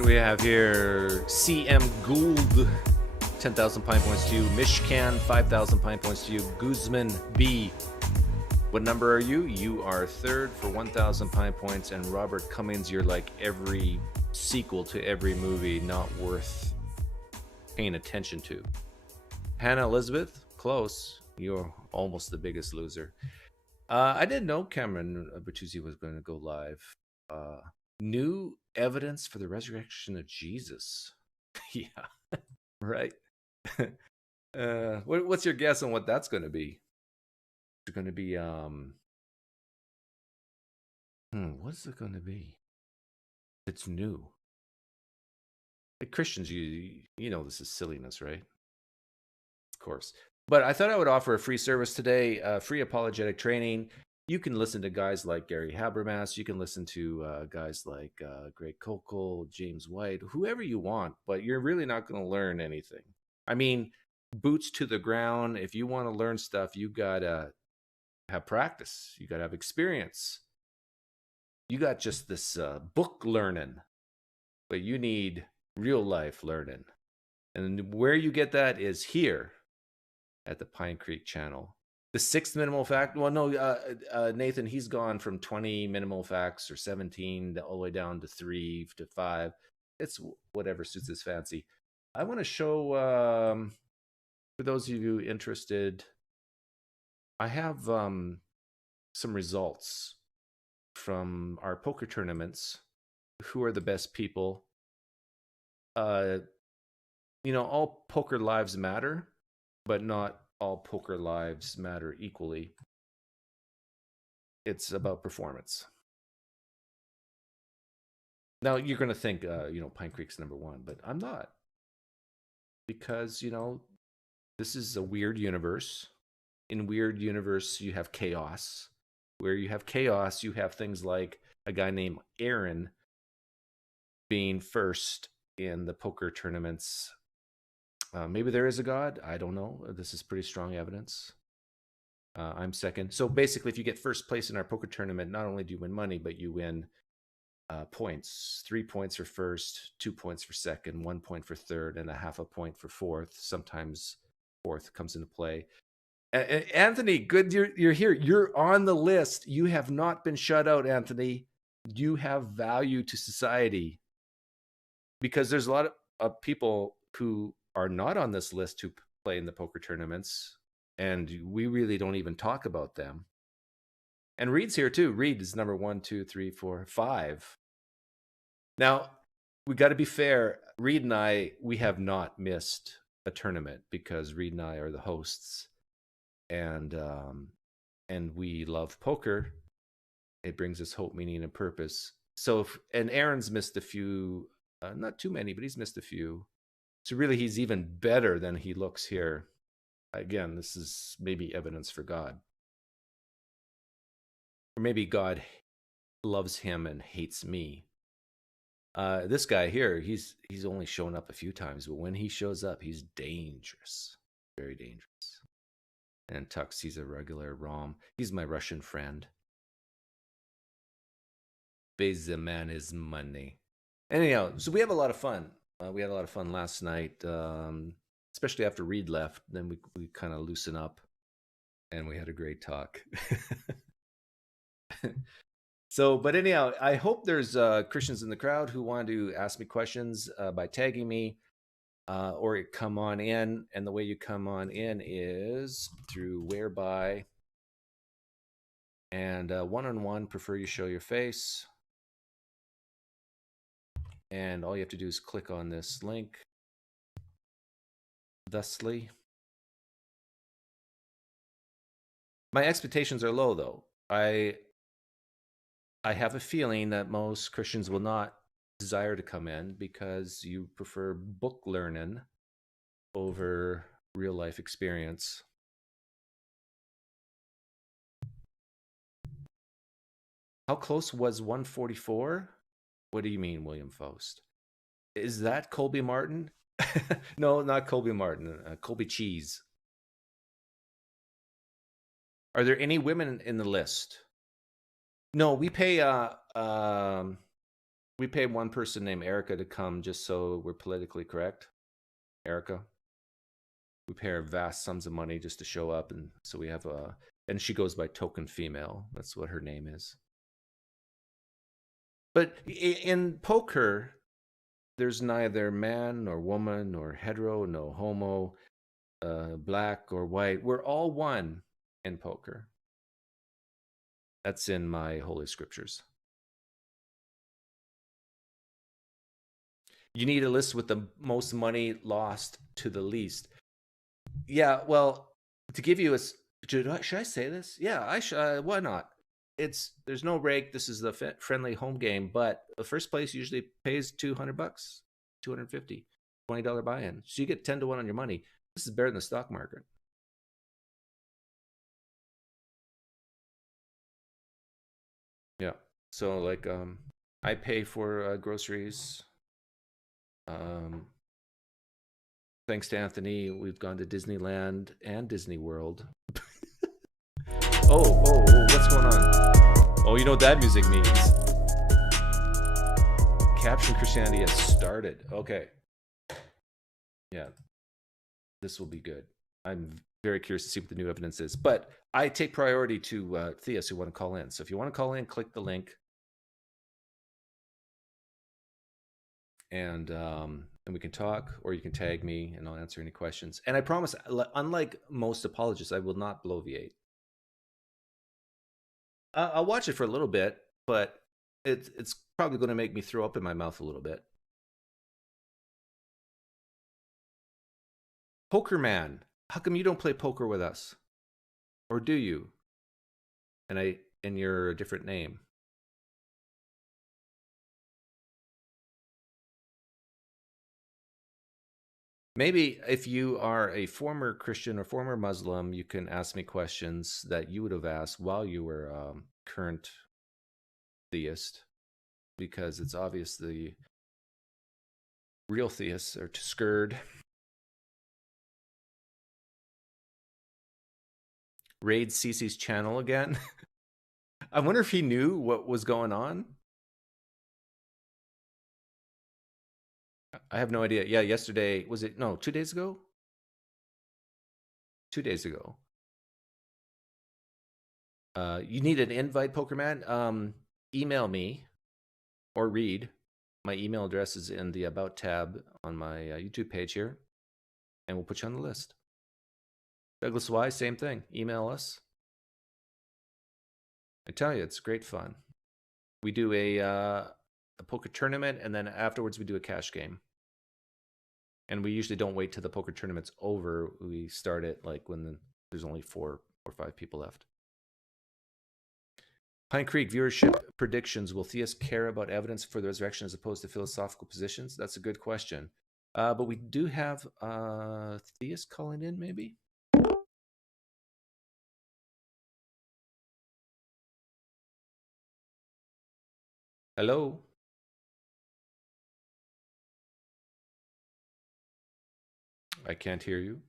And we have here CM Gould, 10,000 pine points to you. Mishkan, 5,000 pine points to you. Guzman B, what number are you? You are third for 1,000 pine points. And Robert Cummings, you're like every sequel to every movie not worth paying attention to. Hannah Elizabeth, close. You're almost the biggest loser. I didn't know Cameron Bertuzzi was going to go live. New evidence for the resurrection of Jesus. Yeah, right. What's your guess on what that's going to be? It's going to be what's it going to be? It's new. Like Christians, you know this is silliness, right? Of course. But I thought I would offer a free service today, free apologetic training. You can listen to guys like Gary Habermas. You can listen to guys like Greg Kokel, James White, whoever you want, but you're really not going to learn anything. I mean, boots to the ground. If you want to learn stuff, you got to have practice. You got to have experience. You got just this book learning, but you need real life learning. And where you get that is here at the Pinecreek channel. The 6th minimal fact, well, no, Nathan, he's gone from 20 minimal facts or 17 all the way down to 3 to 5. It's whatever suits his fancy. I want to show, for those of you interested, I have some results from our poker tournaments. Who are the best people? You know, all poker lives matter, but not all poker lives matter equally. It's about performance. Now you're going to think, you know, Pinecreek's number one, but I'm not, because you know this is a weird universe. In weird universe, you have chaos. Where you have chaos, you have things like a guy named Aaron being first in the poker tournaments. Maybe there is a God. I don't know. This is pretty strong evidence. I'm second. So basically, if you get first place in our poker tournament, not only do you win money, but you win points. 3 points for first, 2 points for second, 1 point for third, and a half a point for fourth. Sometimes fourth comes into play. Anthony, good you're here. You're on the list. You have not been shut out, Anthony. You have value to society, because there's a lot of people who are not on this list who play in the poker tournaments, and we really don't even talk about them. And Reed's here too. Reed is number 1, 2, 3, 4, 5. Now, we got to be fair. Reed and I, we have not missed a tournament because Reed and I are the hosts, and we love poker. It brings us hope, meaning, and purpose. So, and Aaron's missed a few, not too many, but he's missed a few. So really, he's even better than he looks here. Again, this is maybe evidence for God. Or maybe God loves him and hates me. This guy here, he's only shown up a few times, but when he shows up, he's dangerous. Very dangerous. And Tux, he's a regular Rom. He's my Russian friend. Pays the man his money. Anyhow, so we have a lot of fun. We had a lot of fun last night, especially after Reed left. Then we kind of loosen up, and we had a great talk. So, but anyhow, I hope there's Christians in the crowd who want to ask me questions by tagging me, or come on in. And the way you come on in is through whereby, and one-on-one, prefer you show your face. And all you have to do is click on this link, thusly. My expectations are low, though. I have a feeling that most Christians will not desire to come in because you prefer book learning over real life experience. How close was 144? What do you mean, William Faust? Is that Colby Martin? No, not Colby Martin. Colby Cheese. Are there any women in the list? No, we pay We paid one person named Erica to come just so we're politically correct. Erica. We pay her vast sums of money just to show up, and so we have a. And she goes by token female. That's what her name is. But in poker, there's neither man nor woman nor hetero, no homo, black or white. We're all one in poker. That's in my holy scriptures. You need a list with the most money lost to the least. Yeah, well, to give you a, should I say this? Yeah, I should. Why not? There's no rake. This is the friendly home game, but the first place usually pays $200, $250, $20 buy-in. So you get 10 to 1 on your money. This is better than the stock market. Yeah. So like, I pay for groceries. Thanks to Anthony, we've gone to Disneyland and Disney World. Oh, what's going on? Oh, you know what that music means. Caption Christianity has started. Okay. Yeah. This will be good. I'm very curious to see what the new evidence is. But I take priority to theists who want to call in. So if you want to call in, click the link. And we can talk, or you can tag me and I'll answer any questions. And I promise, unlike most apologists, I will not bloviate. I'll watch it for a little bit, but it's probably going to make me throw up in my mouth a little bit. Poker Man, how come you don't play poker with us? Or do you? And you're a different name. Maybe if you are a former Christian or former Muslim, you can ask me questions that you would have asked while you were current theist, because it's obvious the real theists are scared. Raid Cece's channel again. I wonder if he knew what was going on. I have no idea. Yeah, yesterday, was it? No, 2 days ago? 2 days ago. You need an invite, Pokerman? Email me or read. My email address is in the About tab on my YouTube page here, and we'll put you on the list. Douglas Y, same thing. Email us. I tell you, it's great fun. We do a poker tournament, and then afterwards we do a cash game. And we usually don't wait till the poker tournament's over. We start it like when there's only 4 or 5 people left. Pinecreek viewership predictions. Will theists care about evidence for the resurrection as opposed to philosophical positions? That's a good question. But we do have theists calling in, maybe? Hello? I can't hear you.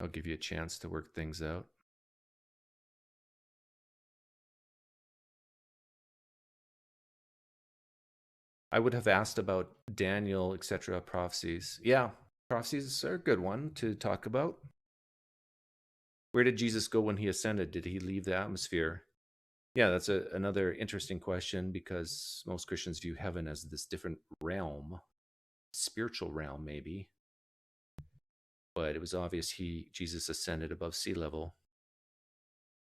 I'll give you a chance to work things out. I would have asked about Daniel, etc. prophecies. Yeah, prophecies are a good one to talk about. Where did Jesus go when he ascended? Did he leave the atmosphere? Yeah, that's another interesting question, because most Christians view heaven as this different realm, spiritual realm maybe. But it was obvious Jesus ascended above sea level.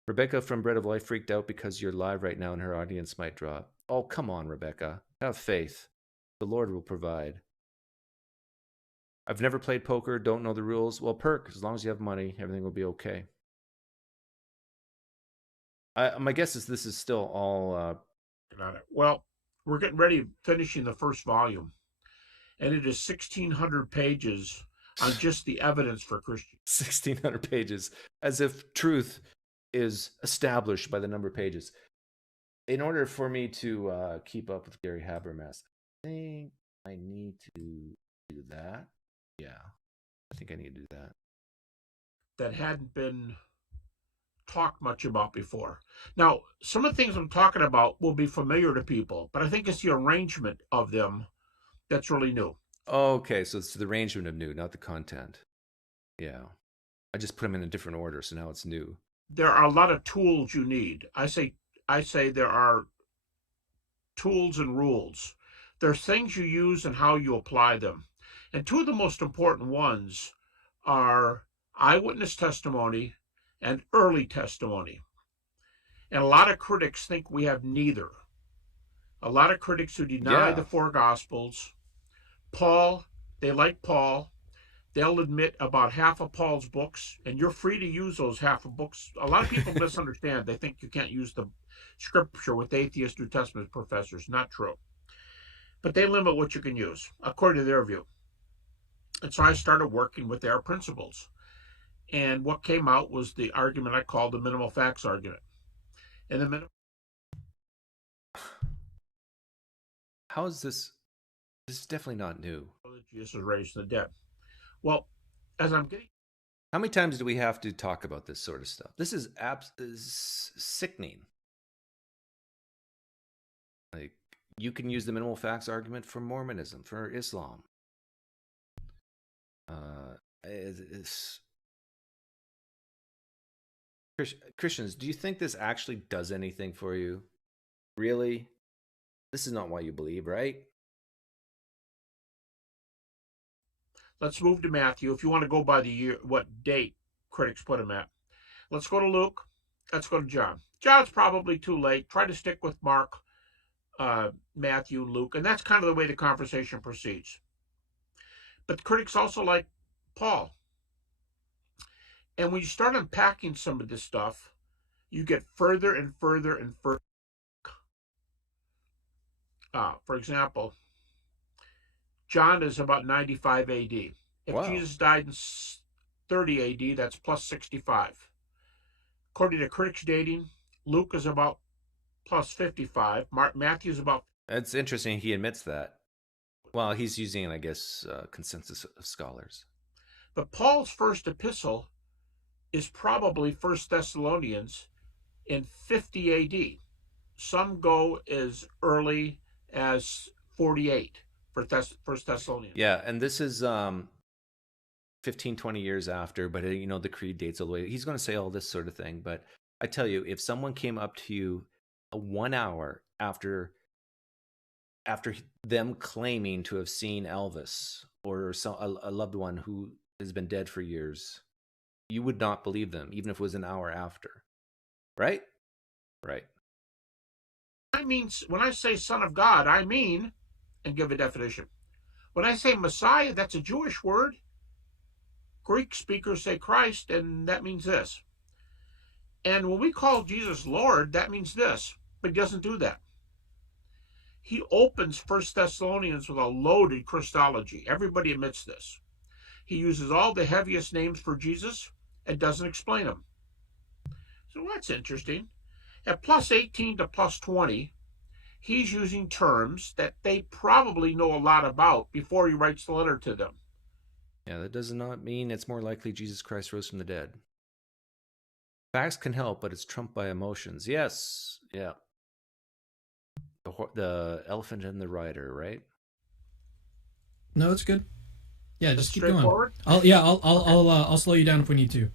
Rebecca from Bread of Life freaked out because you're live right now and her audience might drop. Oh, come on, Rebecca. Have faith. The Lord will provide. I've never played poker, don't know the rules. Well, perk, as long as you have money, everything will be okay. My guess is this is still all... Well, we're getting ready, finishing the first volume. And it is 1,600 pages on just the evidence for Christian. 1,600 pages, as if truth is established by the number of pages. In order for me to keep up with Gary Habermas, I think I need to do that. Yeah, I think I need to do that. That hadn't been talked much about before. Now, some of the things I'm talking about will be familiar to people, but I think it's the arrangement of them that's really new. Okay, so it's the arrangement of new, not the content. Yeah. I just put them in a different order, so now it's new. There are a lot of tools you need. I say there are tools and rules. There's things you use and how you apply them. And two of the most important ones are eyewitness testimony and early testimony. And a lot of critics think we have neither. A lot of critics who deny the four Gospels. Paul, they like Paul. They'll admit about half of Paul's books, and you're free to use those half of books. A lot of people misunderstand. They think you can't use the scripture with atheist New Testament professors. Not true. But they limit what you can use, according to their view. And so I started working with their principles. And what came out was the argument I called the minimal facts argument. And the minimal. How is this? This is definitely not new. Jesus was raised from the dead. Well, as I'm getting. How many times do we have to talk about this sort of stuff? This is sickening. Like, you can use the minimal facts argument for Mormonism, for Islam. Christians, do you think this actually does anything for you? Really? This is not why you believe, right? Let's move to Matthew. If you want to go by the year, what date critics put him at. Let's go to Luke. Let's go to John. John's probably too late. Try to stick with Mark, Matthew, Luke. And that's kind of the way the conversation proceeds. But the critics also like Paul. And when you start unpacking some of this stuff, you get further and further and further. For example, John is about 95 AD. If Jesus died in 30 AD, that's plus 65. According to critics dating, Luke is about plus 55. Matthew's about. That's interesting. He admits that. Well, he's using, I guess, consensus of scholars. But Paul's first epistle is probably 1 Thessalonians in 50 AD. Some go as early as 48 for 1 Thessalonians. Yeah, and this is 15, 20 years after, but the creed dates all the way. He's going to say all this sort of thing, but I tell you, if someone came up to you 1 hour after them claiming to have seen Elvis or a loved one who has been dead for years, you would not believe them, even if it was an hour after. Right? Right. I mean, when I say Son of God, I mean, and give a definition. When I say Messiah, that's a Jewish word. Greek speakers say Christ, and that means this. And when we call Jesus Lord, that means this, but he doesn't do that. He opens 1 Thessalonians with a loaded Christology. Everybody admits this. He uses all the heaviest names for Jesus and doesn't explain them. So that's interesting. At plus 18 to plus 20, he's using terms that they probably know a lot about before he writes the letter to them. Yeah, that does not mean it's more likely Jesus Christ rose from the dead. Facts can help, but it's trumped by emotions. Yes, yeah. The elephant and the rider, right? No, it's good. Yeah, just keep going. I'll slow you down if we need to.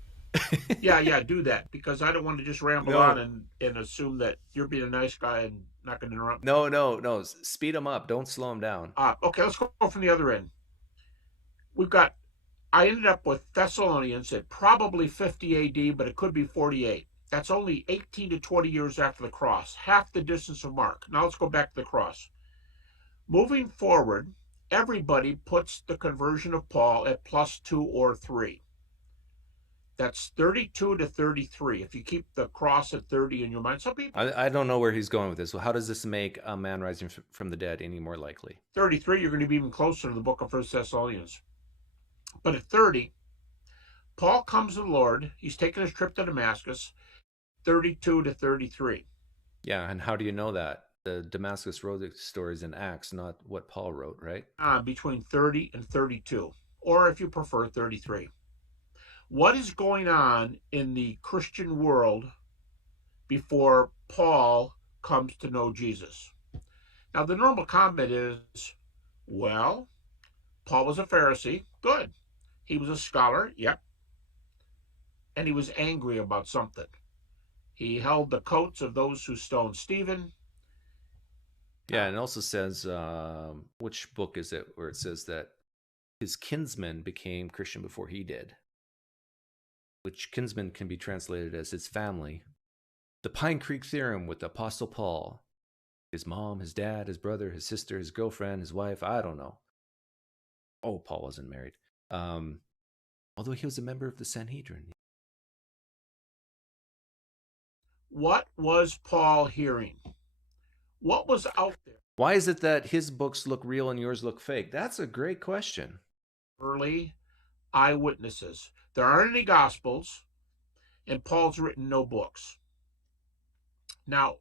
Yeah, do that, because I don't want to just ramble on and assume that you're being a nice guy and not going to interrupt. No. Speed them up. Don't slow them down. Okay, let's go from the other end. I ended up with Thessalonians at probably 50 AD, but it could be 48. That's only 18 to 20 years after the cross, half the distance of Mark. Now let's go back to the cross. Moving forward, everybody puts the conversion of Paul at plus 2 or 3. That's 32 to 33. If you keep the cross at 30 in your mind, some people. I don't know where he's going with this. Well, how does this make a man rising from the dead any more likely? 33, you're going to be even closer to the book of 1 Thessalonians. But at 30, Paul comes to the Lord. He's taking his trip to Damascus, 32 to 33. Yeah, and how do you know that? The Damascus Road story is in Acts, not what Paul wrote, right? Between 30 and 32, or if you prefer, 33. What is going on in the Christian world before Paul comes to know Jesus? Now, the normal comment is, well, Paul was a Pharisee. Good. He was a scholar. Yep. And he was angry about something. He held the coats of those who stoned Stephen. Yeah, and it also says, which book is it where it says that his kinsman became Christian before he did? Which kinsman can be translated as his family. The Pinecreek theorem with the Apostle Paul. His mom, his dad, his brother, his sister, his girlfriend, his wife, I don't know. Oh, Paul wasn't married. Although he was a member of the Sanhedrin. What was Paul hearing? What was out there? Why is it that his books look real and yours look fake? That's a great question. Early eyewitnesses. There aren't any Gospels, and Paul's written no books. Now,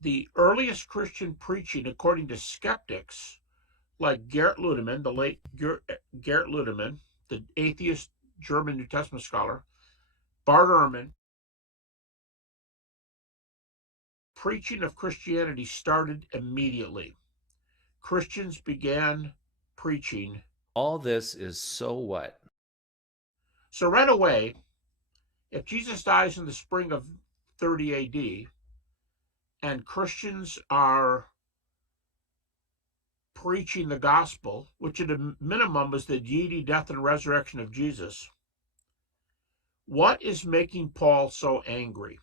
the earliest Christian preaching, according to skeptics like Gerrit Ludemann, the late Gerrit Ludemann, the atheist German New Testament scholar, Bart Ehrman, preaching of Christianity started immediately. Christians began preaching. All this is so what? So right away, if Jesus dies in the spring of 30 AD, and Christians are preaching the gospel, which at a minimum is the deity, death, and resurrection of Jesus, what is making Paul so angry?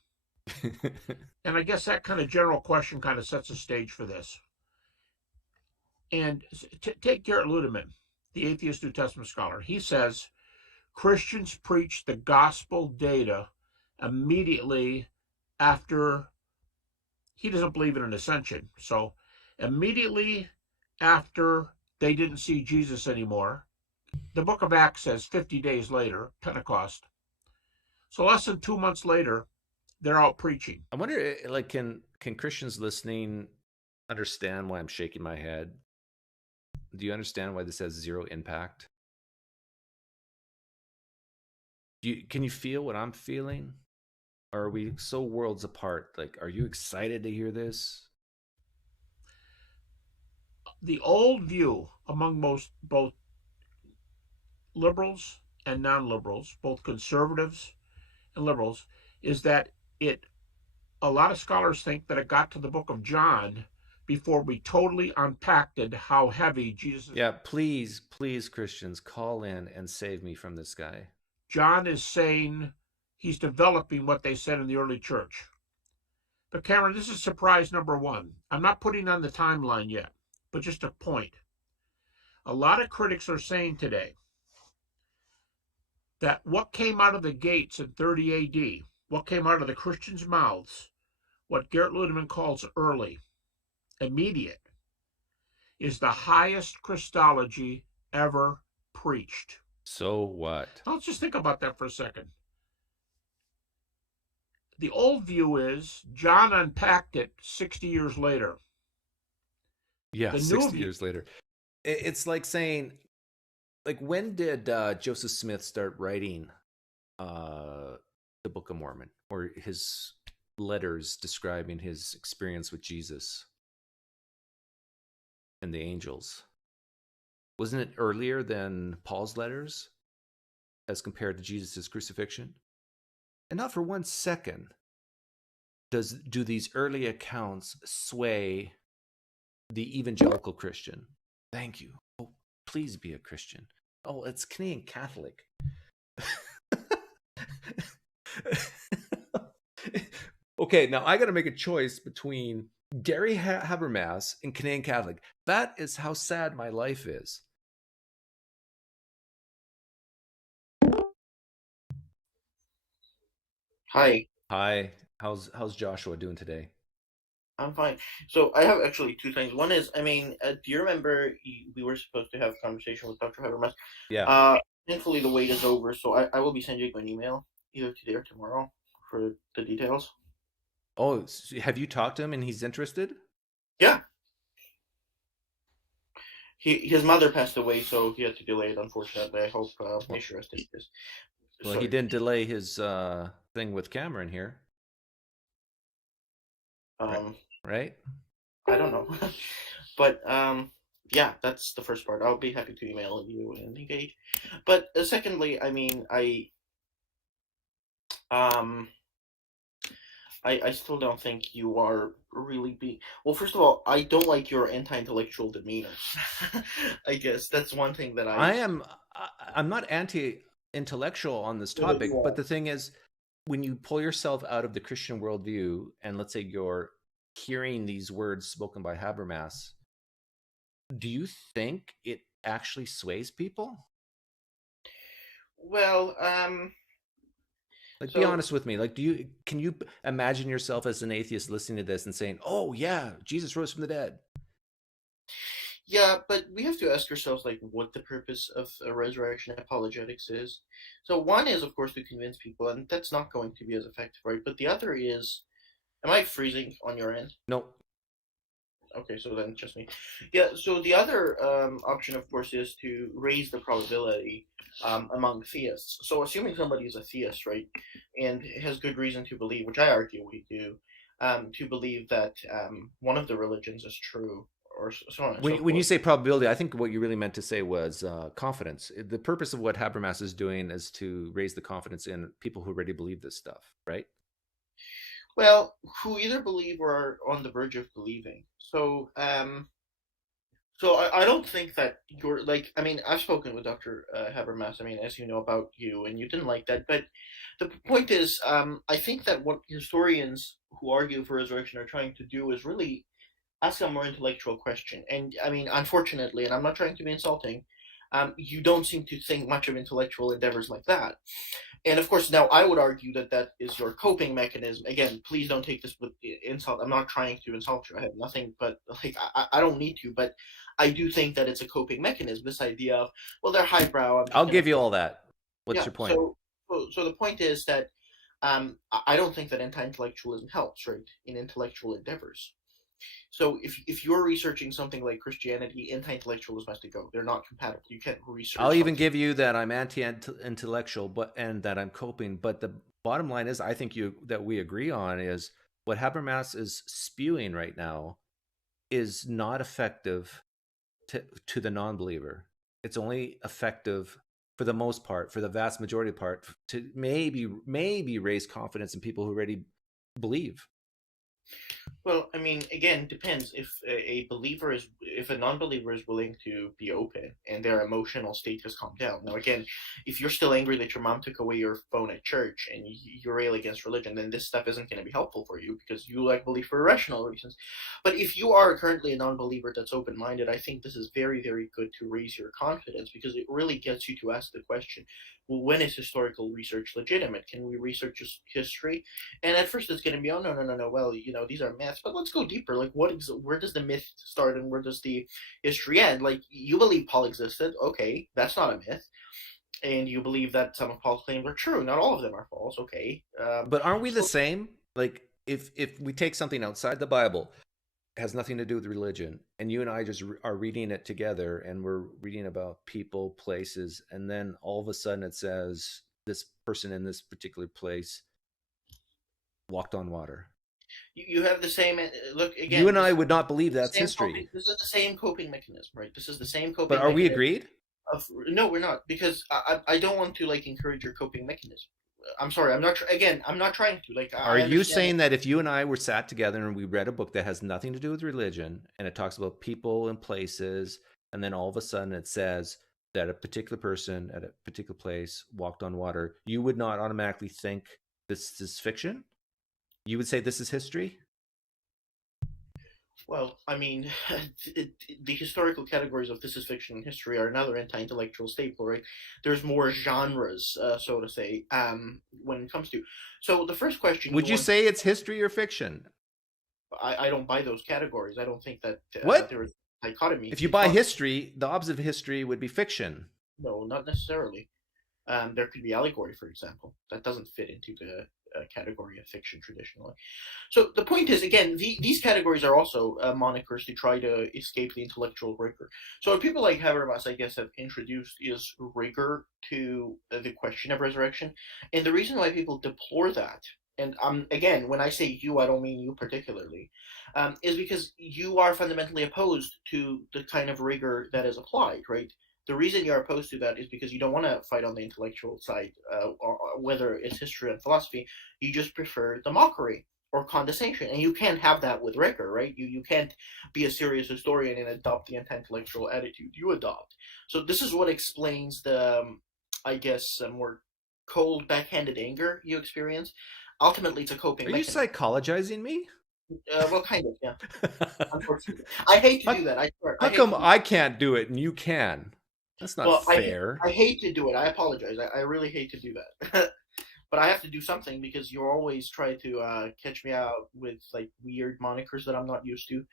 And I guess that kind of general question kind of sets the stage for this. And take Gerrit Ludemann, the atheist New Testament scholar. He says Christians preach the gospel data immediately after. He doesn't believe in an ascension. So immediately after they didn't see Jesus anymore, the book of Acts says 50 days later, Pentecost. So less than 2 months later, they're out preaching. I wonder, like, can Christians listening understand why I'm shaking my head? Do you understand why this has zero impact? Can you feel what I'm feeling? Or are we so worlds apart? Like, are you excited to hear this? The old view among both liberals and non-liberals, both conservatives and liberals, is that a lot of scholars think that it got to the book of John before we totally unpacked how heavy Jesus is. Yeah, please, Christians, call in and save me from this guy. John is saying he's developing what they said in the early church. But Cameron, this is surprise number one. I'm not putting on the timeline yet, but just a point. A lot of critics are saying today that what came out of the gates in 30 AD, what came out of the Christians' mouths, what Gerrit Ludemann calls early, immediate, is the highest Christology ever preached. So what? Now let's just think about that for a second. The old view is John unpacked it 60 years later. Yeah, 60 years later. It's like saying, like, when did Joseph Smith start writing the Book of Mormon, or his letters describing his experience with Jesus and the angels? Wasn't it earlier than Paul's letters as compared to Jesus' crucifixion? And not for 1 second do these early accounts sway the evangelical Christian. Thank you. Oh, please be a Christian. Oh, it's Canadian Catholic. Okay, now I got to make a choice between Gary Habermas and Canadian Catholic. That is how sad my life is. Hi. Hi. How's Joshua doing today? I'm fine. So I have actually two things. One is, do you remember we were supposed to have a conversation with Dr. Habermas? Yeah. Thankfully the wait is over, so I will be sending you an email either today or tomorrow for the details. Oh, have you talked to him and he's interested? Yeah. his mother passed away, so he had to delay it. Unfortunately, I hope may she rest in peace. Well, he didn't delay his thing with Cameron here. Right? I don't know, but yeah, that's the first part. I'll be happy to email you and engage. But secondly, I mean, I still don't think you are really well. First of all, I don't like your anti-intellectual demeanor. I guess that's one thing that I'm not anti-intellectual on this topic, but the thing is, when you pull yourself out of the Christian worldview, and let's say you're hearing these words spoken by Habermas, do you think it actually sways people? Well, be honest with me. Like, can you imagine yourself as an atheist listening to this and saying, "Oh yeah, Jesus rose from the dead"? Yeah, but we have to ask ourselves, like, what the purpose of a resurrection apologetics is. So one is, of course, to convince people, and that's not going to be as effective, right? But the other is, am I freezing on your end? No. Okay, so then just me. Yeah, so the other option, of course, is to raise the probability among theists. So assuming somebody is a theist, right, and has good reason to believe, which I argue we do, to believe that one of the religions is true, or so on and so forth. When you say probability, I think what you really meant to say was confidence. The purpose of what Habermas is doing is to raise the confidence in people who already believe this stuff, right? Well, who either believe or are on the verge of believing. So, so I don't think that you're like. I mean, I've spoken with Dr. Habermas. I mean, as you know about you, and you didn't like that. But the point is, I think that what historians who argue for resurrection are trying to do is really ask a more intellectual question. And I mean, unfortunately, and I'm not trying to be insulting, you don't seem to think much of intellectual endeavors like that. And of course, now I would argue that that is your coping mechanism. Again, please don't take this with insult. I'm not trying to insult you. I have nothing, but like I don't need to. But I do think that it's a coping mechanism. This idea of, well, they're highbrow. I'll give you all that. What's your point? So the point is that I don't think that anti-intellectualism helps, right, in intellectual endeavors. So if you're researching something like Christianity, anti-intellectualism has to go. They're not compatible. You can't research. I'll even give you that I'm anti-intellectual, and that I'm coping. But the bottom line is, I think that we agree on is what Habermas is spewing right now is not effective to the non-believer. It's only effective for the most part, for the vast majority of part, to maybe raise confidence in people who already believe. Well, I mean, again, depends. If if a non-believer is willing to be open and their emotional state has calmed down. Now, again, if you're still angry that your mom took away your phone at church and you rail against religion, then this stuff isn't going to be helpful for you because you believe for irrational reasons. But if you are currently a non-believer that's open-minded, I think this is very, very good to raise your confidence because it really gets you to ask the question, well, when is historical research legitimate? Can we research history? And at first it's going to be, oh, no. Well, these are myths, but let's go deeper. Like, where does the myth start and where does the history end? Like, you believe Paul existed. Okay, that's not a myth. And you believe that some of Paul's claims are true. Not all of them are false. Okay. But aren't we the same? Like, if we take something outside the Bible, it has nothing to do with religion, and you and I just are reading it together, and we're reading about people, places, and then all of a sudden it says this person in this particular place walked on water. You have the same look again. You and I would not believe that's history. This is the same coping mechanism, right? This is the same coping. But are we agreed? No, we're not, because I don't want to encourage your coping mechanism. I'm sorry. I'm not. Again, I'm not trying to Are you saying that if you and I were sat together and we read a book that has nothing to do with religion and it talks about people and places, and then all of a sudden it says that a particular person at a particular place walked on water, you would not automatically think this is fiction? You would say this is history? Well, I mean, the historical categories of this is fiction and history are another anti-intellectual staple, right? There's more genres, so to say, when it comes to. So the first question. Would you say it's history or fiction? I don't buy those categories. I don't think that there is a dichotomy. If you buy history, the opposite of history would be fiction. No, not necessarily. There could be allegory, for example. That doesn't fit into category of fiction traditionally. So the point is, again, these categories are also monikers to try to escape the intellectual rigor. So what people like Habermas, I guess, have introduced is rigor to the question of resurrection. And the reason why people deplore that, and again, when I say you, I don't mean you particularly, is because you are fundamentally opposed to the kind of rigor that is applied, right? The reason you're opposed to that is because you don't want to fight on the intellectual side, or whether it's history and philosophy. You just prefer the mockery or condescension, and you can't have that with rigor, right? You can't be a serious historian and adopt the anti-intellectual attitude you adopt. So this is what explains the, I guess, more cold, backhanded anger you experience. Ultimately, it's a coping mechanism. Are you psychologizing me? Well, kind of, yeah. Unfortunately, I hate to do that. I swear. How come I can't do it and you can? That's not fair. I hate to do it. I apologize. I really hate to do that. But I have to do something because you always try to catch me out with like weird monikers that I'm not used to.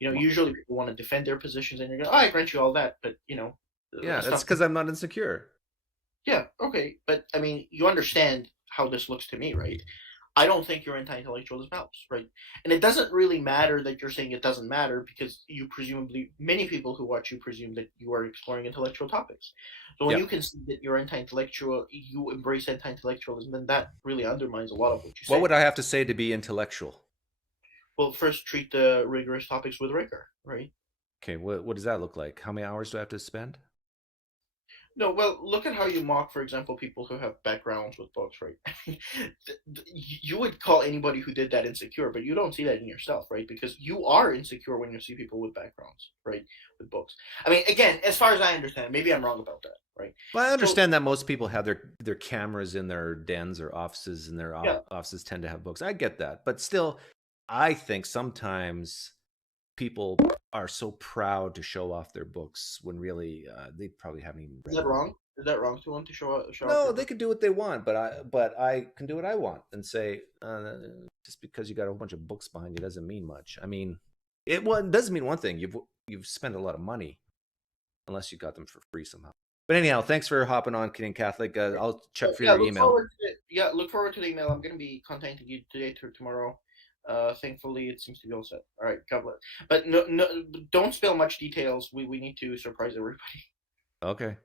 Usually people want to defend their positions, and you're going, "Oh, I grant you all that," but yeah, that's because I'm not insecure. Yeah, okay, but I mean, you understand how this looks to me, right? I don't think you're anti-intellectual as mouse, right? And it doesn't really matter that you're saying it doesn't matter because many people who watch you presume that you are exploring intellectual topics. So when you can see that you're anti-intellectual, you embrace anti-intellectualism, then that really undermines a lot of what you say. What would I have to say to be intellectual? Well, first treat the rigorous topics with rigor, right? Okay, what does that look like? How many hours do I have to spend? No, well, look at how you mock, for example, people who have backgrounds with books, right? You would call anybody who did that insecure, but you don't see that in yourself, right? Because you are insecure when you see people with backgrounds, right, with books. I mean, again, as far as I understand, maybe I'm wrong about that, right? Well, I understand that most people have their cameras in their dens or offices, and their offices tend to have books. I get that. But still, I think sometimes people are so proud to show off their books when really they probably haven't even read them. Is that wrong? Is that wrong to want to show off? No, they can do what they want, but I can do what I want and say just because you got a whole bunch of books behind you doesn't mean much. I mean, it doesn't mean one thing. You've spent a lot of money, unless you got them for free somehow. But anyhow, thanks for hopping on, Canadian Catholic. I'll check for your email. Look forward to the email. I'm going to be contacting you today or tomorrow. Thankfully, it seems to be all set. All right, God bless. But no, don't spill much details. We need to surprise everybody. Okay.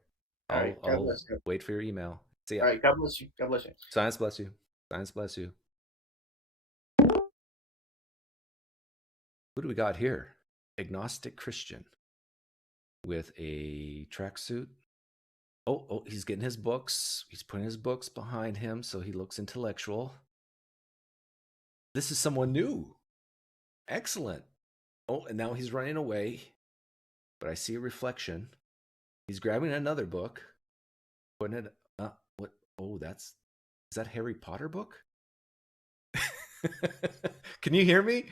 I'll wait for your email. See ya. All right, God bless you. God bless you. Science bless you. Science bless you. What do we got here? Agnostic Christian with a tracksuit. Oh, he's getting his books. He's putting his books behind him so he looks intellectual. This is someone new. Excellent. Oh, and now he's running away. But I see a reflection. He's grabbing another book. Putting it what? Oh, is that Harry Potter book? Can you hear me?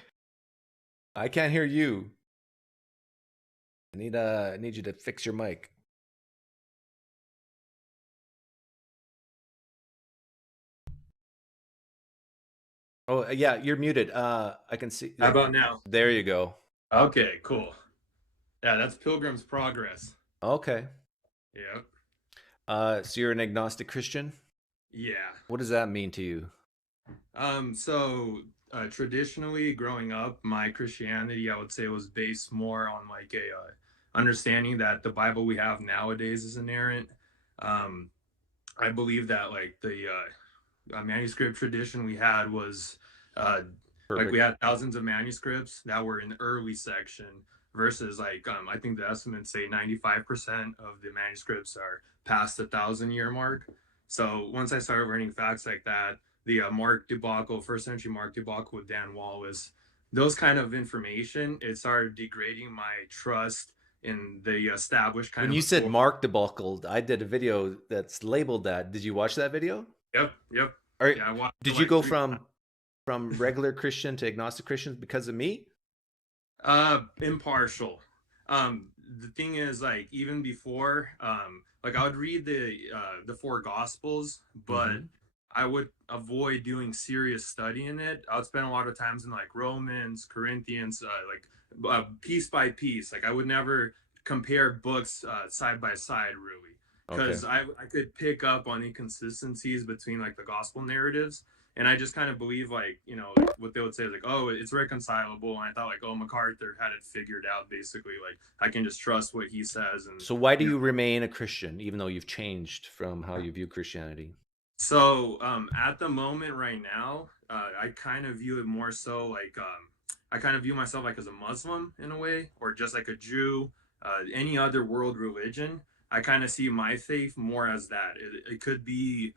I can't hear you. I need you to fix your mic. Oh, yeah, you're muted. I can see. How about now? There you go. Okay, cool. Yeah, that's Pilgrim's Progress. Okay. Yeah. So you're an agnostic Christian? Yeah. What does that mean to you? Traditionally, growing up, my Christianity, I would say, was based more on like a understanding that the Bible we have nowadays is inerrant. I believe that like the manuscript tradition we had was like we had thousands of manuscripts that were in the early section versus like I think the estimates say 95% of the manuscripts are past the 1,000-year mark. So once I started learning facts like that, the Mark debacle, first century Mark debacle with Dan Wallace, those kind of information, it started degrading my trust in the established kind of. When you said Mark debacle, I did a video that's labeled that. Did you watch that video? Yep. Yeah, did you go from regular Christian to agnostic Christian because of me? Impartial. The thing is, like, even before, like I would read the four Gospels, but I would avoid doing serious study in it. I would spend a lot of times in like Romans, Corinthians, piece by piece. Like I would never compare books side by side, really, because I could pick up on inconsistencies between like the gospel narratives. And I just kind of believe, like, you know, like what they would say is like, oh, it's reconcilable. And I thought like, oh, MacArthur had it figured out, basically. Like, I can just trust what he says. And So why do you know. you remain a Christian, even though you've changed from how you view Christianity? So at the moment right now, I kind of view it more so like I kind of view myself like as a Muslim in a way, or just like a Jew, any other world religion. I kind of see my faith more as that. It could be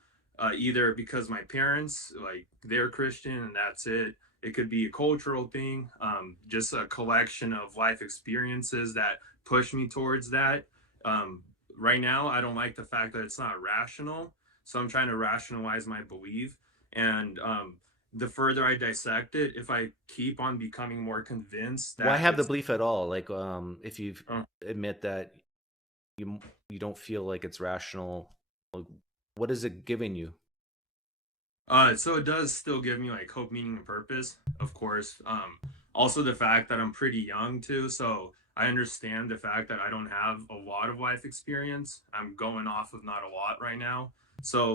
either because my parents, like, they're Christian and that's it. It could be a cultural thing, just a collection of life experiences that push me towards that. Um, right now, I don't like the fact that it's not rational, so I'm trying to rationalize my belief. And the further I dissect it, if I keep on becoming more convinced Why that have the it's belief at all? Like, if you uh, admit that you don't feel like it's rational, like, what is it giving you? so it does still give me like hope, meaning, and purpose, of course. Also the fact that I'm pretty young too, so I understand the fact that I don't have a lot of life experience. I'm going off of not a lot right now. So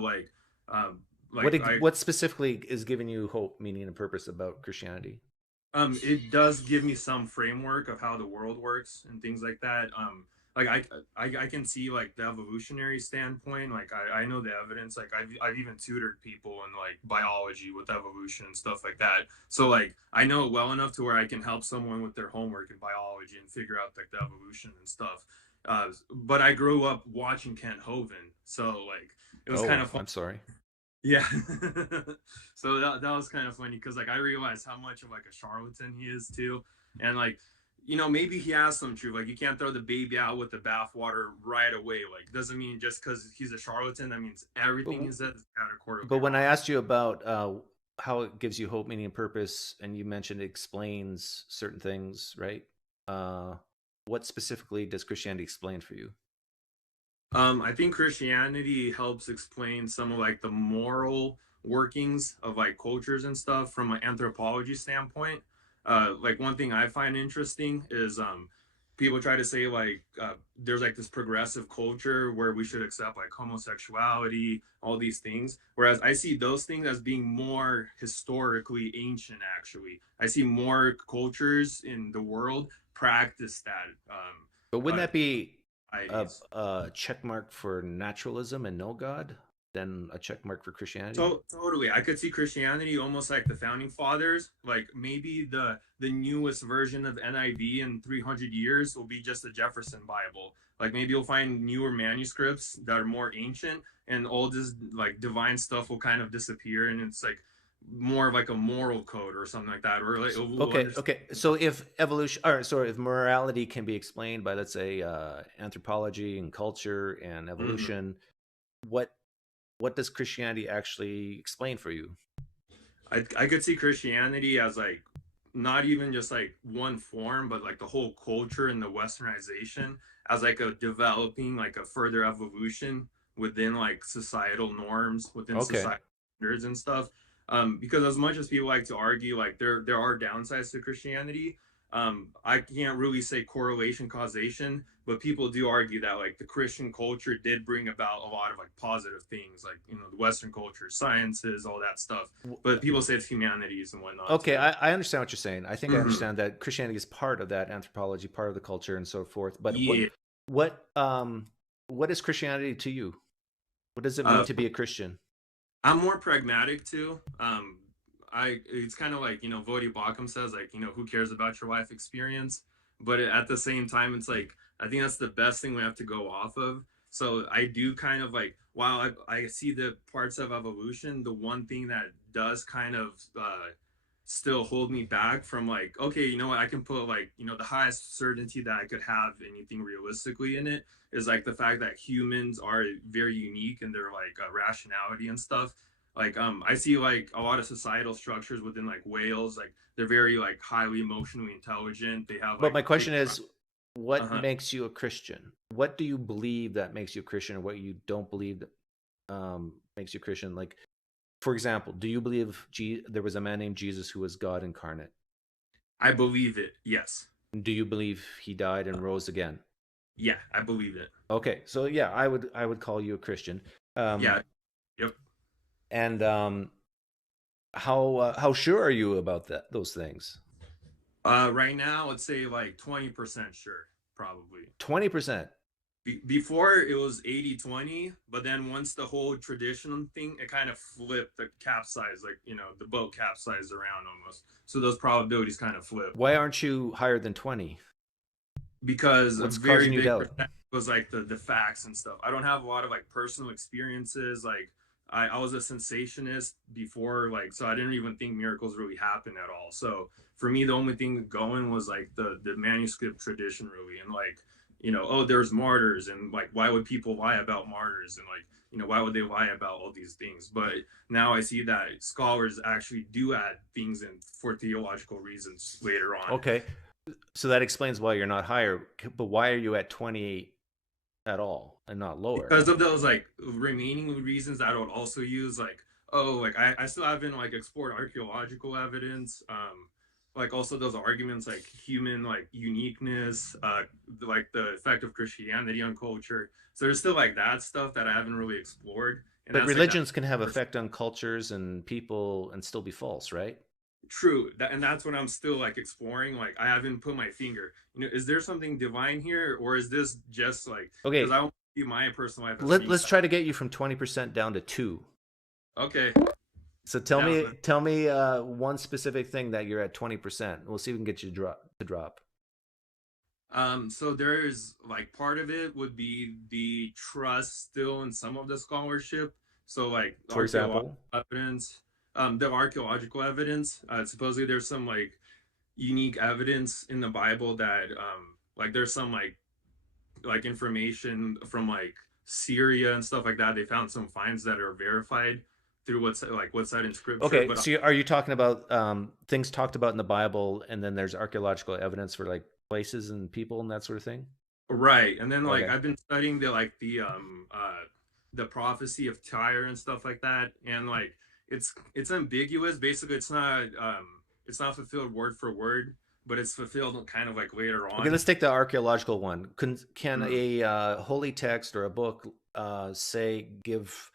um, What like I what specifically is giving you hope, meaning, and purpose about Christianity? it does give me some framework of how the world works and things like that. Like I can see like the evolutionary standpoint. Like I know the evidence. Like I've even tutored people in like biology with evolution and stuff like that. So like I know it well enough to where I can help someone with their homework in biology and figure out like the evolution and stuff. But I grew up watching Kent Hovind, so like it was kind Oh, of fun. I'm sorry. Yeah. So that was kind of funny because like I realized how much of like a charlatan he is too. And like, you know, maybe he has some truth. Like you can't throw the baby out with the bathwater right away. Like doesn't mean just because he's a charlatan, that means everything But, he says is categorically but when I wrong. asked you about how it gives you hope, meaning, and purpose, and you mentioned it explains certain things, right? Uh, what specifically does Christianity explain for you? I think Christianity helps explain some of like the moral workings of like cultures and stuff from an anthropology standpoint. Like one thing I find interesting is people try to say like there's like this progressive culture where we should accept like homosexuality, all these things. Whereas I see those things as being more historically ancient. Actually, I see more cultures in the world practice that. But wouldn't Uh, that be Ideas. a check mark for naturalism and no God than a check mark for Christianity? So totally, I could see Christianity almost like the founding fathers. Like maybe the newest version of NIV in 300 years will be just the Jefferson Bible. Like maybe you'll find newer manuscripts that are more ancient, and all this like divine stuff will kind of disappear, and it's like more of like a moral code or something like that, or like we'll Okay, understand. okay. So if evolution, or sorry, if morality can be explained by, let's say, anthropology and culture and Mhm. evolution, what what does Christianity actually explain for you? I could see Christianity as like not even just like one form, but like the whole culture and the westernization as like a developing like a further evolution within like societal norms, within Okay. societal standards and stuff. Because as much as people like to argue, like there are downsides to Christianity. I can't really say correlation causation, but people do argue that like the Christian culture did bring about a lot of like positive things, like you know the Western culture, sciences, all that stuff. But people say it's humanities and whatnot Okay, too. I understand what you're saying. I think I Hmm. understand that Christianity is part of that anthropology, part of the culture, and so forth. But Yeah. what what is Christianity to you? What does it mean Uh, to be a Christian? I'm more pragmatic too. I it's kind of like you know Vodi Bakum says like you know who cares about your life experience, but at the same time it's like I think that's the best thing we have to go off of. So I do kind of like while I see the parts of evolution, the one thing that does kind of still hold me back from like okay you know what I can put like you know the highest certainty that I could have anything realistically in it is like the fact that humans are very unique in their like rationality and stuff. Like I see like a lot of societal structures within like whales, like they're very like highly emotionally intelligent. They have But like my pretty question is, what uh-huh. makes you a Christian? What do you believe that makes you a Christian, and what you don't believe that makes you a Christian? Like, for example, do you believe there was a man named Jesus who was God incarnate? I believe it. Yes. Do you believe he died and rose again? Yeah, I believe it. Okay, so yeah, I would call you a Christian. Um, Yeah. Yep. and How sure are you about those things? Right now, let's say like 20% sure, probably. 20%. Before it was 80-20, but then once the whole tradition thing, it kind of flipped the capsize, like, the boat capsized around almost. So those probabilities kind of flipped. Why aren't you higher than 20? Because what's a very causing you big doubt? percentage was like the facts and stuff. I don't have a lot of like personal experiences. Like I was a sensationist before, like, so I didn't even think miracles really happened at all. So for me, the only thing going was like the manuscript tradition really, and like, oh, there's martyrs, and like, why would people lie about martyrs, and like, why would they lie about all these things? But now I see that scholars actually do add things in for theological reasons later on. Okay, so that explains why you're not higher. But why are you at 20 at all and not lower? Because of those like remaining reasons that I would also use, like, oh, like I still haven't like explored archaeological evidence. Like also those arguments like human like uniqueness, like the effect of Christianity on culture. So there's still like that stuff that I haven't really explored. And but religions can have effect on cultures and people and still be false, right? True. And that's what I'm still like exploring. Like I haven't put my finger. Is there something divine here, or is this just like, okay? Because I don't see my personal life. Let's try to get you from 20% down to 2. Okay. So tell me one specific thing that you're at 20%. We'll see if we can get you to drop. So there's like part of it would be the trust still in some of the scholarship. So like for example, evidence, the archaeological evidence. Supposedly there's some like unique evidence in the Bible that like there's some like information from like Syria and stuff like that. They found some finds that are verified through what's said in scripture. Okay, but so are you talking about things talked about in the Bible, and then there's archaeological evidence for like places and people and that sort of thing? Right. And then like I've been studying the prophecy of Tyre and stuff like that, and like it's ambiguous. Basically it's not fulfilled word for word, but it's fulfilled kind of like later on. Okay, let's take the archaeological one. Can a holy text or a book give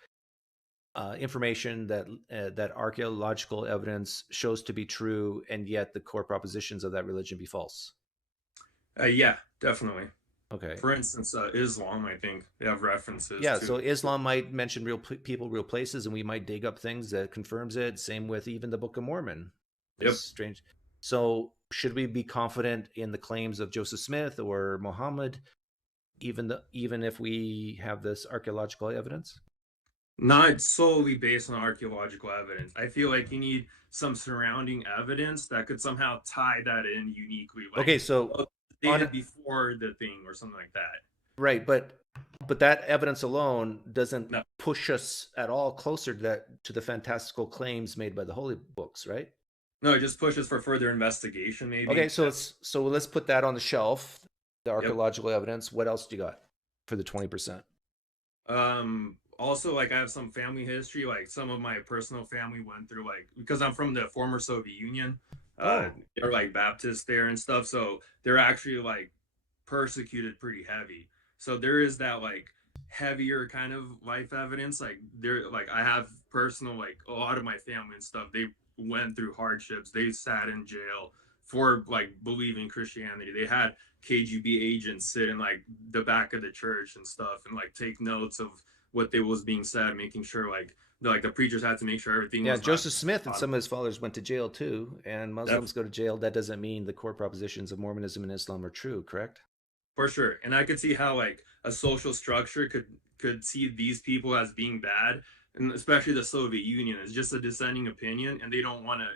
information that archaeological evidence shows to be true, and yet the core propositions of that religion be false? Yeah, definitely. Okay. For instance, Islam, I think they have references. Yeah, so Islam might mention real people, real places, and we might dig up things that confirms it. Same with even the Book of Mormon. Yep. Strange. So should we be confident in the claims of Joseph Smith or Muhammad, even if we have this archaeological evidence? Not solely based on archaeological evidence. I feel like you need some surrounding evidence that could somehow tie that in uniquely. Like, okay, so dated before the thing or something like that. Right, but that evidence alone doesn't push us at all closer to the fantastical claims made by the holy books, right? No, it just pushes for further investigation, maybe. Okay, so let's put that on the shelf, the archaeological evidence. What else do you got for the 20%? Also, like I have some family history, like some of my personal family went through, like, because I'm from the former Soviet Union, they're like Baptists there and stuff, so they're actually like persecuted pretty heavy. So there is that like heavier kind of life evidence. Like I have personal, like a lot of my family and stuff, they went through hardships. They sat in jail for like believing Christianity. They had KGB agents sit in like the back of the church and stuff and like take notes of what they was being said, making sure like the preachers had to make sure everything was Joseph Smith and some of his followers went to jail too, and Muslims go to jail. That doesn't mean the core propositions of Mormonism and Islam are true, correct? For sure. And I could see how like a social structure could see these people as being bad, and especially the Soviet Union is just a dissenting opinion, and they don't want to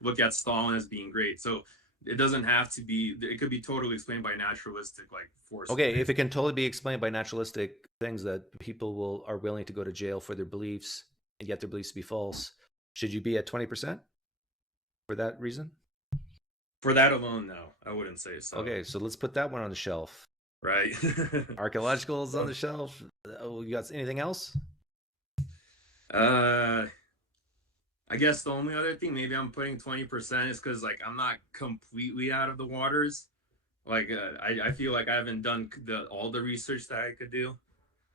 look at Stalin as being great. So it doesn't have to be, it could be totally explained by naturalistic like force. Okay, if it can totally be explained by naturalistic things that people are willing to go to jail for their beliefs and yet their beliefs be false, should you be at 20% for that reason? For that alone, no, I wouldn't say so. Okay, so let's put that one on the shelf. Right. Archaeological is on the shelf. Oh, you got anything else? I guess the only other thing maybe I'm putting 20% is because like I'm not completely out of the waters. Like I feel like I haven't done all the research that I could do,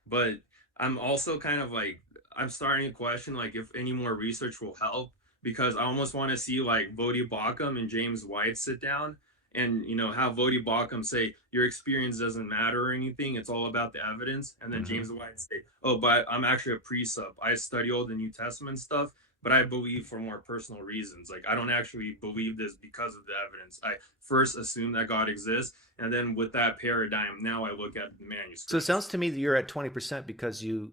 but I'm also kind of like I'm starting to question like if any more research will help, because I almost want to see like Vodi Bakum and James White sit down and have Vodi Bakum say your experience doesn't matter or anything. It's all about the evidence. And then James White say, oh, but I'm actually a precept. I study all the New Testament stuff, but I believe for more personal reasons. Like I don't actually believe this because of the evidence. I first assume that God exists, and then with that paradigm, now I look at the manuscript. So it sounds to me that you're at 20% because you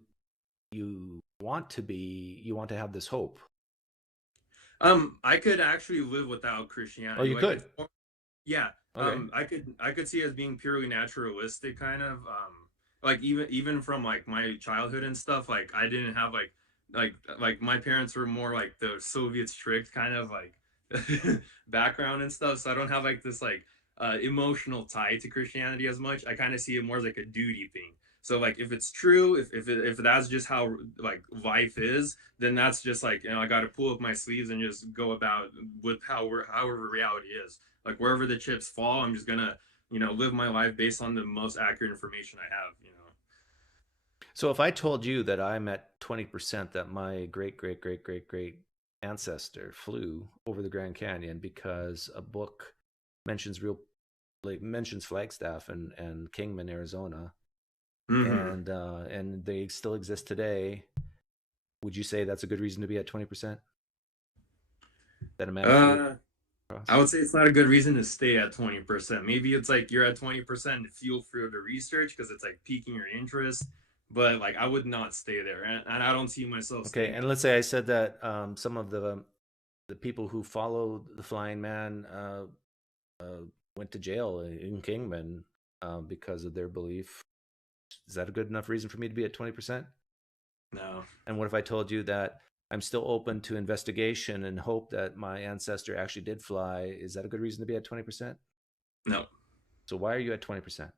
want to have this hope. I could actually live without Christianity. Oh, you could. Yeah. Okay. I could see it as being purely naturalistic, kind of. Like even from like my childhood and stuff. Like I didn't have like my parents were more like the Soviet strict kind of like background and stuff. So I don't have like this like emotional tie to Christianity as much. I kind of see it more as like a duty thing. So like if it's true, if that's just how like life is, then that's just like I got to pull up my sleeves and just go about with however reality is. Like wherever the chips fall, I'm just gonna live my life based on the most accurate information I have. So if I told you that I'm at 20%, that my great ancestor flew over the Grand Canyon because a book mentions Flagstaff and Kingman, Arizona. And they still exist today, would you say that's a good reason to be at 20%? That a man I would say it's not a good reason to stay at 20%. Maybe it's like you're at 20% to fuel through the research because it's like piquing your interest, but like I would not stay there, and I don't see myself. Okay, and let's say I said that some of the people who followed the Flying Man went to jail in Kingman because of their belief. Is that a good enough reason for me to be at 20%? No. And what if I told you that I'm still open to investigation and hope that my ancestor actually did fly? Is that a good reason to be at 20%? No. So why are you at 20%?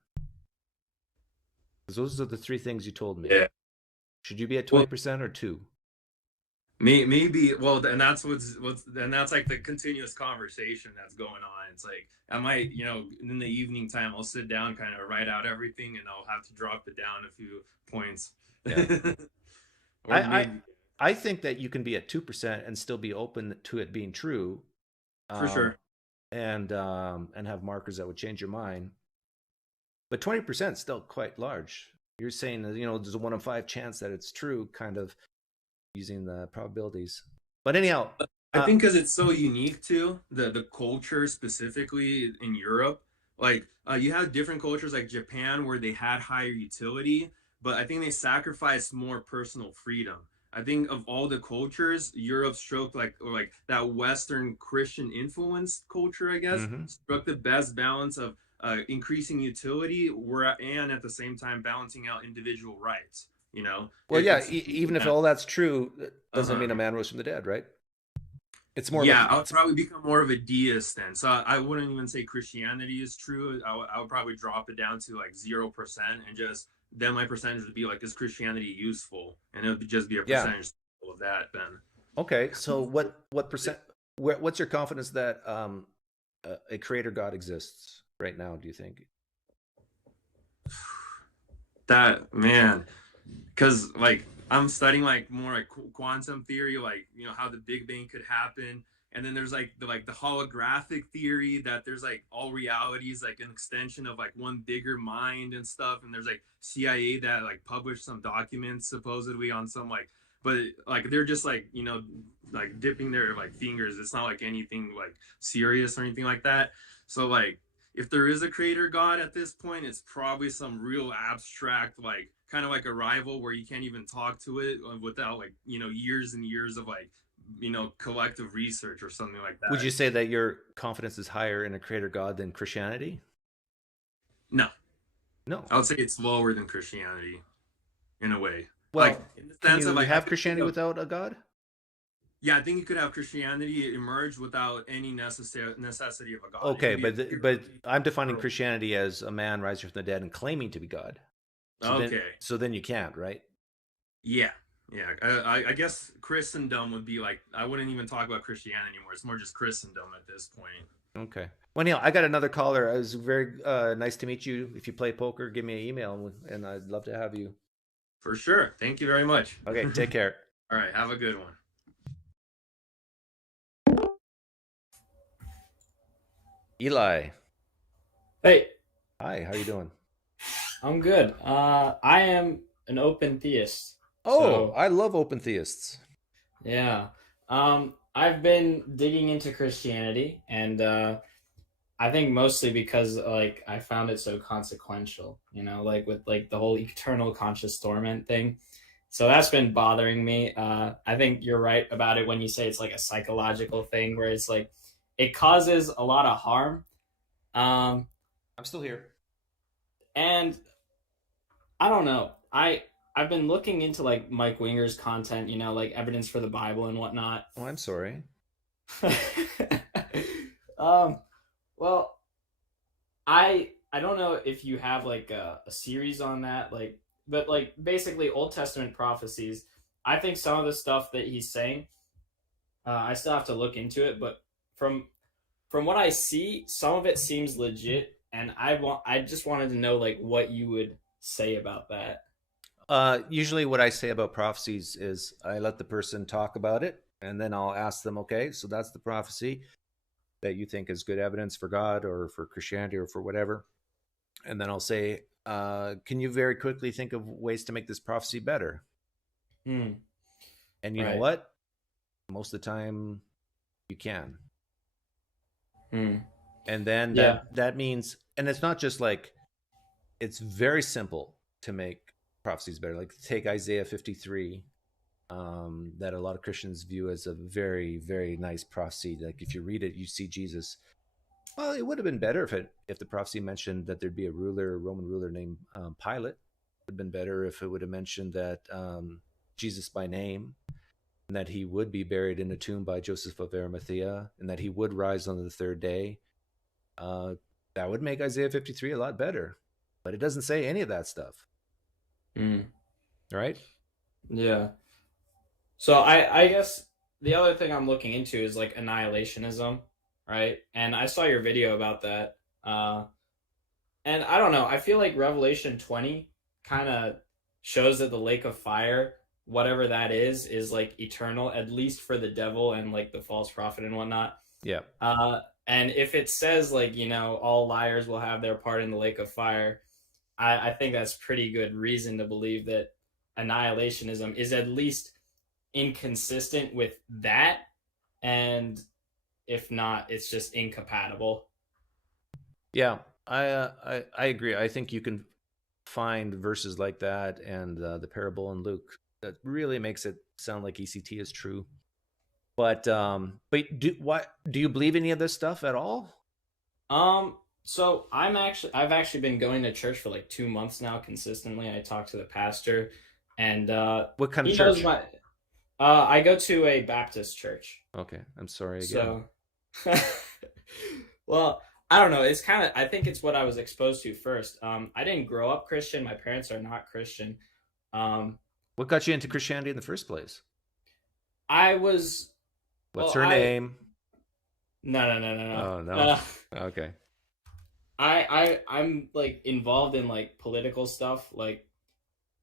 Because those are the three things you told me. Yeah. Should you be at 20% or 2? Maybe. Well, and that's and that's like the continuous conversation that's going on. It's like I might, in the evening time, I'll sit down, kind of write out everything, and I'll have to drop it down a few points. Yeah. I think that you can be at 2% and still be open to it being true. For sure. And have markers that would change your mind. But 20% is still quite large. You're saying that, there's a 1 in 5 chance that it's true, kind of using the probabilities. But anyhow, I think because it's so unique to the culture, specifically in Europe. Like you have different cultures like Japan where they had higher utility, but I think they sacrificed more personal freedom. I think of all the cultures, Europe struck like that Western Christian influenced culture, I guess, struck the best balance of increasing utility and at the same time balancing out individual rights. Well, even if all that's true, that doesn't mean a man rose from the dead, right? It's more. Yeah, I would probably become more of a deist then. So I wouldn't even say Christianity is true. I would probably drop it down to like 0% and just then my percentage would be like, is Christianity useful? And it would just be a percentage of that then. Okay, so what percent? What's your confidence that a creator God exists right now? Do you think? That man, because like I'm studying like more like quantum theory, like how the Big Bang could happen, and then there's like the holographic theory that there's like all reality is like an extension of like one bigger mind and stuff, and there's like CIA that like published some documents supposedly on some but like they're just like like dipping their like fingers. It's not like anything like serious or anything like that. So like if there is a creator God at this point, it's probably some real abstract like kind of like a rival where you can't even talk to it without like years and years of like collective research or something like that. Would you say that your confidence is higher in a creator God than Christianity? No. I would say it's lower than Christianity in a way. Well, like in the sense can you of like have Christianity without a God? Yeah, I think you could have Christianity emerge without any necessity of a God. Okay, but I'm defining Christianity as a man rising from the dead and claiming to be God. So so then you can't, right? Yeah. I guess Christendom would be like, I wouldn't even talk about Christianity anymore. It's more just Christendom at this point. Okay. Well, Neil, I got another caller. It was very nice to meet you. If you play poker, give me an email, and I'd love to have you. For sure. Thank you very much. Okay, take care. All right, have a good one. Eli. Hey, Hi, how you doing? I'm good. I am an open theist. Oh, So, I love open theists. yeah. I've been digging into Christianity, and I think mostly because like I found it so consequential, like with like the whole eternal conscious torment thing. So that's been bothering me. I think you're right about it when you say it's like a psychological thing where it's like it causes a lot of harm. Um, I'm still here. and I don't know. I've been looking into like Mike Winger's content, like evidence for the Bible and whatnot. Oh, I'm sorry. um, well, I don't know if you have like a series on that, but like basically Old Testament prophecies. I think some of the stuff that he's saying, I still have to look into it, but from what I see, some of it seems legit, and I just wanted to know like what you would say about that. Usually what I say about prophecies is I let the person talk about it, and then I'll ask them, okay, so that's the prophecy that you think is good evidence for God or for Christianity or for whatever. And then I'll say, can you very quickly think of ways to make this prophecy better? Hmm. And you know Right. what? Most of the time you can. Hmm. And then Yeah. that means, and it's not just like, it's very simple to make prophecies better. Like take Isaiah 53, that a lot of Christians view as a very, very nice prophecy. Like if you read it, you see Jesus. Well, it would have been better if the prophecy mentioned that there'd be a Roman ruler named Pilate. It would have been better if it would have mentioned that Jesus by name, and that he would be buried in a tomb by Joseph of Arimathea, and that he would rise on the third day. That would make Isaiah 53 a lot better. But it doesn't say any of that stuff. Hmm. Right? Yeah. So I guess the other thing I'm looking into is like annihilationism, right? And I saw your video about that. And I don't know. I feel like Revelation 20 kind of shows that the lake of fire, whatever that is like eternal, at least for the devil and like the false prophet and whatnot. Yeah. And if it says like, all liars will have their part in the lake of fire, I think that's pretty good reason to believe that annihilationism is at least inconsistent with that, and if not, it's just incompatible. Yeah, I agree. I think you can find verses like that and the parable in Luke that really makes it sound like ECT is true. But do you believe any of this stuff at all? So I've actually been going to church for like 2 months now consistently. I talk to the pastor, and What kind of he church? knows my. I go to a Baptist church. Okay, I'm sorry again. So, well, I don't know. It's kind of. I think it's what I was exposed to first. I didn't grow up Christian. My parents are not Christian. What got you into Christianity in the first place? I was. What's well, her name? No. Oh no. Okay. I'm like involved in like political stuff. Like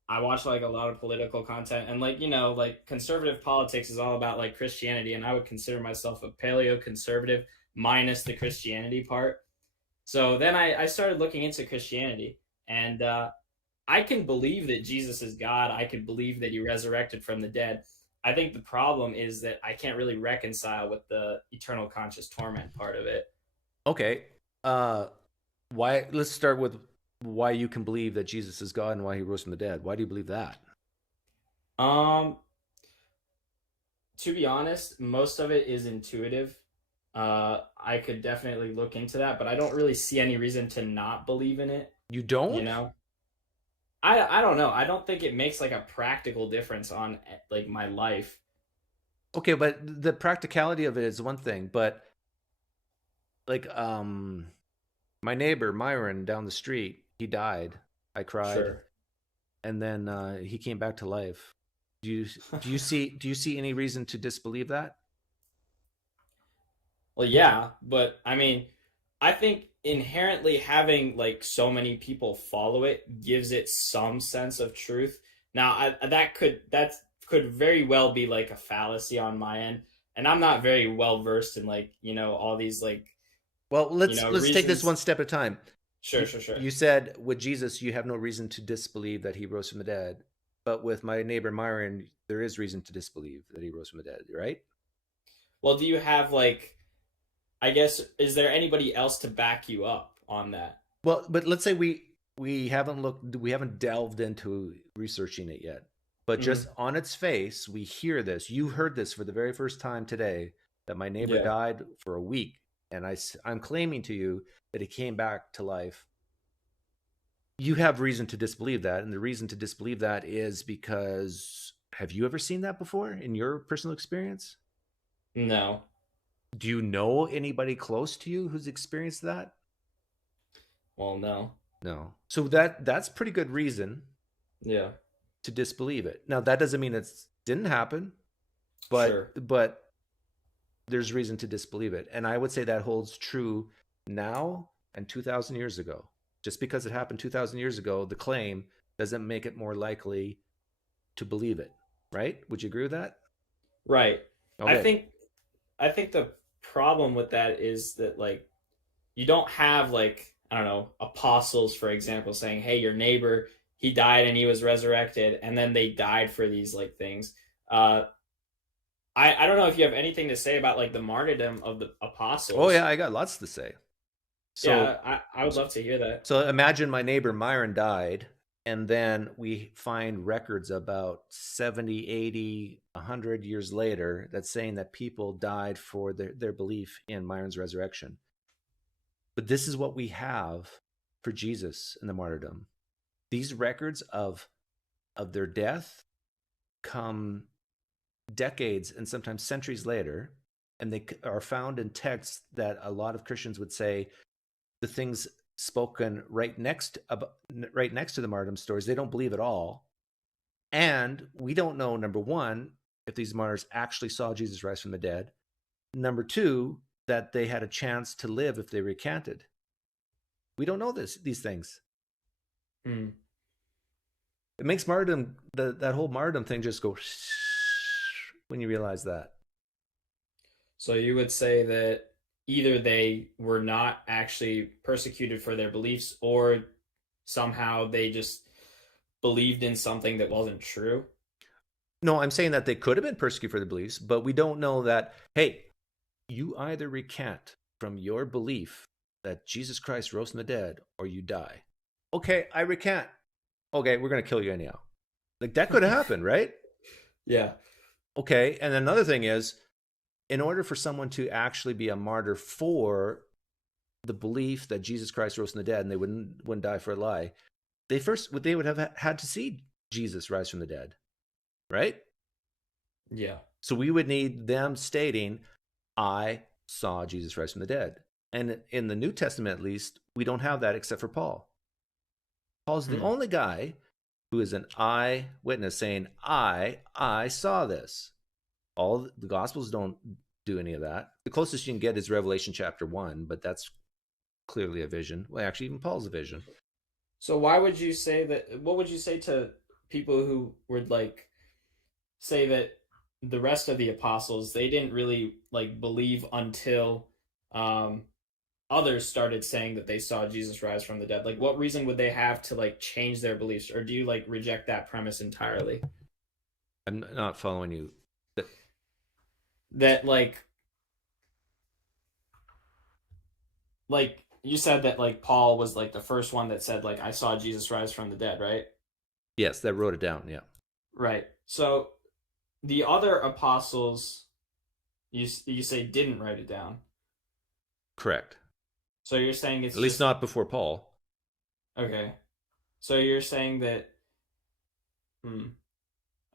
I watch like a lot of political content, and like like conservative politics is all about like Christianity, and I would consider myself a paleo conservative minus the Christianity part. So then I started looking into Christianity, and I can believe that Jesus is God. I can believe that he resurrected from the dead. I think the problem is that I can't really reconcile with the eternal conscious torment part of it. Okay. Why? Let's start with why you can believe that Jesus is God and why he rose from the dead. Why do you believe that? To be honest, most of it is intuitive. I could definitely look into that, but I don't really see any reason to not believe in it. You don't? I don't know. I don't think it makes like a practical difference on like my life. Okay, but the practicality of it is one thing, but like my neighbor Myron down the street, he died. I cried. Sure. And then he came back to life. Do you see any reason to disbelieve that? Well, yeah, but I mean, I think inherently having like so many people follow it gives it some sense of truth. Now, that could very well be like a fallacy on my end, and I'm not very well versed in like all these like Well, let's take this reasons. one step at a time. Sure. You said with Jesus, you have no reason to disbelieve that he rose from the dead. But with my neighbor Myron, there is reason to disbelieve that he rose from the dead, right? Well, do you have like, I guess, is there anybody else to back you up on that? Well, but let's say we haven't delved into researching it yet. But just on its face, we hear this. You heard this for the very first time today, that my neighbor died for a week. And I'm claiming to you that he came back to life. You have reason to disbelieve that. And the reason to disbelieve that is because, have you ever seen that before in your personal experience? No. Do you know anybody close to you who's experienced that? Well, no. No. So that's pretty good reason. Yeah. To disbelieve it. Now, that doesn't mean it didn't happen, but there's reason to disbelieve it. And I would say that holds true now and 2,000 years ago. Just because it happened 2,000 years ago, the claim doesn't make it more likely to believe it, right? Would you agree with that? Right. Okay. I think the problem with that is that, like, you don't have, like, I don't know, apostles, for example, saying, hey, your neighbor, he died and he was resurrected, and then they died for these, like, things. I don't know if you have anything to say about, like, the martyrdom of the apostles. Oh yeah, I got lots to say. So, yeah, I would love to hear that. So imagine my neighbor Myron died, and then we find records about 70, 80, 100 years later that's saying that people died for their belief in Myron's resurrection. But this is what we have for Jesus in the martyrdom. These records of their death come decades and sometimes centuries later, and they are found in texts that a lot of Christians would say the things spoken right next to the martyrdom stories, they don't believe at all. And we don't know, number one, if these martyrs actually saw Jesus rise from the dead. Number two, that they had a chance to live if they recanted. We don't know these things. It makes martyrdom, that whole martyrdom thing just go when you realize that. So you would say that either they were not actually persecuted for their beliefs, or somehow they just believed in something that wasn't true? No, I'm saying that they could have been persecuted for their beliefs, but we don't know that, hey, you either recant from your belief that Jesus Christ rose from the dead or you die. Okay, I recant. Okay, we're going to kill you anyhow. Like, that could have happened, right? Yeah. Okay, and another thing is, in order for someone to actually be a martyr for the belief that Jesus Christ rose from the dead and they wouldn't die for a lie, they would have had to see Jesus rise from the dead, right? Yeah. So we would need them stating, I saw Jesus rise from the dead. And in the New Testament, at least, we don't have that except for Paul. Paul's the only guy who is an eyewitness saying, I saw this. All the Gospels don't do any of that. The closest you can get is Revelation chapter 1, but that's clearly a vision. Well, actually, even Paul's a vision. So why would you say that? What would you say to people who would, like, say that the rest of the apostles, they didn't really, like, believe until others started saying that they saw Jesus rise from the dead? Like, what reason would they have to, like, change their beliefs? Or do you, like, reject that premise entirely? I'm not following you. That like you said that, like, Paul was, like, the first one that said, like, I saw Jesus rise from the dead, right? Yes, that wrote it down, yeah. Right. So the other apostles, you say, didn't write it down. Correct. So you're saying it's at least not before Paul. Okay. So you're saying that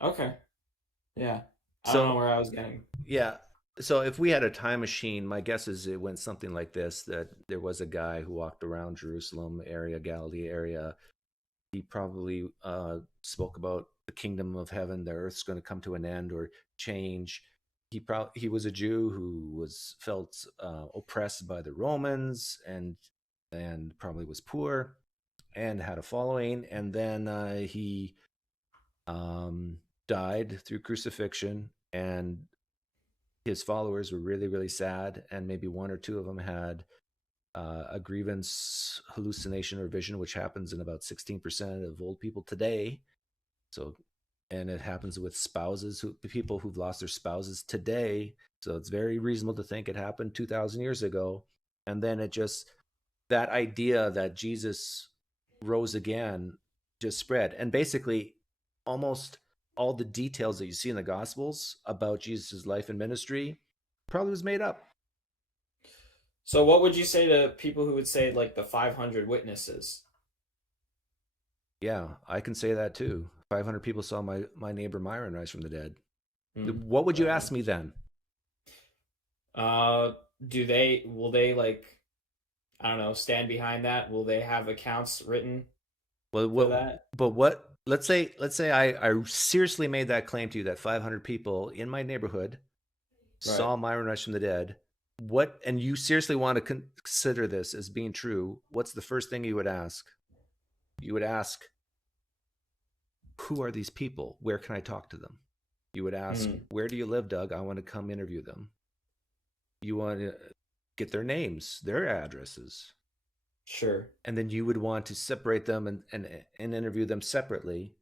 okay. Yeah. I don't know where I was getting. Yeah. So if we had a time machine, my guess is it went something like this, that there was a guy who walked around Jerusalem area, Galilee area. He probably spoke about the kingdom of heaven, the earth's going to come to an end or change. He was a Jew who felt oppressed by the Romans and probably was poor and had a following. And then he died through crucifixion, and his followers were really, really sad, and maybe one or two of them had a grievance, hallucination, or vision, which happens in about 16% of old people today. So, and it happens with spouses, people who've lost their spouses today. So it's very reasonable to think it happened 2,000 years ago. And then that idea that Jesus rose again just spread. And basically, almost all the details that you see in the Gospels about Jesus' life and ministry probably was made up. So what would you say to people who would say like the 500 witnesses? Yeah, I can say that too. 500 people saw my neighbor Myron rise from the dead. What would you ask me then? Will they like, I don't know, stand behind that? Will they have accounts written for that? But let's say I seriously made that claim to you that 500 people in my neighborhood saw Myron rise from the dead. And you seriously want to consider this as being true, what's the first thing you would ask? You would ask, who are these people? Where can I talk to them? You would ask, where do you live, Doug? I want to come interview them. You want to get their names, their addresses. Sure. And then you would want to separate them and interview them separately.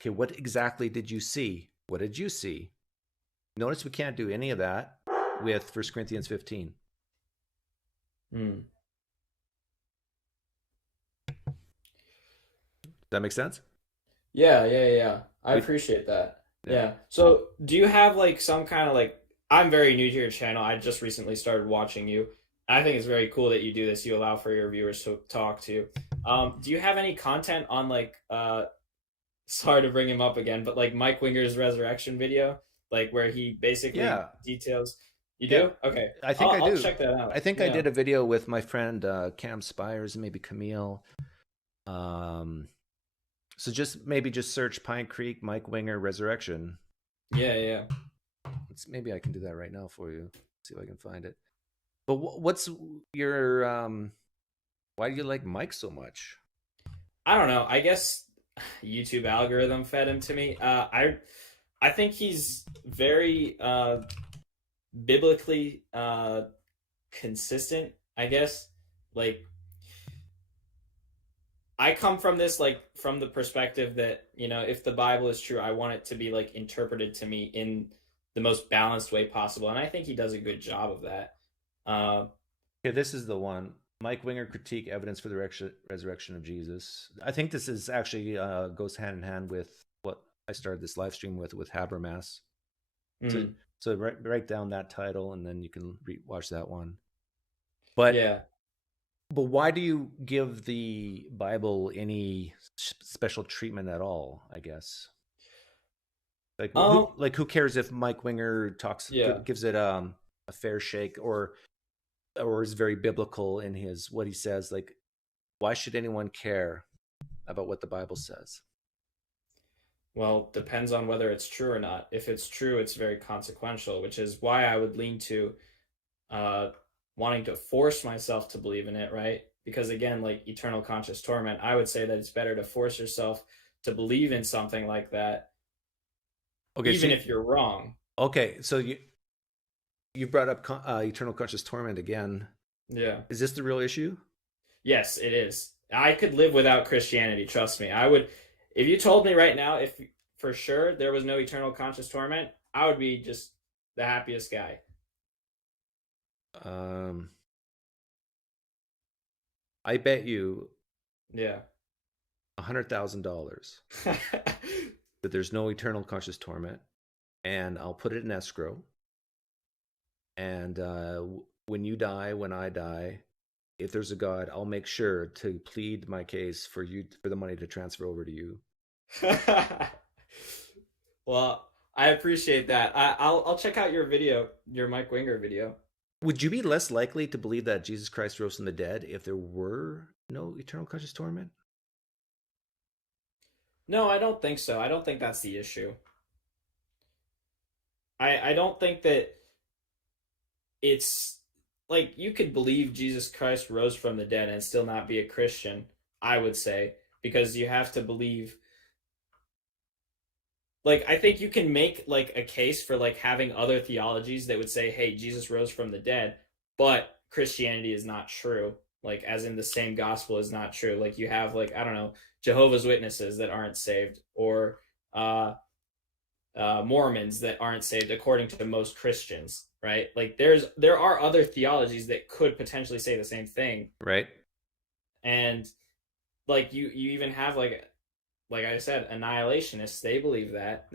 Okay, what exactly did you see? What did you see? Notice we can't do any of that with 1 Corinthians 15. Does that make sense? Yeah. I appreciate that. Yeah. So do you have like some kind of like, I'm very new to your channel. I just recently started watching you. I think it's very cool that you do this. You allow for your viewers to talk to. Do you have any content on like, sorry to bring him up again, but like Mike Winger's resurrection video, like where he basically details. You do? Okay. I think I do. I'll check that out. I think I did a video with my friend Cam Spires and maybe Camille. So just search Pinecreek, Mike Winger, resurrection. Yeah. Maybe I can do that right now for you. See if I can find it. But what's your why do you like Mike so much? I don't know. I guess YouTube algorithm fed him to me. I think he's very biblically consistent, I guess. Like, I come from this, like, from the perspective that, you know, if the Bible is true, I want it to be like interpreted to me in the most balanced way possible, and I think he does a good job of that. Okay, this is the one. Mike Winger critique evidence for the resurrection of Jesus. I think this is actually goes hand in hand with what I started this live stream with Habermas. So write down that title, and then you can watch that one. But why do you give the Bible any special treatment at all? I guess. Like, who cares if Mike Winger gives it a fair shake, or is very biblical in what he says? Like, why should anyone care about what the Bible says? Well, depends on whether it's true or not. If it's true, it's very consequential, which is why I would lean to wanting to force myself to believe in it, right? Because again, like eternal conscious torment, I would say that it's better to force yourself to believe in something like that, even if you're wrong. Okay, so you brought up eternal conscious torment again. Yeah. Is this the real issue? Yes, it is. I could live without Christianity, trust me. I would. If you told me right now, if for sure there was no eternal conscious torment, I would be just the happiest guy. I bet you $100,000 that there's no eternal conscious torment, and I'll put it in escrow. And when you die, when I die, if there's a God, I'll make sure to plead my case for the money to transfer over to you. Well, I appreciate that. I'll check out your video, your Mike Winger video. Would you be less likely to believe that Jesus Christ rose from the dead if there were no eternal conscious torment? No, I don't think so. I don't think that's the issue. I don't think that it's like you could believe Jesus Christ rose from the dead and still not be a Christian, I would say, because you have to believe. Like, I think you can make like a case for like having other theologies that would say, hey, Jesus rose from the dead, but Christianity is not true, like as in the same gospel is not true. Like you have like, I don't know, Jehovah's Witnesses that aren't saved, or Mormons that aren't saved according to most Christians, right? Like there are other theologies that could potentially say the same thing, right? And like you even have like I said, annihilationists. They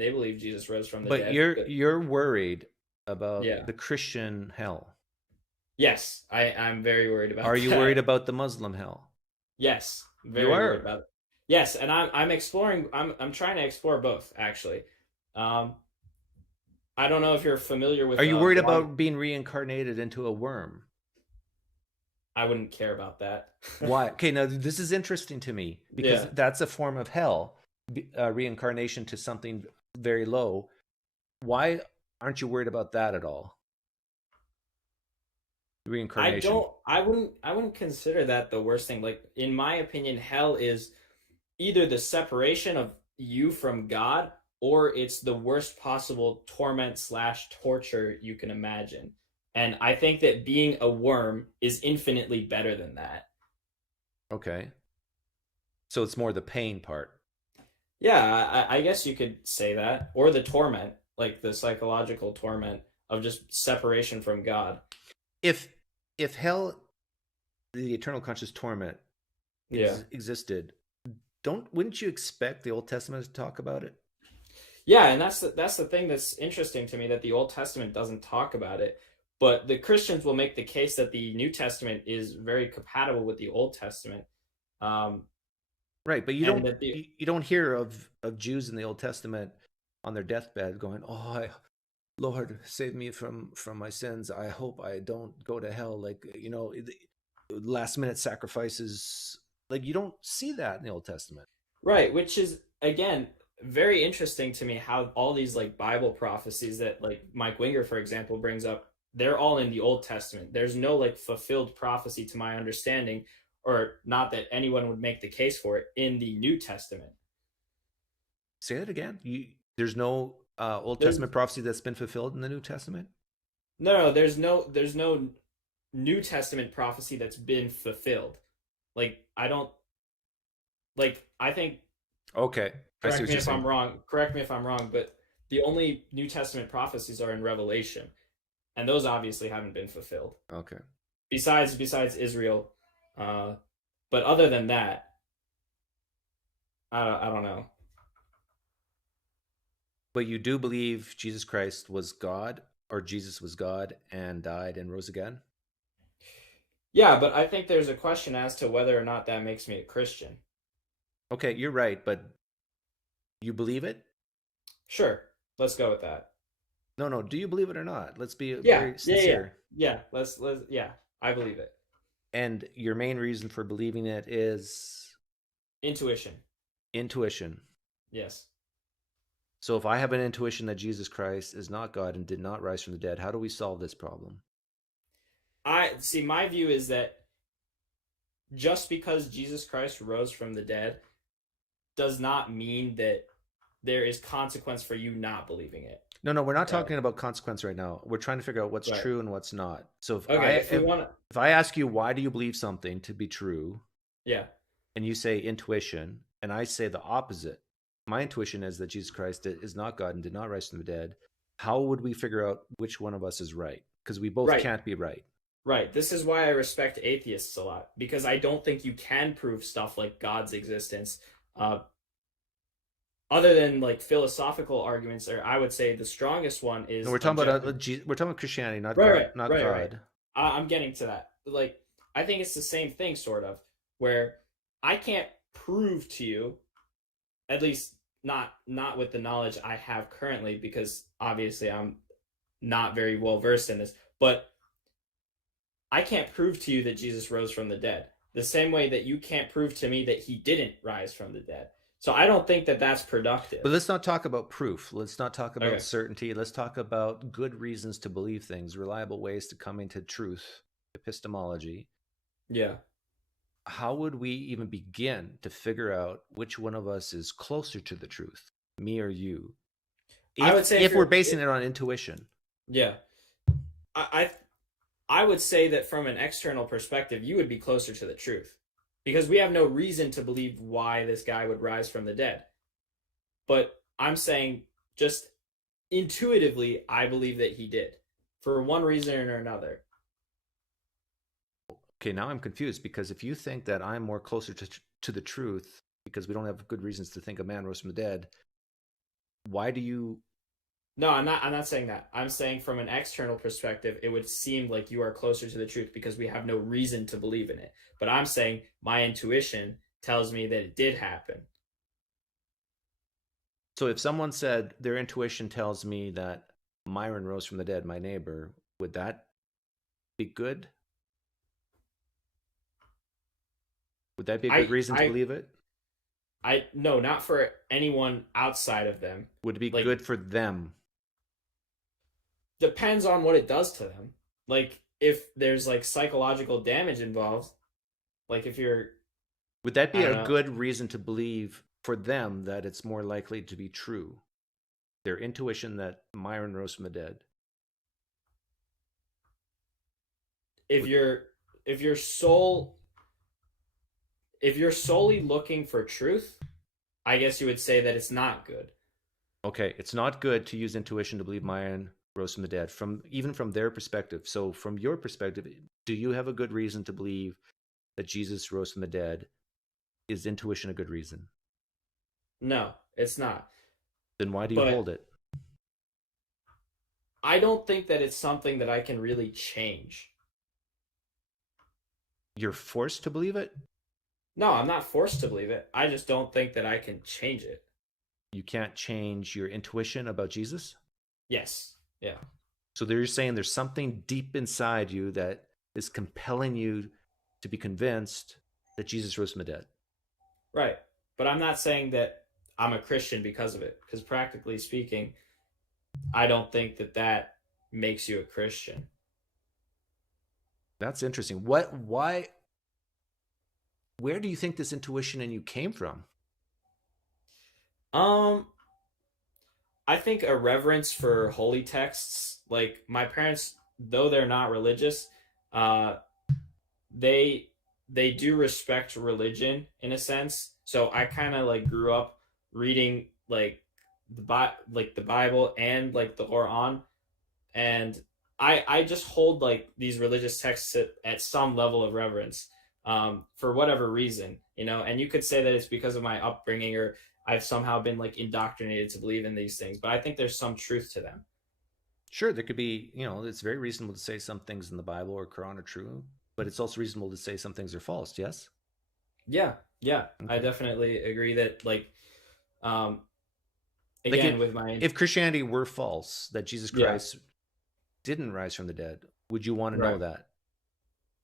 believe Jesus rose from the dead. But you're worried about the Christian hell. Yes, I'm very worried about. Are you worried about the Muslim hell? Yes, very worried about it. Yes, and I'm exploring. I'm trying to explore both actually. I don't know if you're familiar with. Are you worried about being reincarnated into a worm? I wouldn't care about that. Why? Okay, now this is interesting to me because that's a form of hell, reincarnation to something very low. Why aren't you worried about that at all? Reincarnation. I wouldn't consider that the worst thing. Like in my opinion, hell is either the separation of you from God, or it's the worst possible torment / torture you can imagine. And I think that being a worm is infinitely better than that. Okay. So it's more the pain part. Yeah, I guess you could say that. Or the torment, like the psychological torment of just separation from God. If hell, the eternal conscious torment, existed, wouldn't you expect the Old Testament to talk about it? Yeah, and that's the thing that's interesting to me, that the Old Testament doesn't talk about it. But the Christians will make the case that the New Testament is very compatible with the Old Testament. Right, but you don't hear of Jews in the Old Testament on their deathbed going, "Oh, Lord, save me from my sins. I hope I don't go to hell." Like, last minute sacrifices. Like, you don't see that in the Old Testament. Right, which is again very interesting to me, how all these like Bible prophecies that like Mike Winger, for example, brings up, they're all in the Old Testament. There's no like fulfilled prophecy, to my understanding, or not that anyone would make the case for it, in the New Testament. Say that again. There's no Old Testament prophecy that's been fulfilled in the New Testament? No, there's no New Testament prophecy that's been fulfilled. Like I think. Okay. Correct me if I'm wrong, but the only New Testament prophecies are in Revelation, and those obviously haven't been fulfilled. Okay. Besides Israel, but other than that, I don't know. But you do believe Jesus Christ was God, or Jesus was God and died and rose again? Yeah, but I think there's a question as to whether or not that makes me a Christian. Okay, you're right, but you believe it? Sure, let's go with that. No, do you believe it or not? Let's be very sincere. Yeah, let's I believe it. And your main reason for believing it is? Intuition. Yes. So if I have an intuition that Jesus Christ is not God and did not rise from the dead, how do we solve this problem? My view is that just because Jesus Christ rose from the dead does not mean that there is consequence for you not believing it. No, we're not talking about consequence right now. We're trying to figure out what's true and what's not. So if I ask you, why do you believe something to be true? Yeah. And you say intuition, and I say the opposite. My intuition is that Jesus Christ is not God and did not rise from the dead. How would we figure out which one of us is right? Because we both can't be right. Right. This is why I respect atheists a lot, because I don't think you can prove stuff like God's existence. Other than like philosophical arguments, or I would say the strongest one is. No, we're talking about Christianity, not God. Right. I'm getting to that. Like, I think it's the same thing, sort of, where I can't prove to you, at least not with the knowledge I have currently, because obviously I'm not very well versed in this, but I can't prove to you that Jesus rose from the dead. The same way that you can't prove to me that he didn't rise from the dead. So I don't think that that's productive. But let's not talk about proof. Let's not talk about certainty. Let's talk about good reasons to believe things, reliable ways to coming to truth, epistemology. Yeah. How would we even begin to figure out which one of us is closer to the truth, me or you? I would say if we're basing it on intuition. Yeah. I would say that from an external perspective, you would be closer to the truth, because we have no reason to believe why this guy would rise from the dead. But I'm saying, just intuitively, I believe that he did, for one reason or another. Okay, now I'm confused, because if you think that I'm more closer to the truth because we don't have good reasons to think a man rose from the dead, why do you... No, I'm not saying that. I'm saying from an external perspective, it would seem like you are closer to the truth because we have no reason to believe in it. But I'm saying my intuition tells me that it did happen. So if someone said their intuition tells me that Myron rose from the dead, my neighbor, would that be good? Would that be a good reason to believe it? No, not for anyone outside of them. Would it be good for them? Depends on what it does to them. Like, if there's like psychological damage involved, like if you're... Would that be a good reason to believe for them that it's more likely to be true? Their intuition that Myron rose from the dead. If you're solely looking for truth, I guess you would say that it's not good. Okay, it's not good to use intuition to believe Myron rose from the dead, even from their perspective. So from your perspective, do you have a good reason to believe that Jesus rose from the dead? Is intuition a good reason? No, it's not. Then why do you hold it? I don't think that it's something that I can really change. You're forced to believe it? No, I'm not forced to believe it. I just don't think that I can change it. You can't change your intuition about Jesus? Yes. Yeah. So you're saying there's something deep inside you that is compelling you to be convinced that Jesus rose from the dead. Right. But I'm not saying that I'm a Christian because of it. Because practically speaking, I don't think that makes you a Christian. That's interesting. Why... Where do you think this intuition in you came from? I think a reverence for holy texts. Like, my parents, though they're not religious, they do respect religion in a sense. So I kind of like grew up reading like the Bible and like the Quran, and I just hold like these religious texts at some level of reverence. For whatever reason, and you could say that it's because of my upbringing, or I've somehow been like indoctrinated to believe in these things, but I think there's some truth to them. Sure, there could be, it's very reasonable to say some things in the Bible or Quran are true, but it's also reasonable to say some things are false, yes? Yeah. Okay. I definitely agree that, like, again, if Christianity were false, that Jesus Christ didn't rise from the dead, would you want to know that?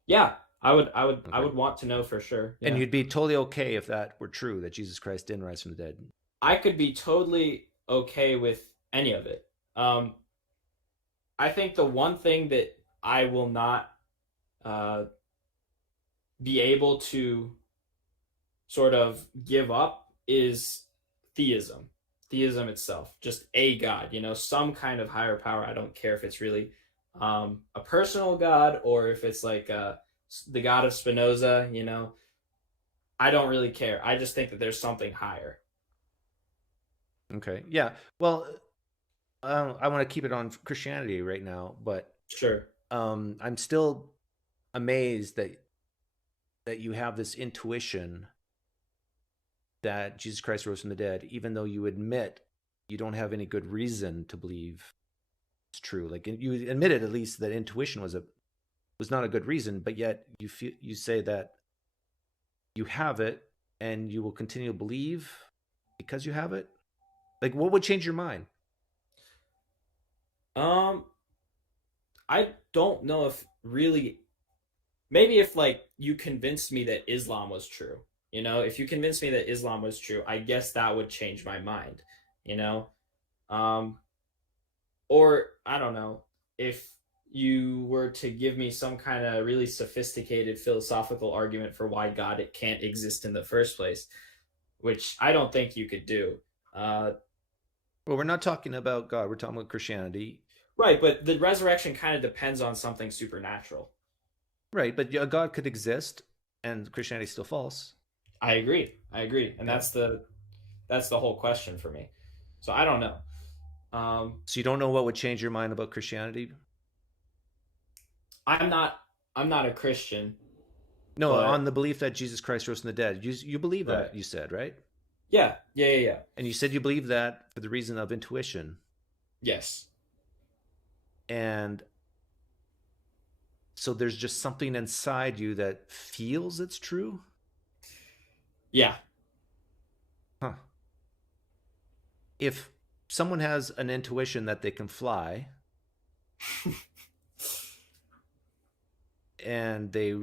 Yeah. I would want to know for sure. Yeah. And you'd be totally okay if that were true, that Jesus Christ didn't rise from the dead. I could be totally okay with any of it. I think the one thing that I will not be able to sort of give up is theism. Theism itself, just a God, some kind of higher power. I don't care if it's really a personal God or if it's like the God of Spinoza, I don't really care. I just think that there's something higher. Okay. Yeah. Well, I want to keep it on Christianity right now, but sure. I'm still amazed that you have this intuition that Jesus Christ rose from the dead, even though you admit you don't have any good reason to believe it's true. Like, you admitted at least that intuition was not a good reason, but yet you say that you have it and you will continue to believe because you have it. Like, what would change your mind? I don't know if really, maybe if like you convinced me that Islam was true, if you convinced me that Islam was true, I guess that would change my mind, or I don't know, if you were to give me some kind of really sophisticated philosophical argument for why God can't exist in the first place, which I don't think you could do. Well, we're not talking about God. We're talking about Christianity. Right, but the resurrection kind of depends on something supernatural. Right, but God could exist and Christianity is still false. I agree, and that's the whole question for me. So I don't know. So you don't know what would change your mind about Christianity? I'm not a Christian. No, on the belief that Jesus Christ rose from the dead. You believe that, right. You said, right? Yeah. And you said you believe that for the reason of intuition. Yes. And so there's just something inside you that feels it's true? Yeah. Huh. If someone has an intuition that they can fly and they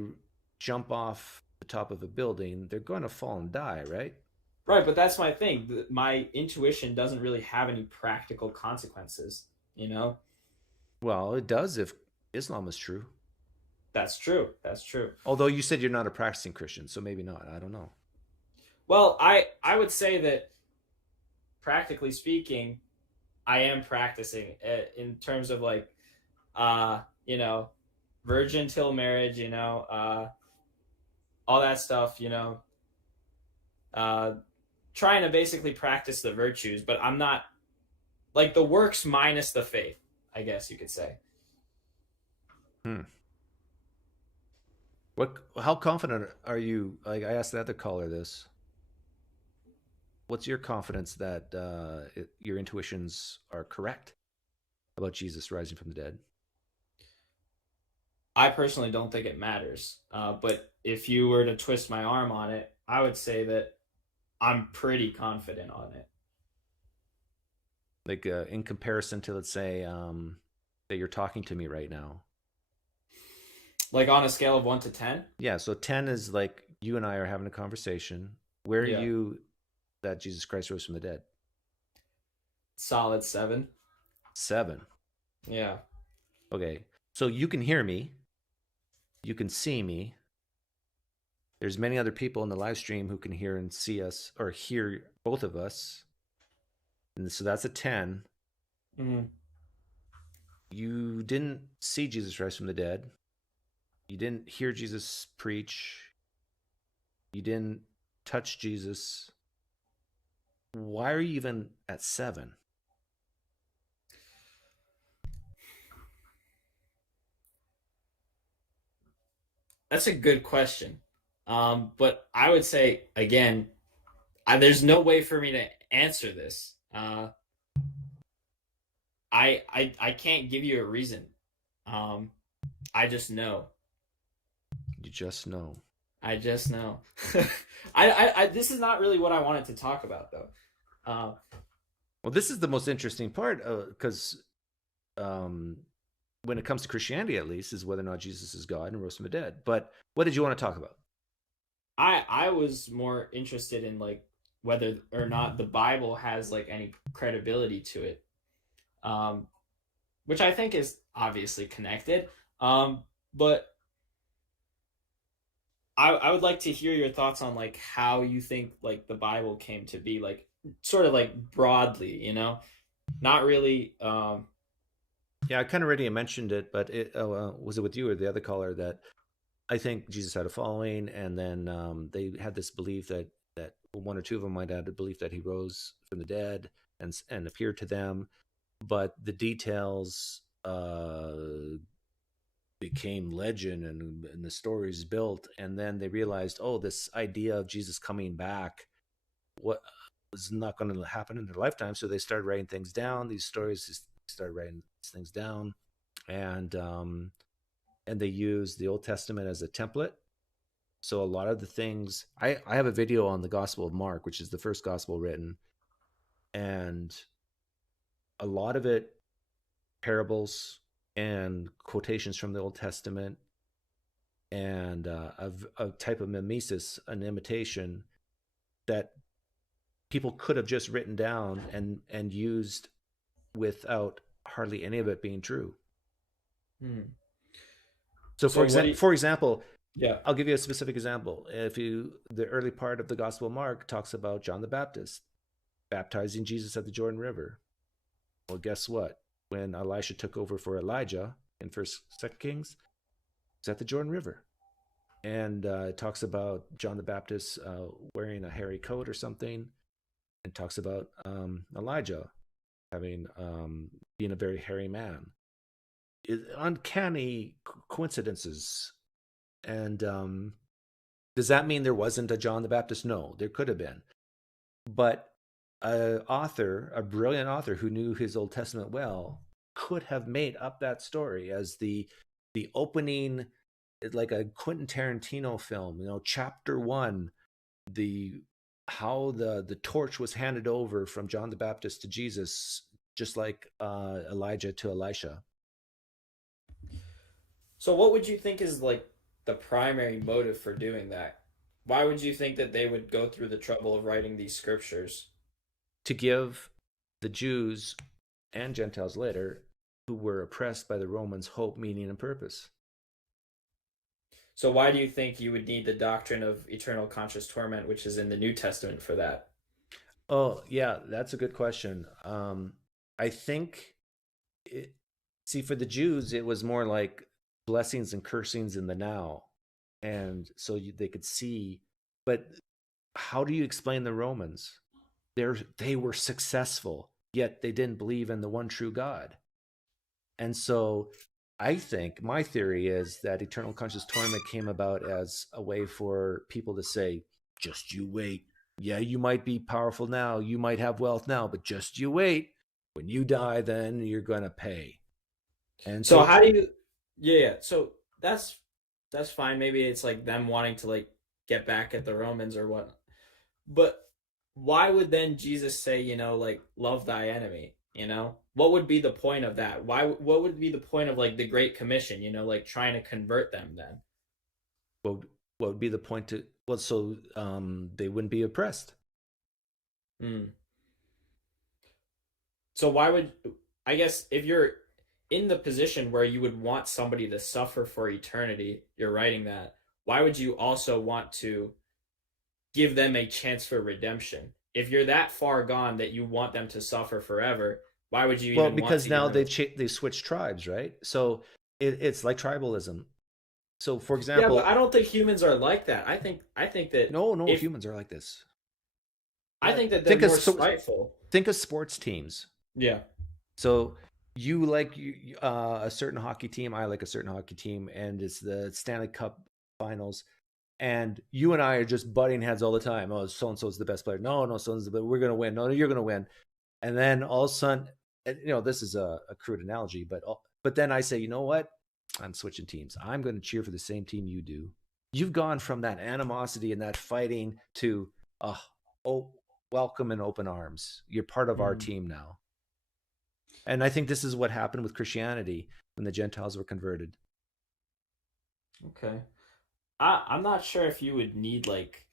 jump off the top of a building, they're going to fall and die, right? Right, but that's my thing. My intuition doesn't really have any practical consequences, you know? Well, it does if Islam is true. That's true. Although you said you're not a practicing Christian, so maybe not. I don't know. Well, I would say that, practically speaking, I am practicing in terms of like, you know, virgin till marriage, you know, all that stuff, you know, trying to basically practice the virtues, but I'm not like the works minus the faith, I guess you could say. How confident are you? Like I asked the other caller this. What's your confidence that your intuitions are correct about Jesus rising from the dead? I personally don't think it matters. But if you were to twist my arm on it, I would say that I'm pretty confident on it. Like in comparison to, let's say, that you're talking to me right now. Like on a scale of 1 to 10? Yeah, so 10 is like you and I are having a conversation. Where are you that Jesus Christ rose from the dead? Solid 7. 7? Yeah. Okay, so you can hear me. You can see me. There's many other people in the live stream who can hear and see us, or hear both of us. And so that's a 10. Mm-hmm. You didn't see Jesus rise from the dead. You didn't hear Jesus preach. You didn't touch Jesus. Why are you even at 7? That's a good question. But I would say, again, there's no way for me to answer this. I can't give you a reason. I just know. You just know. I just know. I this is not really what I wanted to talk about, though. Well, this is the most interesting part, because when it comes to Christianity, at least, is whether or not Jesus is God and rose from the dead. But what did you want to talk about? I was more interested in like whether or not the Bible has like any credibility to it, which I think is obviously connected. But I would like to hear your thoughts on like how you think like the Bible came to be, like sort of like broadly, you know, not really. Yeah, I kind of already mentioned it, but was it with you or the other caller that I think Jesus had a following, and then they had this belief that one or two of them might have a belief that he rose from the dead and appeared to them, but the details became legend and the stories built, and then they realized, oh, this idea of Jesus coming back was not going to happen in their lifetime, so they started writing things down. These stories started writing things down, and they used the Old Testament as a template. So a lot of the things, I have a video on the Gospel of Mark, which is the first gospel written, and a lot of it parables and quotations from the Old Testament, and a type of mimesis, an imitation that people could have just written down and used without hardly any of it being true. So for example, yeah, I'll give you a specific example. The early part of the Gospel of Mark talks about John the Baptist baptizing Jesus at the Jordan River. Well, guess what? when Elisha took over for Elijah in Second Kings. It's at the Jordan River. And it talks about John the Baptist wearing a hairy coat or something. And talks about Elijah having being a very hairy man. Uncanny coincidences. And does that mean there wasn't a John the Baptist? No, there could have been. But a brilliant author who knew his Old Testament well, could have made up that story as the opening, like a Quentin Tarantino film, chapter 1, how the torch was handed over from John the Baptist to Jesus, just like Elijah to Elisha. So what would you think is like the primary motive for doing that? Why would you think that they would go through the trouble of writing these scriptures? To give the Jews and Gentiles later who were oppressed by the Romans hope, meaning, and purpose. So why do you think you would need the doctrine of eternal conscious torment, which is in the New Testament, for that? Oh, yeah, that's a good question. I think, for the Jews, it was more like blessings and cursings in the now. And so they could see. But how do you explain the Romans? They were successful, yet they didn't believe in the one true God. And so I think my theory is that eternal conscious torment came about as a way for people to say, just you wait. Yeah, you might be powerful now, you might have wealth now, but just you wait. When you die, then you're going to pay. And so how do you, yeah, so that's fine. Maybe it's like them wanting to like get back at the Romans or what. But why would then Jesus say, like, love thy enemy? What would be the point of that? What would be the point of like the Great Commission, like trying to convert them then? What would be the point so they wouldn't be oppressed. So why would, I guess, if you're in the position where you would want somebody to suffer for eternity, you're writing that, why would you also want to give them a chance for redemption? If you're that far gone that you want them to suffer forever, why would you even want to? Well, because now they switch tribes, right? So it's like tribalism. So, for example, yeah, but I don't think humans are like that. I think that humans are like this. I think that they're more spiteful. Think of sports teams. Yeah. So you like a certain hockey team. I like a certain hockey team, and it's the Stanley Cup Finals. And you and I are just butting heads all the time. Oh, so and so is the best player. No, so and so, but we're gonna win. No, you're gonna win. And then all of a sudden, this is a crude analogy, but then I say, you know what? I'm switching teams. I'm going to cheer for the same team you do. You've gone from that animosity and that fighting to welcome and open arms. You're part of our team now. And I think this is what happened with Christianity when the Gentiles were converted. Okay. I'm not sure if you would need like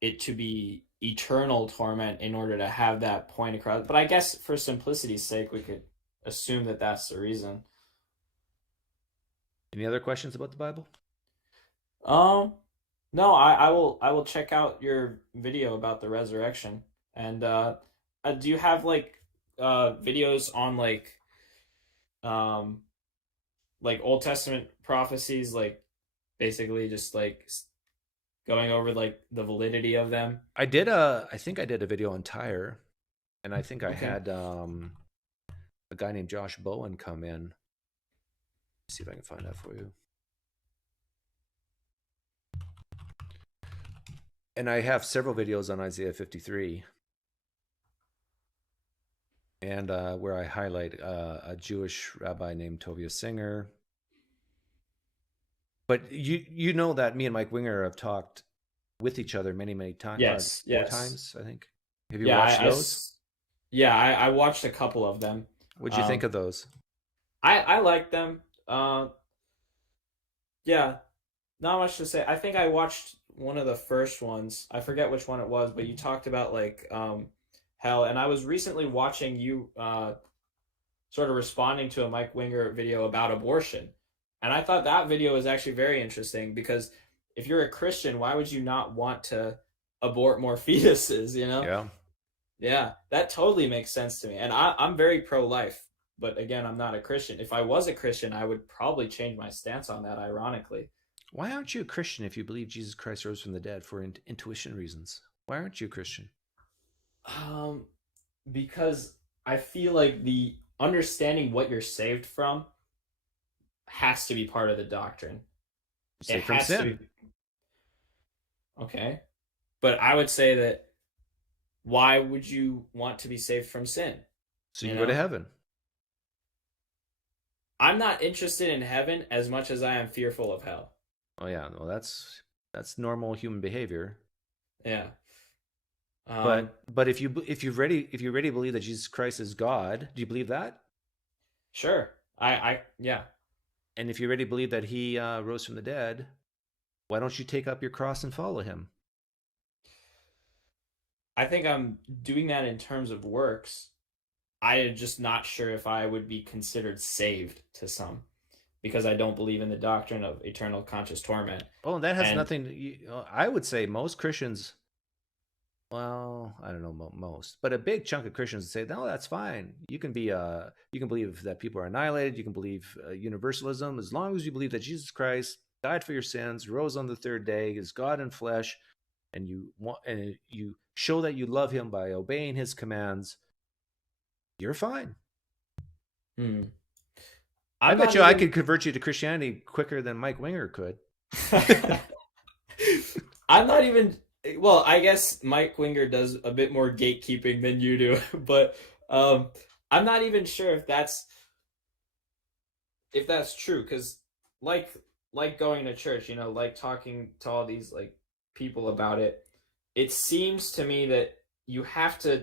it to be eternal torment in order to have that point across. But I guess for simplicity's sake, we could assume that that's the reason. Any other questions about the Bible? No, I will check out your video about the resurrection. And do you have like videos on like Old Testament prophecies, like basically just like going over like the validity of them? I think I did a video on Tyre, and I think I had a guy named Josh Bowen come in. Let's see if I can find that for you. And I have several videos on Isaiah 53, and where I highlight a Jewish rabbi named Tovia Singer. But you know that me and Mike Winger have talked with each other many times. Yes. 4 times, I think. Have you watched those? I watched a couple of them. What'd you think of those? I like them. Yeah, not much to say. I think I watched one of the first ones. I forget which one it was, but you talked about like hell, and I was recently watching you sort of responding to a Mike Winger video about abortion. And I thought that video was actually very interesting, because if you're a Christian, why would you not want to abort more fetuses, Yeah. Yeah, that totally makes sense to me. And I'm very pro-life, but again, I'm not a Christian. If I was a Christian, I would probably change my stance on that, ironically. Why aren't you a Christian if you believe Jesus Christ rose from the dead for intuition reasons? Why aren't you a Christian? Because I feel like the understanding what you're saved from has to be part of the doctrine. Saved from sin. Okay. But I would say that why would you want to be saved from sin? So you go to heaven. I'm not interested in heaven as much as I am fearful of hell. Oh yeah, well that's normal human behavior. Yeah. But if you already believe that Jesus Christ is God, do you believe that? Sure. I yeah. And if you already believe that he rose from the dead, why don't you take up your cross and follow him? I think I'm doing that in terms of works. I'm just not sure if I would be considered saved to some, because I don't believe in the doctrine of eternal conscious torment. Oh, that has nothing. I would say most Christians. Well, I don't know most, but a big chunk of Christians would say, "No, that's fine. You can believe that people are annihilated. You can believe universalism as long as you believe that Jesus Christ died for your sins, rose on the third day, is God in flesh, and you show that you love him by obeying his commands. You're fine." I bet you I could convert you to Christianity quicker than Mike Winger could. I'm not even. Well, I guess Mike Winger does a bit more gatekeeping than you do, but I'm not even sure if that's true, because like going to church, like talking to all these like people about it, it seems to me that you have to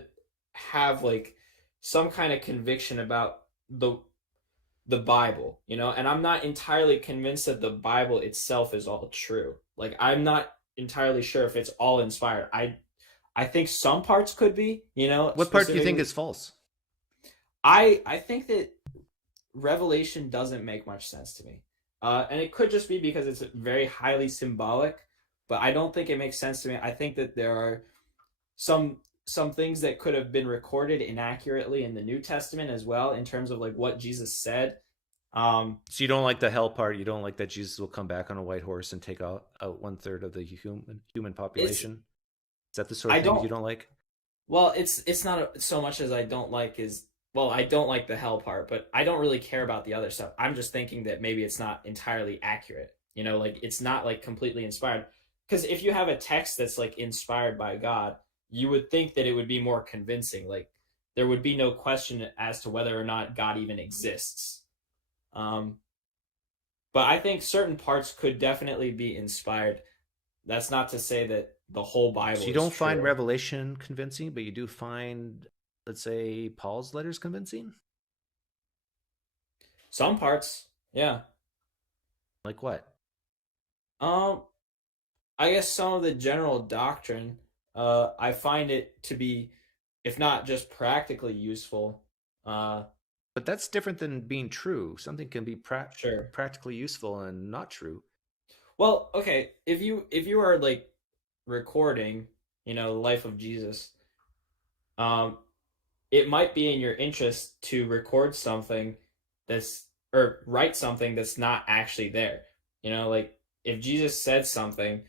have like some kind of conviction about the Bible, and I'm not entirely convinced that the Bible itself is all true. Like, I'm not entirely sure if it's all inspired. I think some parts could be, What part do you think is false? I think that Revelation doesn't make much sense to me. And it could just be because it's very highly symbolic, but I don't think it makes sense to me. I think that there are some things that could have been recorded inaccurately in the New Testament as well, in terms of like what Jesus said. So you don't like the hell part? You don't like that Jesus will come back on a white horse and take out 1/3 of the human population? Is that the sort of thing you don't like? Well, it's not so much as I don't like I don't like the hell part, but I don't really care about the other stuff. I'm just thinking that maybe it's not entirely accurate. Like it's not like completely inspired. Because if you have a text that's like inspired by God, you would think that it would be more convincing. Like there would be no question as to whether or not God even exists. But I think certain parts could definitely be inspired. That's not to say that the whole Bible. So you don't find Revelation convincing, but you do find, let's say, Paul's letters convincing? Some parts, yeah. Like what? I guess some of the general doctrine, I find it to be, if not just practically useful. But that's different than being true. Something can be practically useful and not true. Well, okay, if you are like recording, the life of Jesus, it might be in your interest to record something or write something that's not actually there. Like if Jesus said something,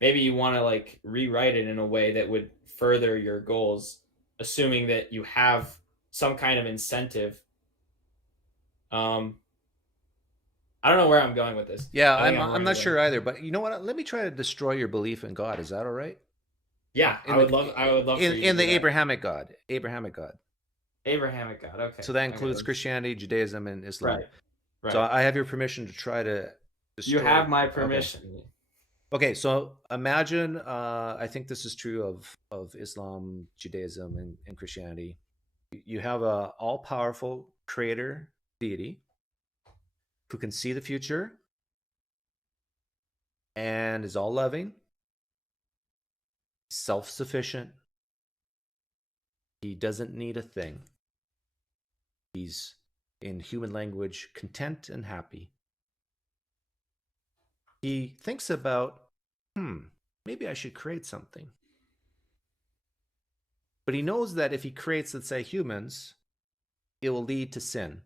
maybe you want to like rewrite it in a way that would further your goals, assuming that you have some kind of incentive. I don't know where I'm going with this. Yeah, I'm not sure either. But you know what? Let me try to destroy your belief in God. Is that all right? Yeah, I would love. In the Abrahamic God. Abrahamic God. Okay. So that includes Christianity, Judaism, and Islam. Right. So I have your permission to try to destroy. You have my permission. Okay, so imagine. I think this is true of Islam, Judaism, and Christianity. You have a all-powerful creator deity who can see the future and is all loving, self-sufficient. He doesn't need a thing. He's, in human language, content and happy. He thinks about, maybe I should create something. But he knows that if he creates, let's say, humans, it will lead to sin.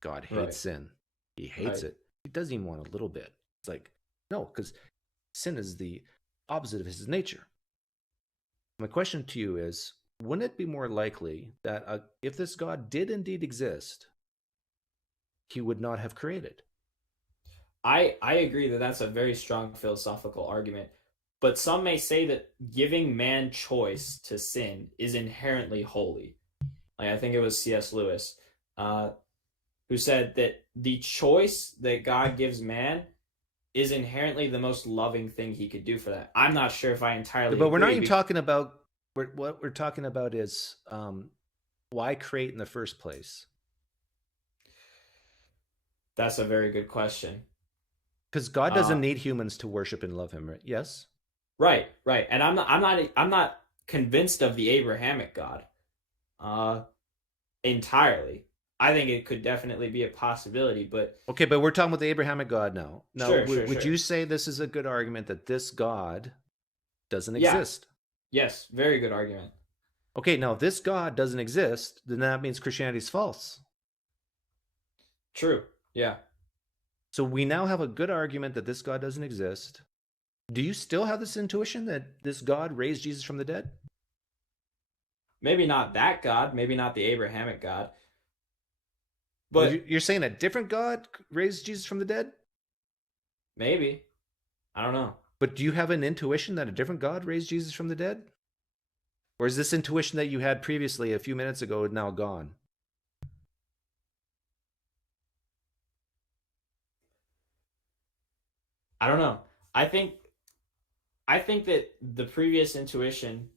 God hates Right. sin. He hates it. He doesn't even want a little bit. It's like, no, because sin is the opposite of his nature. My question to you is, wouldn't it be more likely that if this God did indeed exist, he would not have created? I agree that that's a very strong philosophical argument, but some may say that giving man choice to sin is inherently holy. Like, I think it was C.S. Lewis who said that the choice that God gives man is inherently the most loving thing he could do for that. I'm not sure if I entirely But we're agree not even talking about, what we're talking about is why create in the first place? That's a very good question. Because God doesn't need humans to worship and love him, right? Yes? Right. And I'm not convinced of the Abrahamic God entirely. I think it could definitely be a possibility, but... Okay, but we're talking about the Abrahamic God now. Now, sure, would you say this is a good argument that this God doesn't exist? Yes, very good argument. Okay, now if this God doesn't exist, then that means Christianity is false. True, yeah. So we now have a good argument that this God doesn't exist. Do you still have this intuition that this God raised Jesus from the dead? Maybe not that God, maybe not the Abrahamic God. But you're saying a different God raised Jesus from the dead? Maybe. I don't know. But do you have an intuition that a different God raised Jesus from the dead? Or is this intuition that you had previously a few minutes ago now gone? I don't know. I think that the previous intuition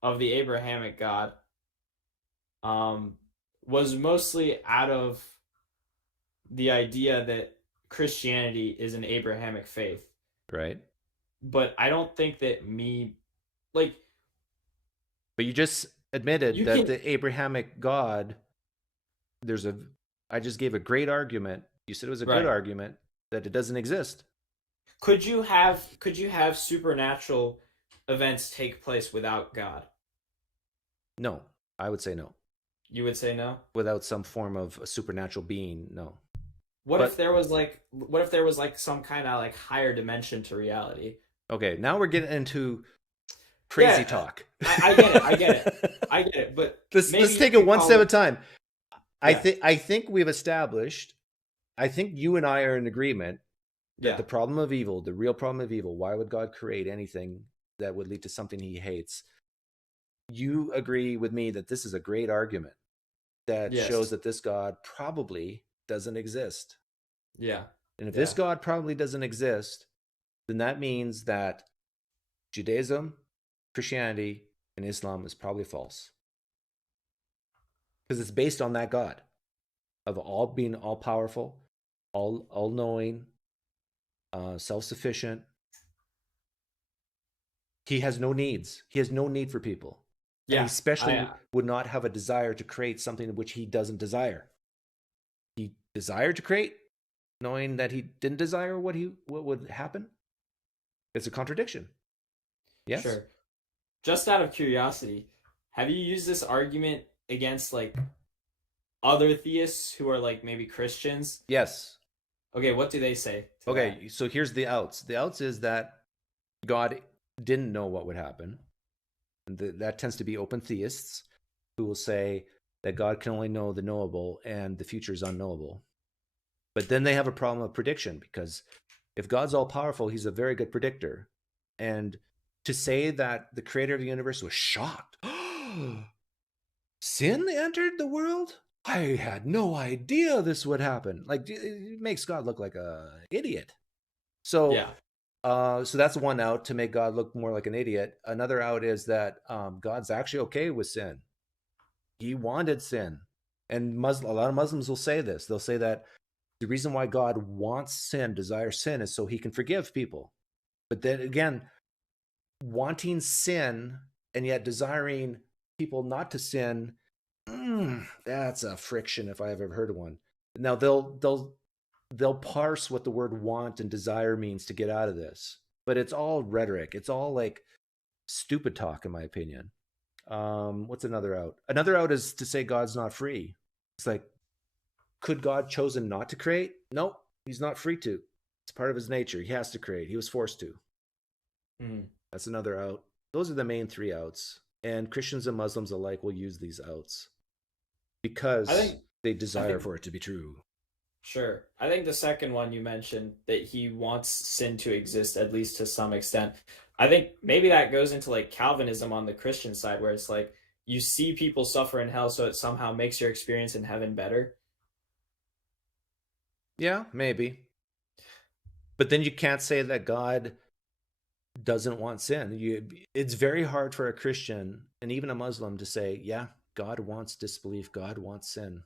of the Abrahamic God was mostly out of the idea that Christianity is an Abrahamic faith. Right. But I don't think that But you just admitted that the Abrahamic God, I just gave a great argument. You said it was a good argument that it doesn't exist. Could you have supernatural events take place without God? No, I would say no. You would say no? Without some form of a supernatural being, no. What if there was some kind of like higher dimension to reality? Okay, now we're getting into crazy talk. I get it. But let's take it one step at a time. Yeah. I think we've established. I think you and I are in agreement that the problem of evil, the real problem of evil, why would God create anything that would lead to something he hates? You agree with me that this is a great argument that shows that this God probably doesn't exist. Yeah. And if this God probably doesn't exist, then that means that Judaism, Christianity, and Islam is probably false. Because it's based on that God of all being all powerful, all knowing, self-sufficient. He has no needs. He has no need for people. Yeah, and he especially would not have a desire to create something which he doesn't desire. He desired to create, knowing that he didn't desire what would happen. It's a contradiction. Yes. Sure. Just out of curiosity, have you used this argument against like other theists who are like maybe Christians? Yes. Okay, what do they say? Okay, so here's the outs. The outs is that God didn't know what would happen. And that tends to be open theists who will say that God can only know the knowable and the future is unknowable. But then they have a problem of prediction, because if God's all powerful, he's a very good predictor. And to say that the creator of the universe was shocked. Sin entered the world? I had no idea this would happen. Like, it makes God look like an idiot. So, so that's one out, to make God look more like an idiot. Another out is that God's actually okay with sin. He wanted sin. And a lot of Muslims will say this. They'll say that the reason why God wants sin, desires sin, is so he can forgive people. But then again, wanting sin and yet desiring people not to sin, that's a friction if I ever heard of one. Now they'll parse what the word want and desire means to get out of this, but it's all rhetoric. It's all like stupid talk, in my opinion. What's another out? Another out is to say God's not free. It's like, could God chosen not to create? Nope, he's not free to. It's part of his nature. He has to create. He was forced to. That's another out. Those are the main three outs. And Christians and Muslims alike will use these outs because they desire for it to be true. Sure. I think the second one you mentioned, that he wants sin to exist, at least to some extent. I think maybe that goes into like Calvinism on the Christian side, where it's like you see people suffer in hell, so it somehow makes your experience in heaven better. Yeah, maybe. But then you can't say that God doesn't want sin. It's very hard for a Christian and even a Muslim to say, yeah, God wants disbelief, God wants sin,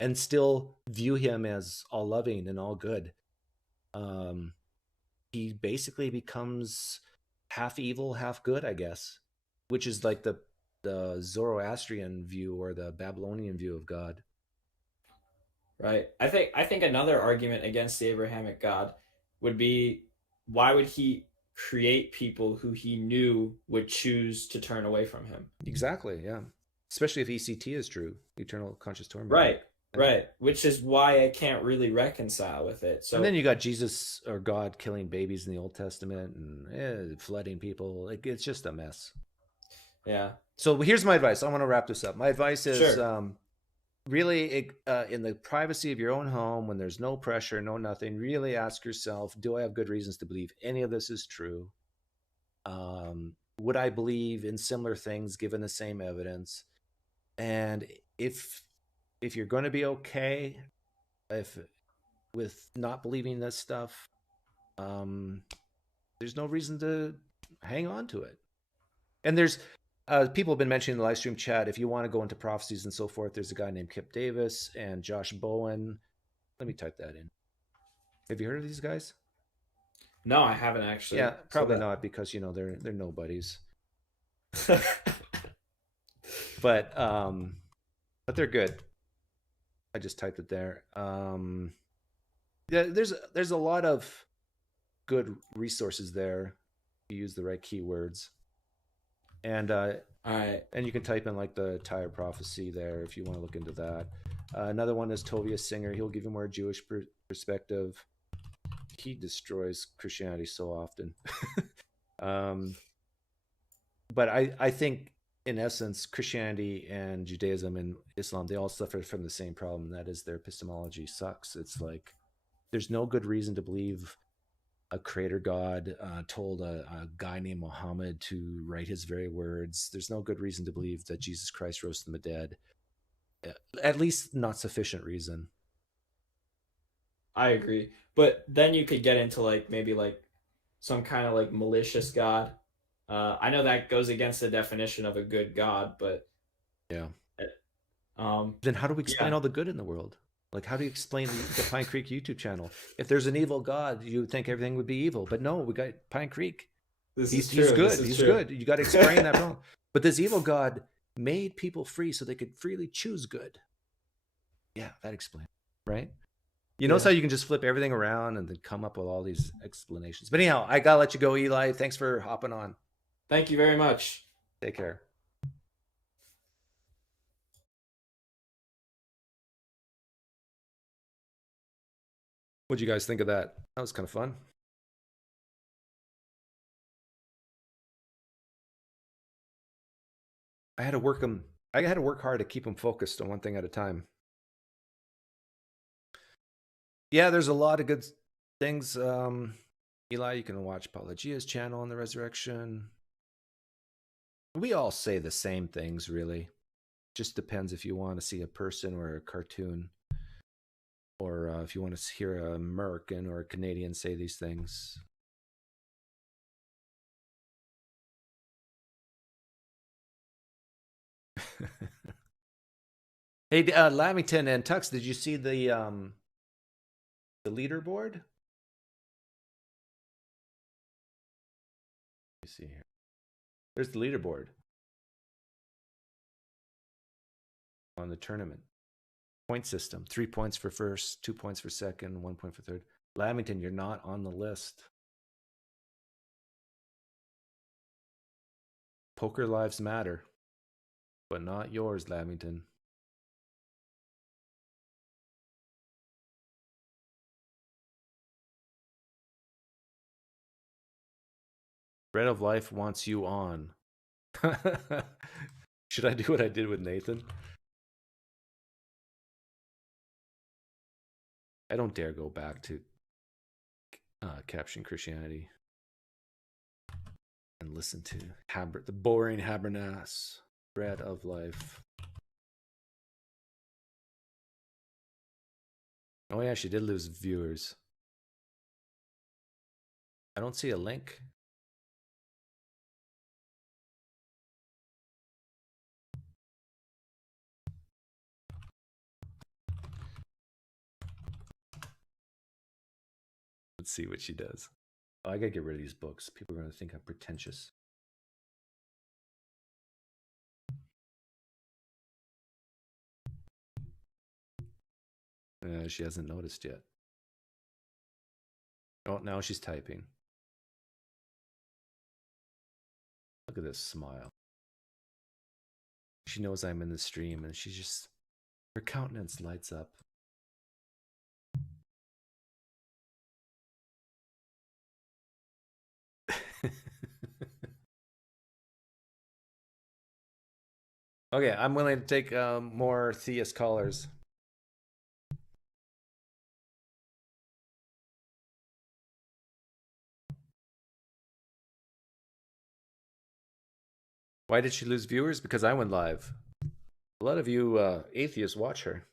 and still view him as all loving and all good. He basically becomes half evil, half good, I guess, which is like the Zoroastrian view or the Babylonian view of God. Right. I think another argument against the Abrahamic God would be, why would he create people who he knew would choose to turn away from him? Exactly, yeah. Especially if ECT is true, eternal conscious torment. Right. Which is why I can't really reconcile with it. So, and then you got Jesus or God killing babies in the Old Testament and flooding people. Like, it's just a mess. Yeah. So here's my advice. I want to wrap this up. My advice is really in the privacy of your own home, when there's no pressure, no nothing, really ask yourself, do I have good reasons to believe any of this is true? Would I believe in similar things given the same evidence? And if you're going to be okay with not believing this stuff, there's no reason to hang on to it. And there's people have been mentioning in the live stream chat, if you want to go into prophecies and so forth, there's a guy named Kip Davis and Josh Bowen. Let me type that in. Have you heard of these guys? No, I haven't actually. Yeah, probably not, because they're nobodies. But they're good. I just typed it there. Yeah, there's a lot of good resources there. You use the right keywords. And all right. And you can type in like the Tyre prophecy there if you want to look into that. Another one is Tovia Singer. He'll give you more Jewish perspective. He destroys Christianity so often. But I think in essence, Christianity and Judaism and Islam, they all suffer from the same problem. That is, their epistemology sucks. It's like there's no good reason to believe a creator God told a guy named Muhammad to write his very words. There's no good reason to believe that Jesus Christ rose from the dead. At least not sufficient reason. I agree. But then you could get into like maybe like some kind of like malicious God. I know that goes against the definition of a good God, but yeah. Then how do we explain all the good in the world? Like, how do you explain the Pinecreek YouTube channel? If there's an evil God, you would think everything would be evil. But no, we got Pinecreek. He's good. He's good. You got to explain that wrong. But this evil God made people free so they could freely choose good. Yeah, that explains, right? You notice how you can just flip everything around and then come up with all these explanations. But anyhow, I got to let you go, Eli. Thanks for hopping on. Thank you very much. Take care. What'd you guys think of that? That was kind of fun. I had to work hard to keep them focused on one thing at a time. Yeah, there's a lot of good things. Eli, you can watch Apologia's channel on the resurrection. We all say the same things, really. Just depends if you want to see a person or a cartoon. Or if you want to hear an American or a Canadian say these things. Hey, Lamington and Tux, did you see the leaderboard? Let me see here. There's the leaderboard on the tournament. Point system. 3 points for first, 2 points for second, 1 point for third. Lamington, you're not on the list. Poker lives matter. but not yours, Lamington. Bread of Life wants you on. Should I do what I did with Nathan? I don't dare go back to Caption Christianity and listen to the boring Habermas. Bread of Life. Oh yeah, she did lose viewers. I don't see a link. Let's see what she does. Oh, I gotta get rid of these books. People are gonna think I'm pretentious. She hasn't noticed yet. Oh, now she's typing. Look at this smile. She knows I'm in the stream and she just, her countenance lights up. Okay, I'm willing to take more theist callers. Why did she lose viewers? Because I went live. A lot of you atheists watch her.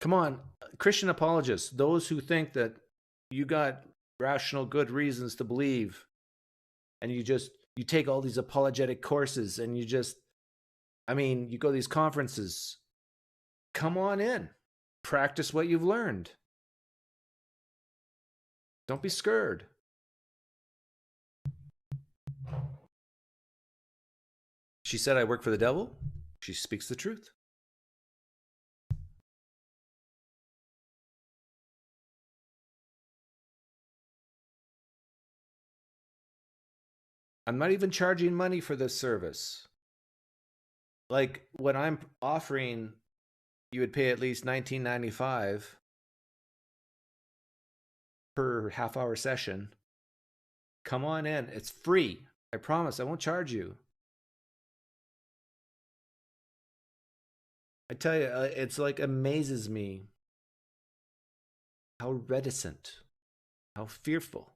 Come on, Christian apologists, those who think that you got rational good reasons to believe and you take all these apologetic courses and you go to these conferences. Come on in. Practice what you've learned. Don't be scared. She said I work for the devil. She speaks the truth. I'm not even charging money for this service. Like when I'm offering, you would pay at least $19.95 per half-hour session. Come on in. It's free. I promise I won't charge you. I tell you, it's like amazes me how reticent, how fearful.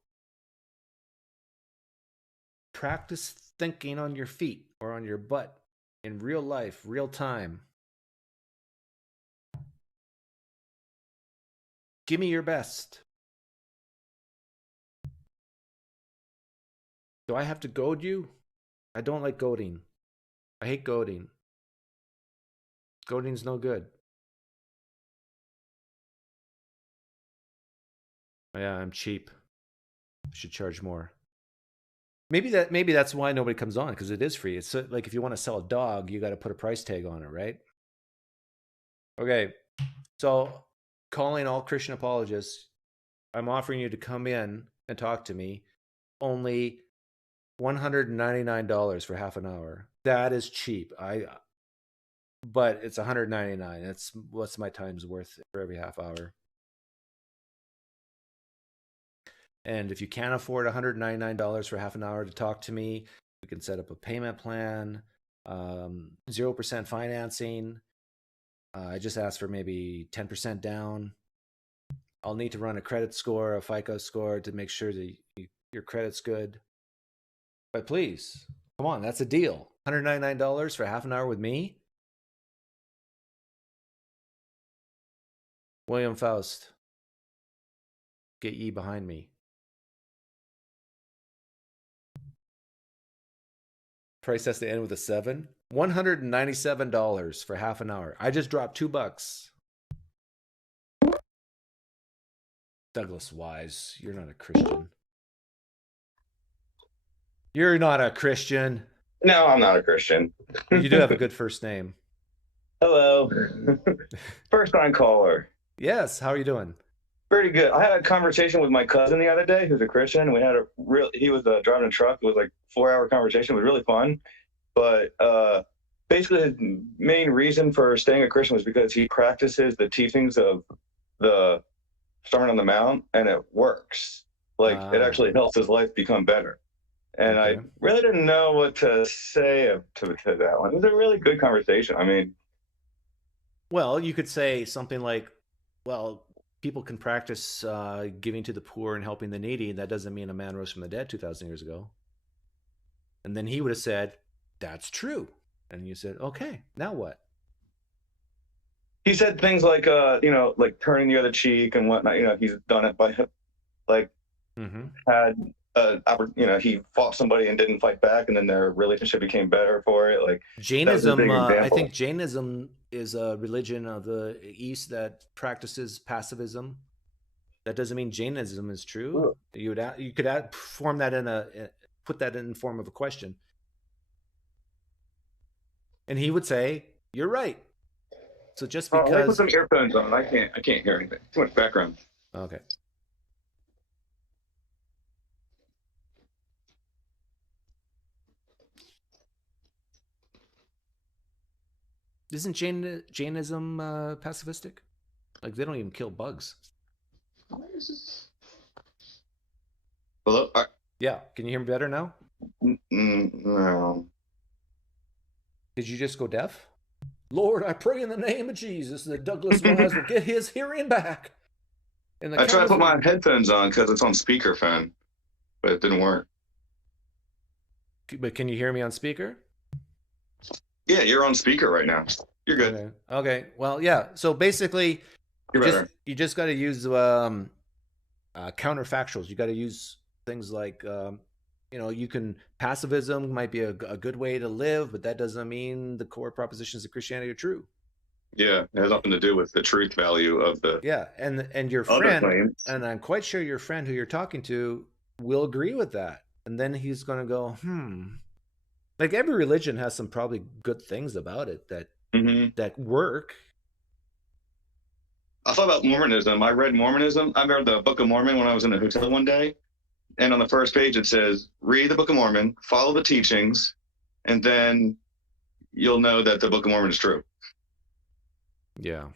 Practice thinking on your feet or on your butt in real life, real time. Give me your best. Do I have to goad you? I don't like goading. I hate goading. Goading's no good. Oh, yeah, I'm cheap. I should charge more. Maybe that's why nobody comes on, because it is free. It's like if you want to sell a dog, you got to put a price tag on it, right? Okay, so calling all Christian apologists, I'm offering you to come in and talk to me. Only $199 for half an hour. That is cheap. But it's $199. That's what's my time's worth for every half hour. And if you can't afford $199 for half an hour to talk to me, we can set up a payment plan, 0% financing. I just ask for maybe 10% down. I'll need to run a credit score, a FICO score to make sure that your credit's good. But please, come on, that's a deal. $199 for half an hour with me? William Faust, get ye behind me. Price has to end with a 7. $197 for half an hour. I just dropped $2. Douglas Wise, you're not a Christian. You're not a Christian. No, I'm not a Christian. You do have a good first name. Hello. First time caller. Yes, how are you doing? pretty good. I had a conversation with my cousin the other day, who's a Christian. And we had he was driving a truck. It was like a 4-hour conversation. It was really fun. But basically, his main reason for staying a Christian was because he practices the teachings of the Sermon on the Mount, and it works. Like, it actually helps his life become better. And I really didn't know what to say to that one. It was a really good conversation. I mean, well, you could say something like, well, people can practice giving to the poor and helping the needy. That doesn't mean a man rose from the dead 2,000 years ago. And then he would have said, that's true. And you said, okay, now what? He said things like, like turning the other cheek and whatnot. He's done it by, like, had, he fought somebody and didn't fight back, and then their relationship became better for it. Like, Jainism, I think Jainism is a religion of the East that practices pacifism. That doesn't mean Jainism is true. You could form that put that in the form of a question. And he would say, you're right. So just because... I put some earphones on. I can't hear anything. Too much background. Okay. Isn't Jainism pacifistic? Like, they don't even kill bugs. Hello? Yeah. Can you hear me better now? No. Did you just go deaf? Lord, I pray in the name of Jesus that Douglas Wise will get his hearing back. I tried to put my headphones on because it's on speakerphone, but it didn't work. But can you hear me on speaker? Yeah, you're on speaker right now. You're good. Okay. Well, yeah. So basically, you just got to use counterfactuals. You got to use things like, pacifism might be a good way to live, but that doesn't mean the core propositions of Christianity are true. Yeah, it has nothing to do with the truth value of the and your friend claims. And I'm quite sure your friend who you're talking to will agree with that. And then he's going to go, Like, every religion has some probably good things about it that work. I thought about Mormonism. I read Mormonism. I read the Book of Mormon when I was in a hotel one day. And on the first page, it says, read the Book of Mormon, follow the teachings, and then you'll know that the Book of Mormon is true. Yeah.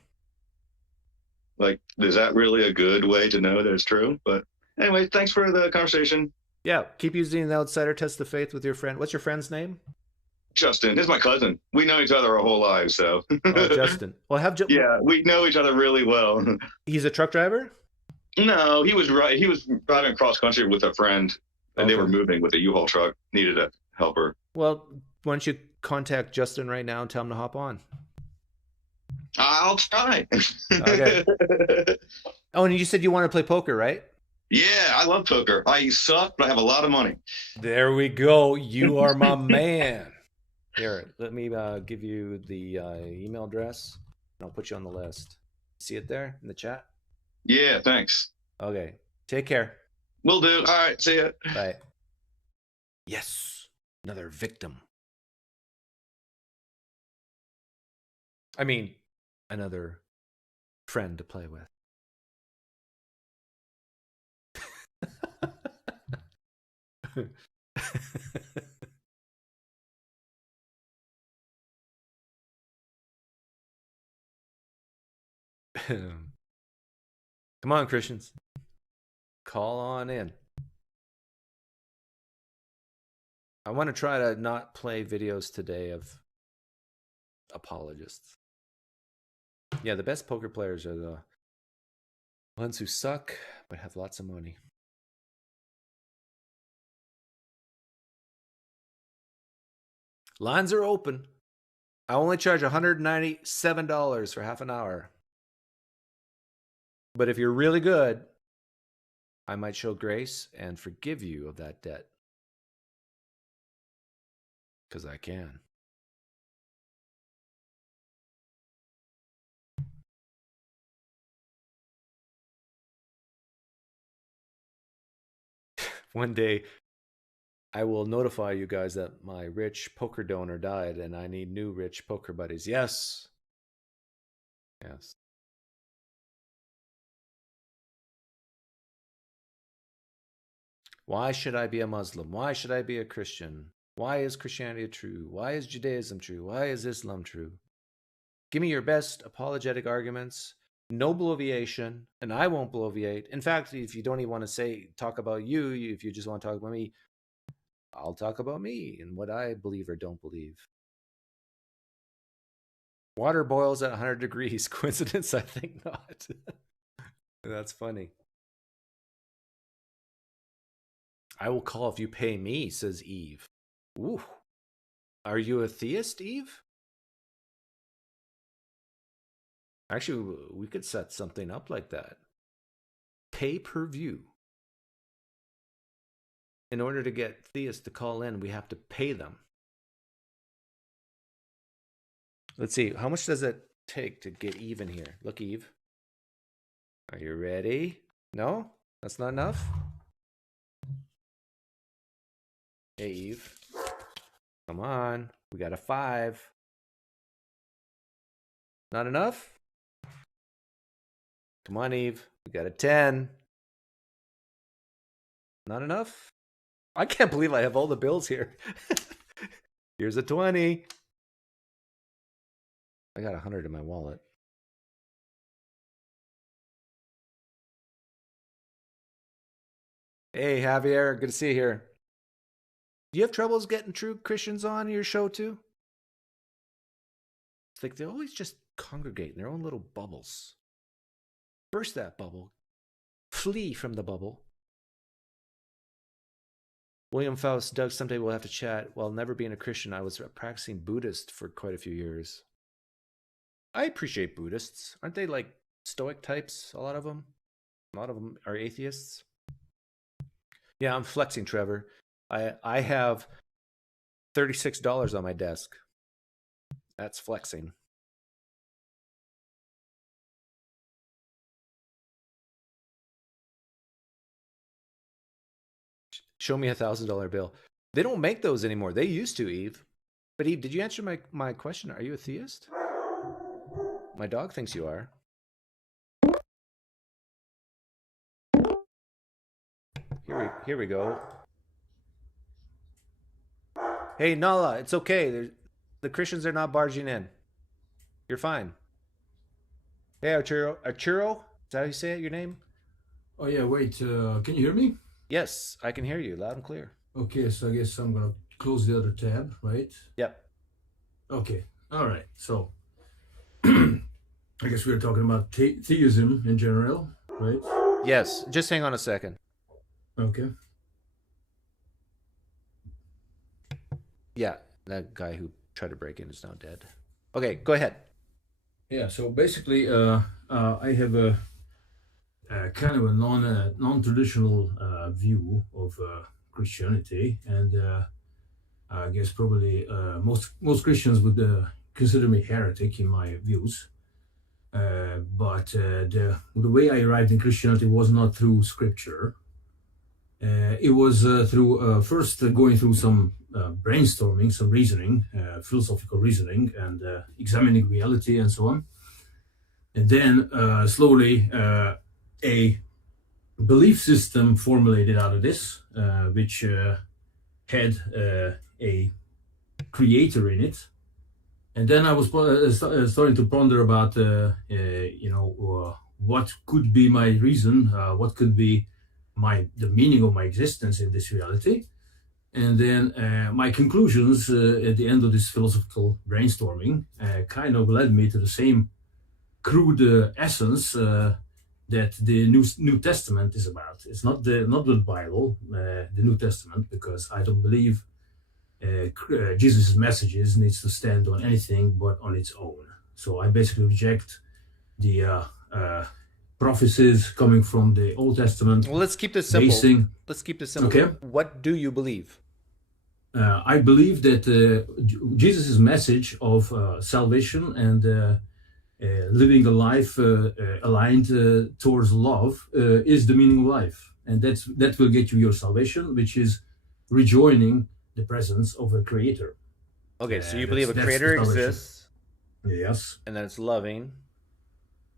Like, is that really a good way to know that it's true? But anyway, thanks for the conversation. Yeah, keep using the outsider test of faith with your friend. What's your friend's name? Justin. He's my cousin. We know each other our whole lives, so. Oh, Justin. Well, yeah, we know each other really well. He's a truck driver? No, he was driving across country with a friend, and they were moving with a U-Haul truck. Needed a helper. Well, why don't you contact Justin right now and tell him to hop on? I'll try. Okay. Oh, and you said you want to play poker, right? Yeah, I love poker. I suck, but I have a lot of money. There we go. You are my man. Here, let me give you the email address, and I'll put you on the list. See it there in the chat? Yeah, thanks. Okay. Take care. Will do. All right, see ya. Bye. Yes, another victim. I mean, another friend to play with. Come on, Christians. Call on in. I want to try to not play videos today of apologists. Yeah, the best poker players are the ones who suck but have lots of money. Lines are open. I only charge $197 for half an hour. But if you're really good, I might show grace and forgive you of that debt. Because I can. One day, I will notify you guys that my rich poker donor died and I need new rich poker buddies. Yes. Yes. Why should I be a Muslim? Why should I be a Christian? Why is Christianity true? Why is Judaism true? Why is Islam true? Give me your best apologetic arguments. No bloviation, and I won't bloviate. In fact, if you don't even want to talk about you, if you just want to talk about me, I'll talk about me and what I believe or don't believe. Water boils at 100 degrees. Coincidence? I think not. That's funny. I will call if you pay me, says Eve. Ooh. Are you a theist, Eve? Actually, we could set something up like that. Pay per view. In order to get theists to call in, we have to pay them. Let's see. How much does it take to get Eve in here? Look, Eve. Are you ready? No? That's not enough? Hey, Eve. Come on. We got a 5. Not enough? Come on, Eve. We got a 10. Not enough? I can't believe I have all the bills here. Here's a 20. I got 100 in my wallet. Hey, Javier. Good to see you here. Do you have troubles getting true Christians on your show too? It's like they always just congregate in their own little bubbles. Burst that bubble. Flee from the bubble. William Faust, Doug, someday we'll have to chat. While never being a Christian, I was a practicing Buddhist for quite a few years. I appreciate Buddhists. Aren't they like stoic types? A lot of them are atheists. Yeah, I'm flexing, Trevor. I have $36 on my desk. That's flexing. Show me $1,000 bill. They don't make those anymore. They used to, Eve. But Eve, did you answer my question? Are you a theist? My dog thinks you are. Here we go. Hey, Nala, it's okay. The Christians are not barging in. You're fine. Hey, Arturo. Is that how you say it, your name? Oh, yeah, wait. Can you hear me? Yes, I can hear you loud and clear. Okay, so I guess I'm going to close the other tab, right? Yep. Okay, all right. So I guess we were talking about theism in general, right? Yes, just hang on a second. Okay. Yeah, that guy who tried to break in is now dead. Okay, go ahead. Yeah, so basically I have a kind of a non-traditional view of Christianity, and I guess probably most Christians would consider me heretic in my views. But the way I arrived in Christianity was not through scripture. It was through first going through some brainstorming, some reasoning, philosophical reasoning, and examining reality and so on. And then slowly a belief system formulated out of this, which had a creator in it. And then I was starting to ponder about, what could be my reason, what could be the meaning of my existence in this reality. And then my conclusions at the end of this philosophical brainstorming kind of led me to the same crude essence that the New Testament is about. It's not the Bible, the New Testament, because I don't believe Jesus' messages needs to stand on anything but on its own. So I basically reject the prophecies coming from the Old Testament. Well, let's keep this simple. Let's keep this simple. Okay. What do you believe? I believe that Jesus' message of salvation and living a life aligned towards love is the meaning of life, and that will get you your salvation, which is rejoining the presence of a creator. Okay, so you believe a creator exists. Yes. And that it's loving.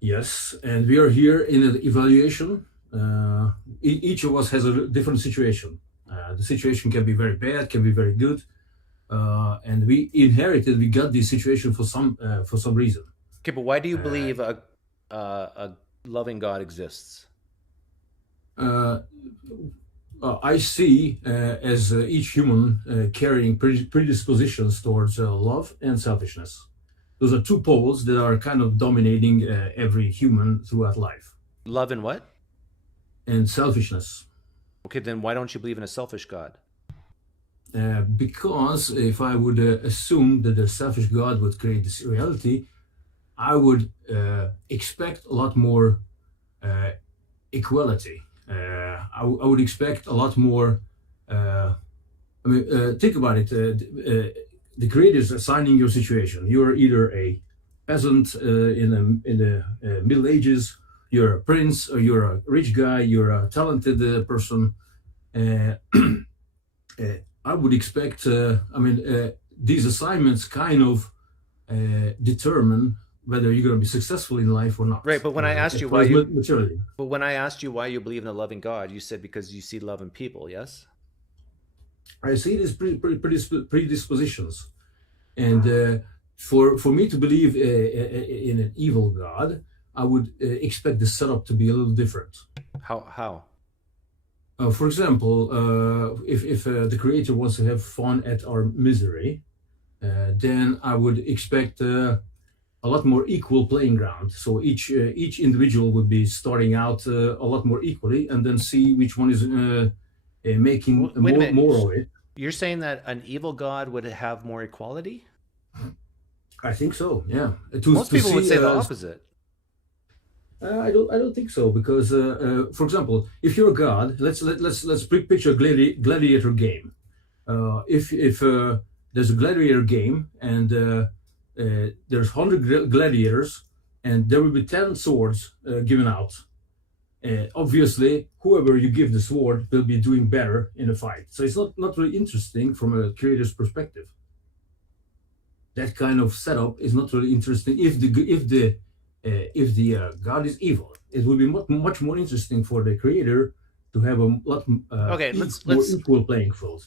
Yes, and we are here in an evaluation Each of us has a different situation. The situation can be very bad, can be very good, and we got this situation for some reason. Okay, but why do you believe a loving God exists? I see as each human carrying predispositions towards love and selfishness. Those are two poles that are kind of dominating every human throughout life. Love and what? And selfishness. Okay, then why don't you believe in a selfish God? Because if I would assume that the selfish God would create this reality, I would expect a lot more equality. I would expect a lot more. Think about it. The Creator is assigning your situation. You are either a peasant in the Middle Ages, you're a prince, or you're a rich guy, you're a talented person. I would expect. These assignments kind of determine whether you're going to be successful in life or not. Right, but when I asked you why you believe in a loving God, you said because you see love in people. Yes. I see it as predispositions, and for me to believe in an evil God, I would expect the setup to be a little different. How? For example, if the Creator wants to have fun at our misery, then I would expect a lot more equal playing ground. So each individual would be starting out a lot more equally, and then see which one is making more of it. You're saying that an evil God would have more equality? I think so. Yeah. Most people would say the opposite. I don't think so, because for example, if you're a god, let's picture a gladiator game. If there's a gladiator game and there's 100 gladiators and there will be 10 swords given out. Obviously, whoever you give the sword will be doing better in a fight. So it's not really interesting from a creator's perspective. That kind of setup is not really interesting. If the God is evil, it would be much more interesting for the creator to have a lot more equal playing field.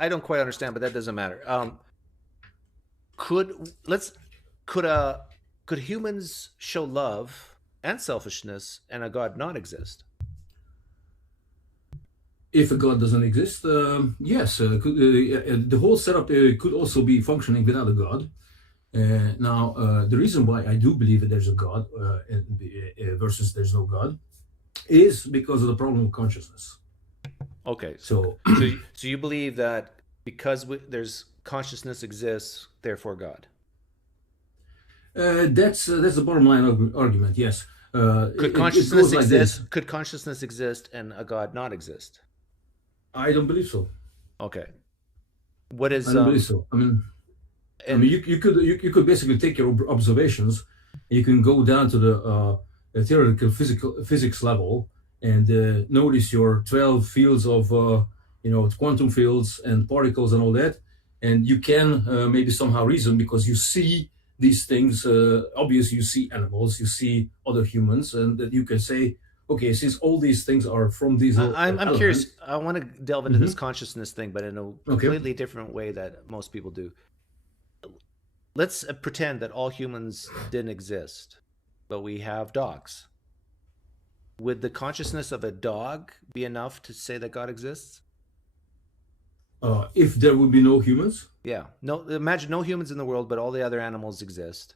I don't quite understand, but that doesn't matter. Could humans show love and selfishness and a God not exist? If a God doesn't exist, yes. The whole setup could also be functioning without a God. Now, the reason why I do believe that there's a God versus there's no God is because of the problem of consciousness. Okay, so you believe that because there's consciousness exists, therefore God. That's the bottom line argument. Yes. Could consciousness exist? Could consciousness exist and a God not exist? I don't believe so. Okay. What is? I don't believe so. I mean, you could basically take your observations. You can go down to the theoretical physics level and notice your 12 fields of quantum fields and particles and all that, and you can maybe somehow reason because you see these things. Obviously, you see animals, you see other humans, and that you can say, okay, since all these things are from these. I'm curious. I want to delve into this consciousness thing, but in a completely different way that most people do. Let's pretend that all humans didn't exist, but we have dogs. Would the consciousness of a dog be enough to say that God exists? If there would be no humans? Yeah. No. Imagine no humans in the world, but all the other animals exist.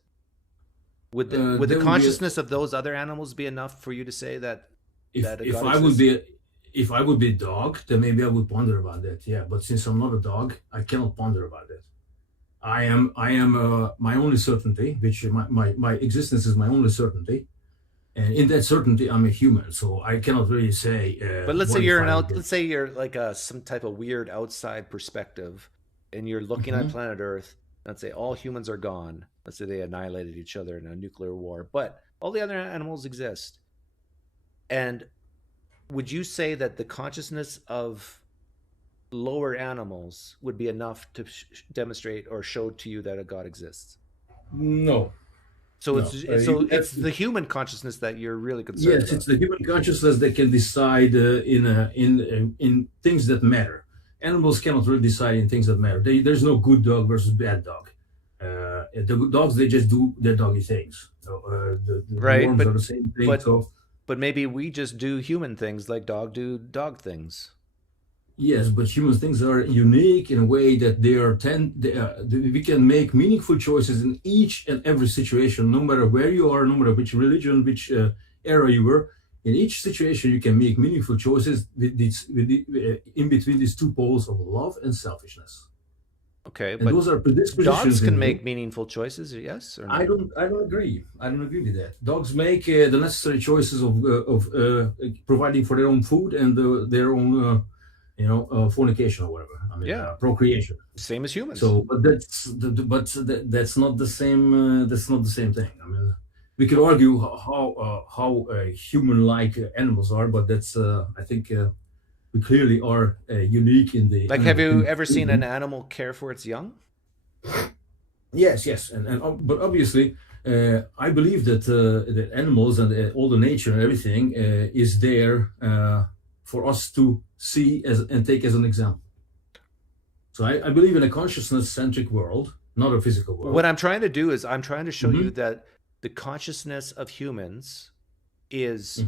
Would the consciousness of those other animals be enough for you to say that if I would be a dog, then maybe I would ponder about that. Yeah, but since I'm not a dog, I cannot ponder about that. I am my only certainty, which my existence is my only certainty, and in that certainty, I'm a human, so I cannot really say. But let's say you're like some type of weird outside perspective, and you're looking at planet Earth. Let's say all humans are gone. Let's say they annihilated each other in a nuclear war, but all the other animals exist. And would you say that the consciousness of lower animals would be enough to demonstrate or show to you that a God exists? No. So No, it's the human consciousness that you're really concerned yes, about. it's the human consciousness that can decide in things that matter. Animals cannot really decide in things that matter. There's no good dog versus bad dog. The dogs, they just do their doggy things. So, the Right, worms are the same thing. but maybe we just do human things like dog do dog things. Yes, but human things are unique in a way that we can make meaningful choices in each and every situation, no matter where you are, no matter which religion, which era you were. In each situation, you can make meaningful choices in between these two poles of love and selfishness. Okay, And but those are predispositions. dogs can in make you. meaningful choices, yes or no? I don't agree. I don't agree with that. Dogs make the necessary choices of providing for their own food and their own, fornication or whatever. I mean, procreation. Same as humans. So, but that's not the same. That's not the same thing. I mean, we could argue how human-like animals are, but that's I think we clearly are unique in the. Like, have you ever seen an animal care for its young? Yes, and but obviously, I believe that the animals and all the nature and everything is there for us to see and take as an example. So I believe in a consciousness-centric world, not a physical world. What I'm trying to do is I'm trying to show you that the consciousness of humans is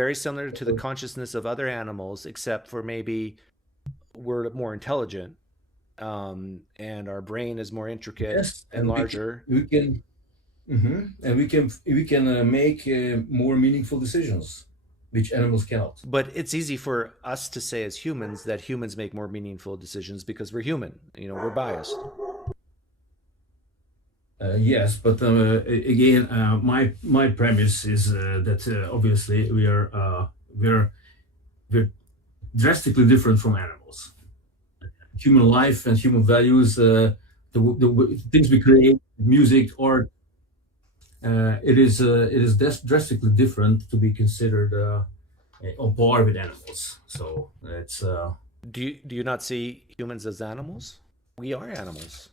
very similar to the consciousness of other animals, except for maybe we're more intelligent, and our brain is more intricate and larger. We can make more meaningful decisions, which animals cannot. But it's easy for us to say as humans that humans make more meaningful decisions because we're human. We're biased. Yes, but again, my premise is that obviously we're drastically different from animals. Human life and human values, the things we create, music, art, it is drastically different to be considered on par with animals. So it's. Do you not see humans as animals? We are animals.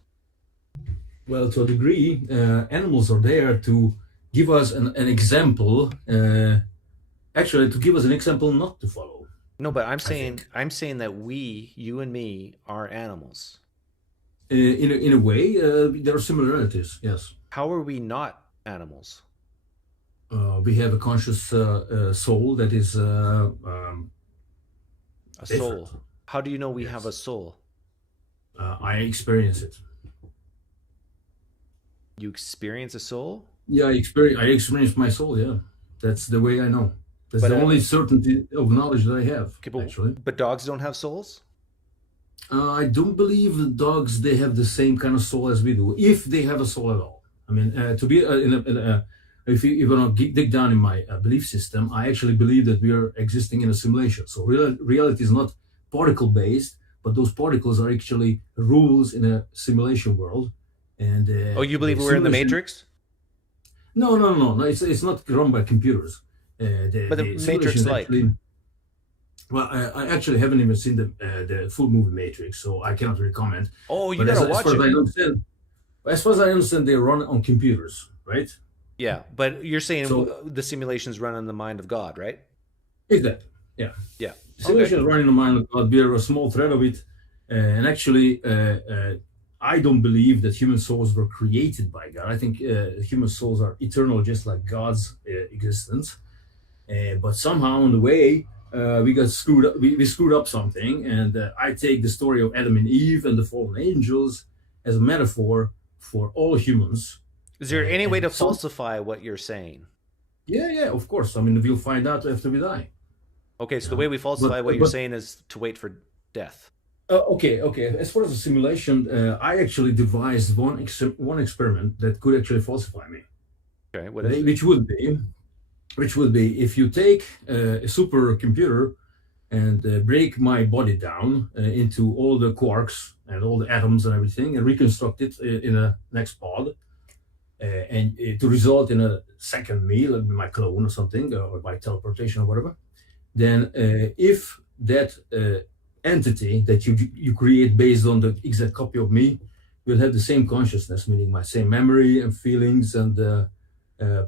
Well, to a degree, animals are there to give us an example. Actually, to give us an example not to follow. No, but I'm saying that you and me, are animals. In a way, there are similarities. Yes. How are we not animals? We have a conscious soul that is a different. Soul. How do you know we have a soul? I experience it. You experience a soul? Yeah, I experience my soul. Yeah, that's the way I know. That's the only certainty of knowledge that I have. Okay, actually, but dogs don't have souls. I don't believe that dogs they have the same kind of soul as we do, if they have a soul at all. I mean, to be if you want to dig down in my belief system, I actually believe that we are existing in a simulation. So reality is not particle based, but those particles are actually rules in a simulation world. And you believe we're in the Matrix? No. It's not run by computers. But the Matrix like. Well, I actually haven't even seen the full movie Matrix, so I cannot really comment. Oh, you gotta watch it. As far as I understand, they run on computers, right? Yeah, but you're saying the simulations run on the mind of God, right? Exactly. Yeah. Yeah. Simulations run in the mind of God. We are a small thread of it, and actually, I don't believe that human souls were created by God. I think human souls are eternal, just like God's existence. But somehow, on the way, we got screwed up. We screwed up something, and I take the story of Adam and Eve and the fallen angels as a metaphor for all humans. Is there any way to falsify what you're saying? Yeah, of course. I mean, we'll find out after we die. Okay, so the way we falsify what you're saying is to wait for death. Okay. As far as the simulation, I actually devised one experiment that could actually falsify me. Okay, which would be if you take a supercomputer and break my body down into all the quarks and all the atoms and everything, and reconstruct it in a next pod, and to result in a second me, like my clone or something, or by teleportation or whatever. Then, if that entity that you create based on the exact copy of me will have the same consciousness, meaning my same memory and feelings and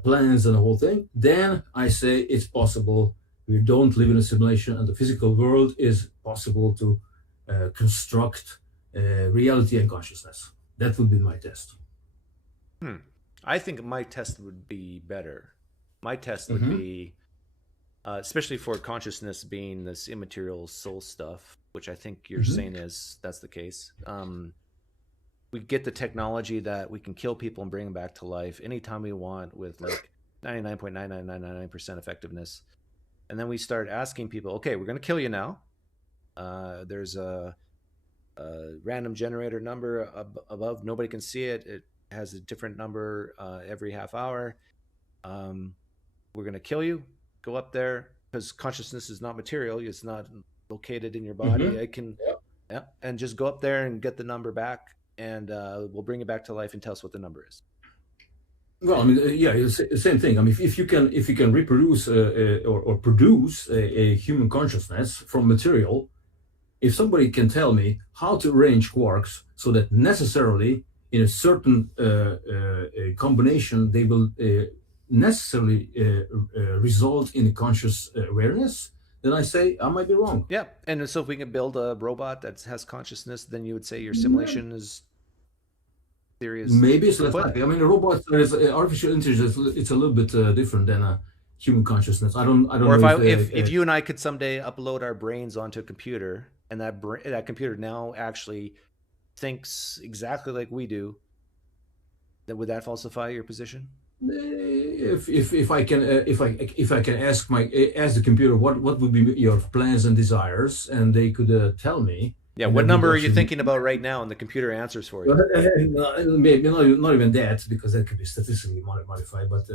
plans and the whole thing, then I say it's possible. We don't live in a simulation, and the physical world is possible to construct reality and consciousness. That would be my test. I think my test would be better. My test would be, especially for consciousness being this immaterial soul stuff, which I think you're saying that's the case. We get the technology that we can kill people and bring them back to life anytime we want with like 99.99999% effectiveness. And then we start asking people, okay, we're going to kill you now. There's a random generator number above. Nobody can see it. It has a different number every half hour. We're going to kill you. Go up there, because consciousness is not material. It's not located in your body. I can, and just go up there and get the number back, and we'll bring it back to life and tell us what the number is. Well, I mean, it's the same thing. I mean, if you can reproduce or produce a human consciousness from material, if somebody can tell me how to arrange quarks so that necessarily in a certain combination they will necessarily result in a conscious awareness, then I say I might be wrong. Yeah, and so if we can build a robot that has consciousness, then you would say your simulation is theory is maybe it's less likely. I mean, a robot is artificial intelligence. It's a little bit different than a human consciousness. I don't. Or know if you and I could someday upload our brains onto a computer, and that computer now actually thinks exactly like we do, then would that falsify your position? If I can ask the computer what would be your plans and desires, and they could tell me. Yeah, what number are you thinking about right now? And the computer answers for you. Maybe not even that, because that could be statistically modified. But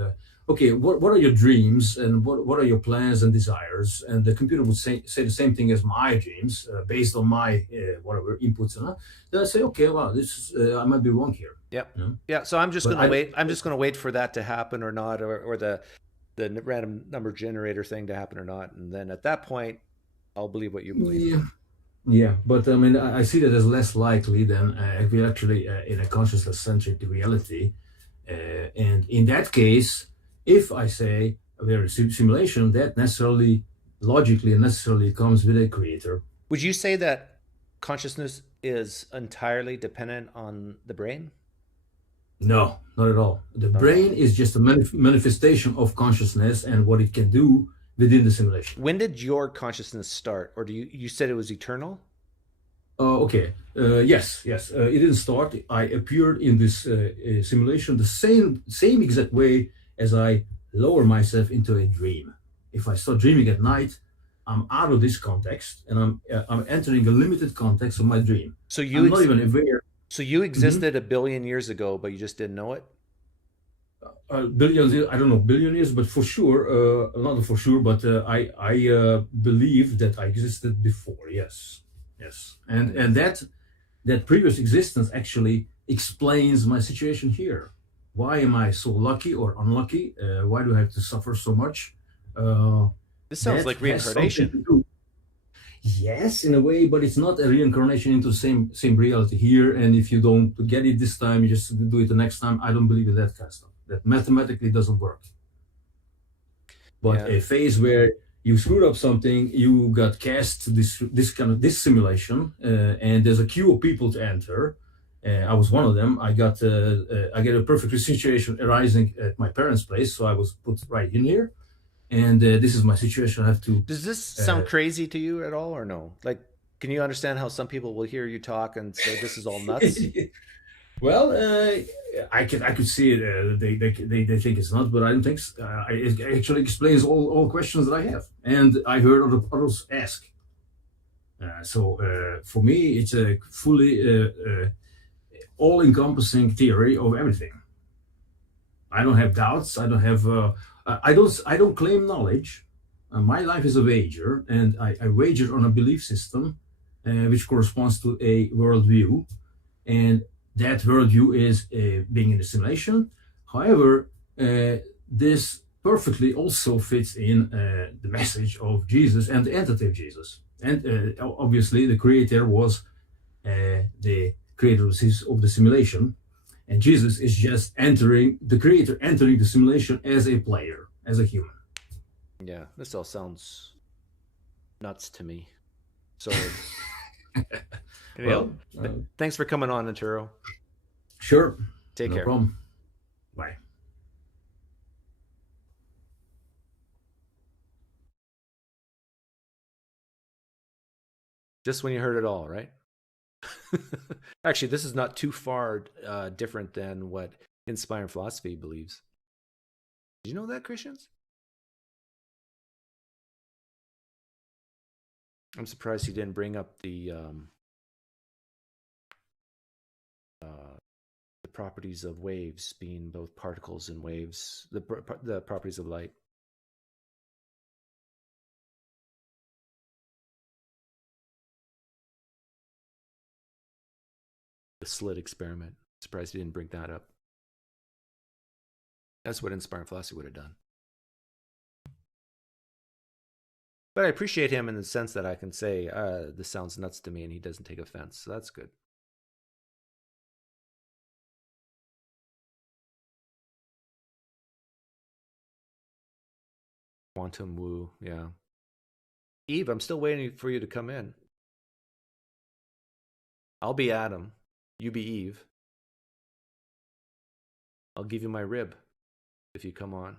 okay, what are your dreams and what are your plans and desires? And the computer would say the same thing as my dreams based on my whatever inputs. Then I say, okay, well, this is, I might be wrong here. Yeah, yeah. So I'm just going to wait. I'm just going to wait for that to happen or not, or the random number generator thing to happen or not, and then at that point, I'll believe what you believe. Yeah, but I mean, I see that as less likely than if we're actually in a consciousness-centric reality. And in that case, if I say we're a simulation, that logically and necessarily comes with a creator. Would you say that consciousness is entirely dependent on the brain? No, not at all. The brain is just a manifestation of consciousness and what it can do within the simulation. When did your consciousness start, or do you said it was eternal? Okay. Yes. It didn't start. I appeared in this simulation the same exact way as I lower myself into a dream. If I start dreaming at night, I'm out of this context and I'm entering a limited context of my dream. So I'm not even aware. So you existed a billion years ago, but you just didn't know it? Billions, I don't know, billion years, but for sure, not for sure, but I believe that I existed before. Yes, and that previous existence actually explains my situation here. Why am I so lucky or unlucky? Why do I have to suffer so much? This sounds like reincarnation. Yes, in a way, but it's not a reincarnation into the same reality here. And if you don't get it this time, you just do it the next time. I don't believe in that kind of stuff. That mathematically doesn't work. But a phase where you screwed up something, you got cast to this simulation, and there's a queue of people to enter. I was one of them. I get a perfect situation arising at my parents' place, so I was put right in here. And this is my situation. I have to. Does this sound crazy to you at all, or no? Like, can you understand how some people will hear you talk and say this is all nuts? Well, I could see it. They think it's not, but I don't think so. It actually explains all questions that I have, and I heard others ask. So for me, it's a fully all-encompassing theory of everything. I don't have doubts. I don't have. I don't claim knowledge. My life is a wager, and I wager on a belief system, which corresponds to a worldview, and that worldview is being in the simulation. However, this perfectly also fits in the message of Jesus and the entity of Jesus. And obviously, the creator was the creator of the simulation, and Jesus is just the creator entering the simulation as a player, as a human. Yeah, this all sounds nuts to me. Sorry. Well, thanks for coming on, Arturo. Sure. Take care. No problem. Bye. Just when you heard it all, right? Actually, this is not too far different than what Inspiring Philosophy believes. Did you know that, Christians? I'm surprised he didn't bring up the properties of waves being both particles and waves, the properties of light. The slit experiment. Surprised he didn't bring that up. That's what Inspiring Philosophy would have done. But I appreciate him in the sense that I can say, this sounds nuts to me, and he doesn't take offense. So that's good. Quantum woo, yeah. Eve, I'm still waiting for you to come in. I'll be Adam. You be Eve. I'll give you my rib if you come on.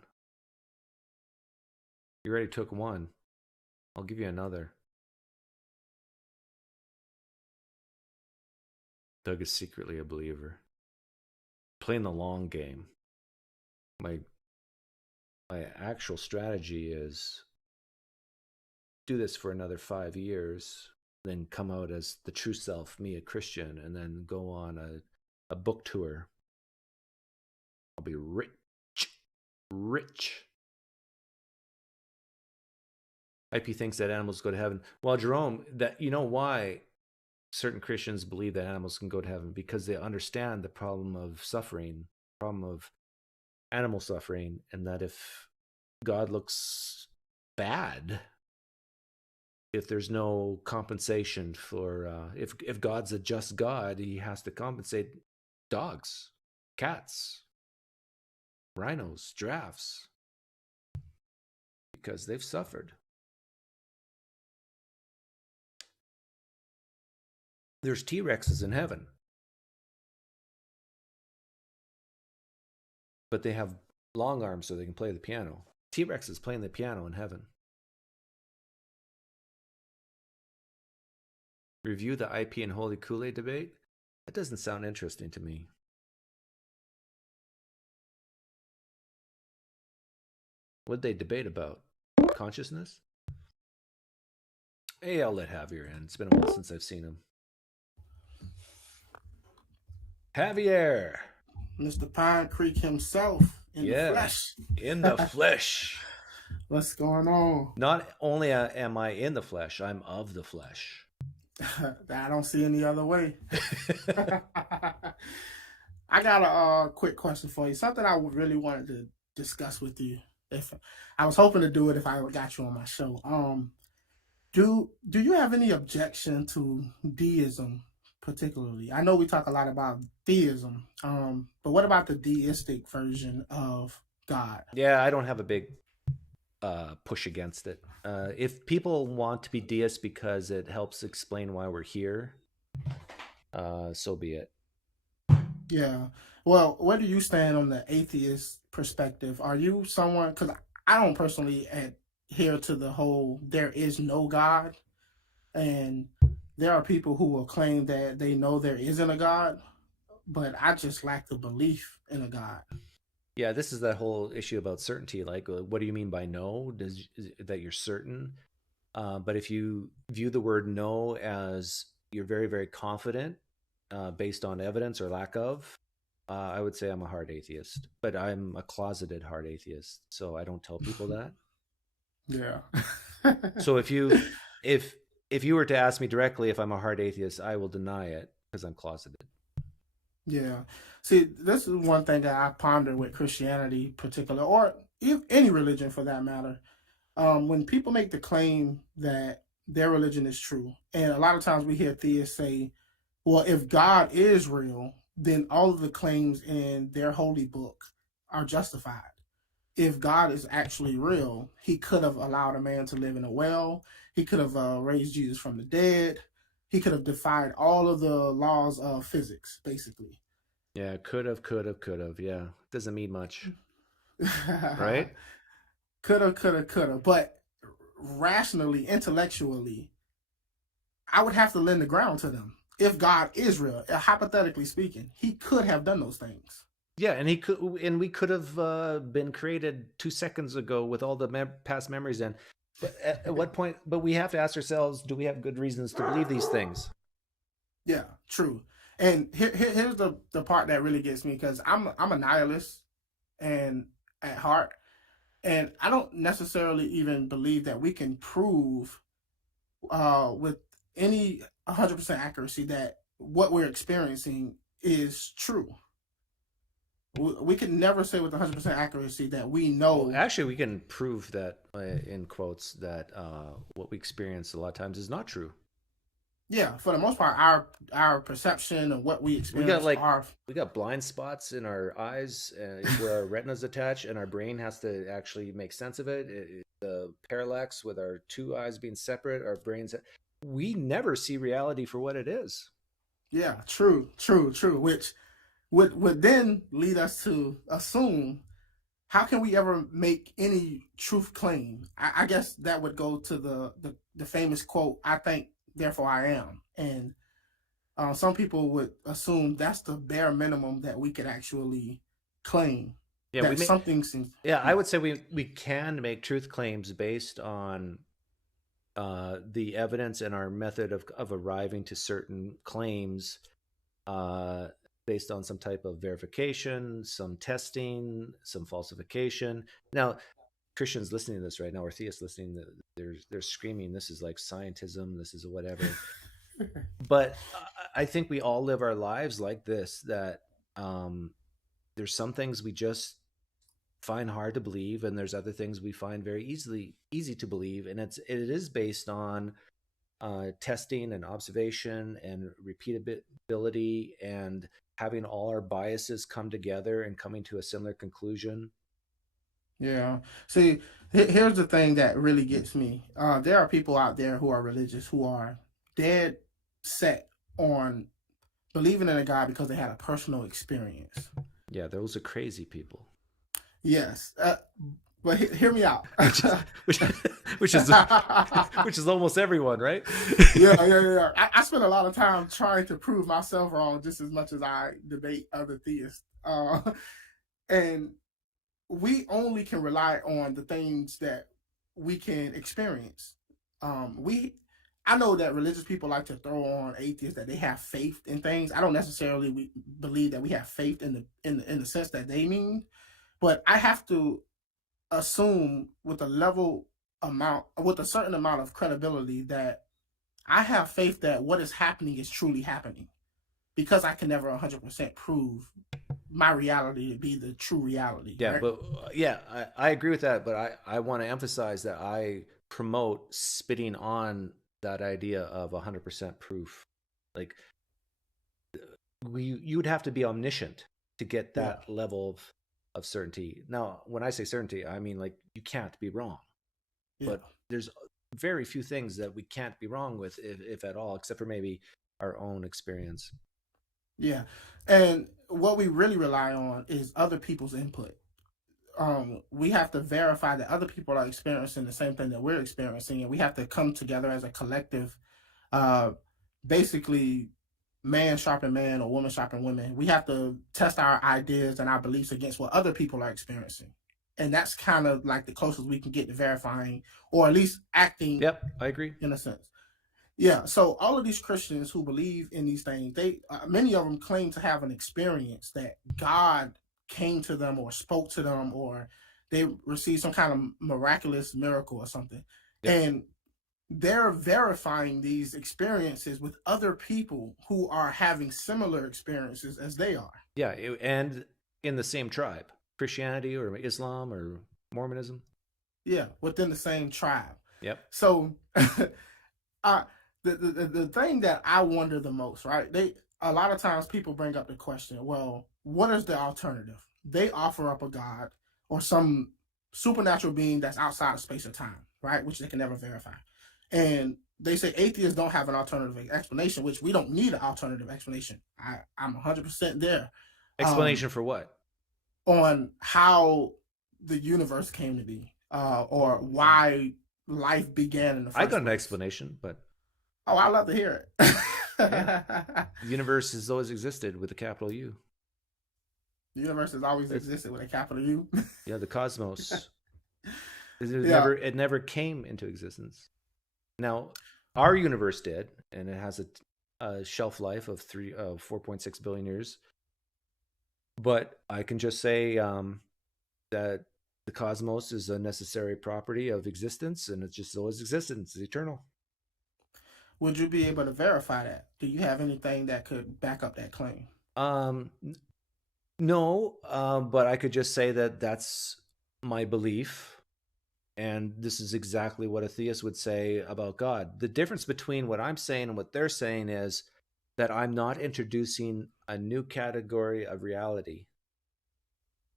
You already took one. I'll give you another. Doug is secretly a believer. Playing the long game. My actual strategy is do this for another 5 years, then come out as the true self, me, a Christian, and then go on a book tour. I'll be rich. IP thinks that animals go to heaven. Well, Jerome, that you know why certain Christians believe that animals can go to heaven? Because they understand the problem of suffering, problem of animal suffering, and that if God looks bad, if there's no compensation for, if God's a just God, he has to compensate dogs, cats, rhinos, giraffes, because they've suffered. There's T-Rexes in heaven, but they have long arms so they can play the piano. T-Rex is playing the piano in heaven. Review the IP and Holy Kool-Aid debate? That doesn't sound interesting to me. What'd they debate about? Consciousness? Hey, I'll let Javier in. It's been a while since I've seen him. Javier! Mr. Pinecreek himself in the flesh. In the flesh. What's going on? Not only am I in the flesh, I'm of the flesh. I don't see any other way. I got a quick question for you. Something I really wanted to discuss with you. If I was hoping to do it if I got you on my show. Do you have any objection to deism particularly? I know we talk a lot about theism, but what about the deistic version of God? Yeah, I don't have a big push against it. If people want to be deists because it helps explain why we're here, so be it. Yeah. Well, where do you stand on the atheist perspective? Are you someone, because I don't personally adhere to the whole there is no God, and there are people who will claim that they know there isn't a God, but I just lack the belief in a God. Yeah, this is that whole issue about certainty. Like, what do you mean by no? That you're certain? But if you view the word no as you're very, very confident based on evidence or lack of, I would say I'm a hard atheist. But I'm a closeted hard atheist, so I don't tell people that. Yeah. So if you were to ask me directly if I'm a hard atheist, I will deny it because I'm closeted. Yeah. See, this is one thing that I ponder with Christianity particular, or any religion for that matter. When people make the claim that their religion is true, and a lot of times we hear theists say well, if God is real, then all of the claims in their holy book are justified. If God is actually real, he could have allowed a man to live in a well. He could have raised Jesus from the dead. He could have defied all of the laws of physics, basically. Yeah, could have. Yeah, doesn't mean much, right? Could have. But rationally, intellectually, I would have to lend the ground to them. If God is real, hypothetically speaking, he could have done those things. Yeah, and we could have been created 2 seconds ago with all the past memories in. But at what point? But we have to ask ourselves: do we have good reasons to believe these things? Yeah, true. And here's the part that really gets me, because I'm a nihilist and at heart, and I don't necessarily even believe that we can prove with any 100% accuracy that what we're experiencing is true. We can never say with 100% accuracy that we know. Well, actually, we can prove that, in quotes, that what we experience a lot of times is not true. Yeah, for the most part, our perception of what we experience we got blind spots in our eyes where our retina's attached, and our brain has to actually make sense of it. The parallax with our 2 eyes being separate, our brains. We never see reality for what it is. Yeah, true. Which would then lead us to assume, how can we ever make any truth claim? I guess that would go to the famous quote, "I think, therefore I am." And some people would assume that's the bare minimum that we could actually claim. Yeah, I would say we can make truth claims based on the evidence and our method of arriving to certain claims, based on some type of verification, some testing, some falsification. Now, Christians listening to this right now, or theists listening, they're screaming, "This is like scientism. This is whatever." But I think we all live our lives like this. That there's some things we just find hard to believe, and there's other things we find very easy to believe, and it is based on testing and observation and repeatability and having all our biases come together and coming to a similar conclusion. Yeah. See, here's the thing that really gets me. There are people out there who are religious, who are dead set on believing in a God because they had a personal experience. Yeah, those are crazy people. Yes. But hear me out. which is almost everyone, right? Yeah. I spend a lot of time trying to prove myself wrong just as much as I debate other theists. And we only can rely on the things that we can experience. I know that religious people like to throw on atheists that they have faith in things. I don't necessarily believe that we have faith in the sense that they mean, but I have to assume with a certain amount of credibility that I have faith that what is happening is truly happening, because I can never 100% prove my reality to be the true reality. Yeah, right? but I agree with that, but I want to emphasize that I promote spitting on that idea of 100% proof. Like, you would have to be omniscient to get that level of certainty. Now, when I say certainty, I mean, like, you can't be wrong. Yeah. But there's very few things that we can't be wrong with, if at all, except for maybe our own experience. Yeah. And what we really rely on is other people's input. We have to verify that other people are experiencing the same thing that we're experiencing, and we have to come together as a collective, basically man sharpen man or woman sharpen women. We have to test our ideas and our beliefs against what other people are experiencing. And that's kind of like the closest we can get to verifying, or at least acting. Yep, I agree. In a sense. Yeah, so all of these Christians who believe in these things, many of them claim to have an experience that God came to them or spoke to them, or they received some kind of miraculous miracle or something. Yep. And they're verifying these experiences with other people who are having similar experiences as they are. Yeah, and in the same tribe, Christianity or Islam or Mormonism. Yeah, within the same tribe. Yep. So the thing that I wonder the most, right? A lot of times people bring up the question, well, what is the alternative? They offer up a God or some supernatural being that's outside of space or time, right? Which they can never verify. And they say atheists don't have an alternative explanation, which we don't need an alternative explanation. I'm 100% there. Explanation for what? On how the universe came to be, or why life began in the first place. I got an explanation, but... Oh, I'd love to hear it. The universe has always existed with a capital U. The universe has always existed with a capital U. Yeah, the cosmos. It never came into existence. Now, our universe did, and it has a shelf life of 4.6 billion years. But I can just say that the cosmos is a necessary property of existence, and it's just always existed. It's eternal. Would you be able to verify that? Do you have anything that could back up that claim? No, but I could just say that that's my belief, and this is exactly what a theist would say about God. The difference between what I'm saying and what they're saying is that I'm not introducing a new category of reality.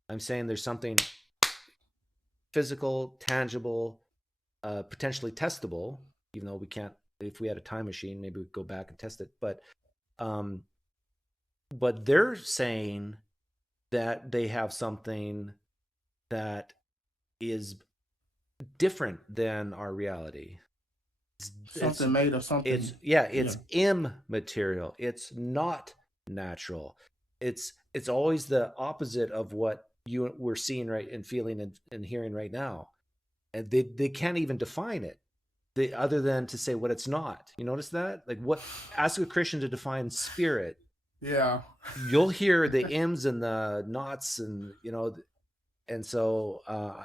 I'm saying there's something physical, tangible, potentially testable, even though we can't. If we had a time machine, maybe we'd go back and test it. But they're saying that they have something that is different than our reality. Something made of something. It's immaterial. It's not natural. It's always the opposite of what we're seeing right and feeling and hearing right now. And they can't even define it. Other than to say what it's not. You notice that? Like, what? Ask a Christian to define spirit. Yeah. You'll hear the ims and the nots, and and so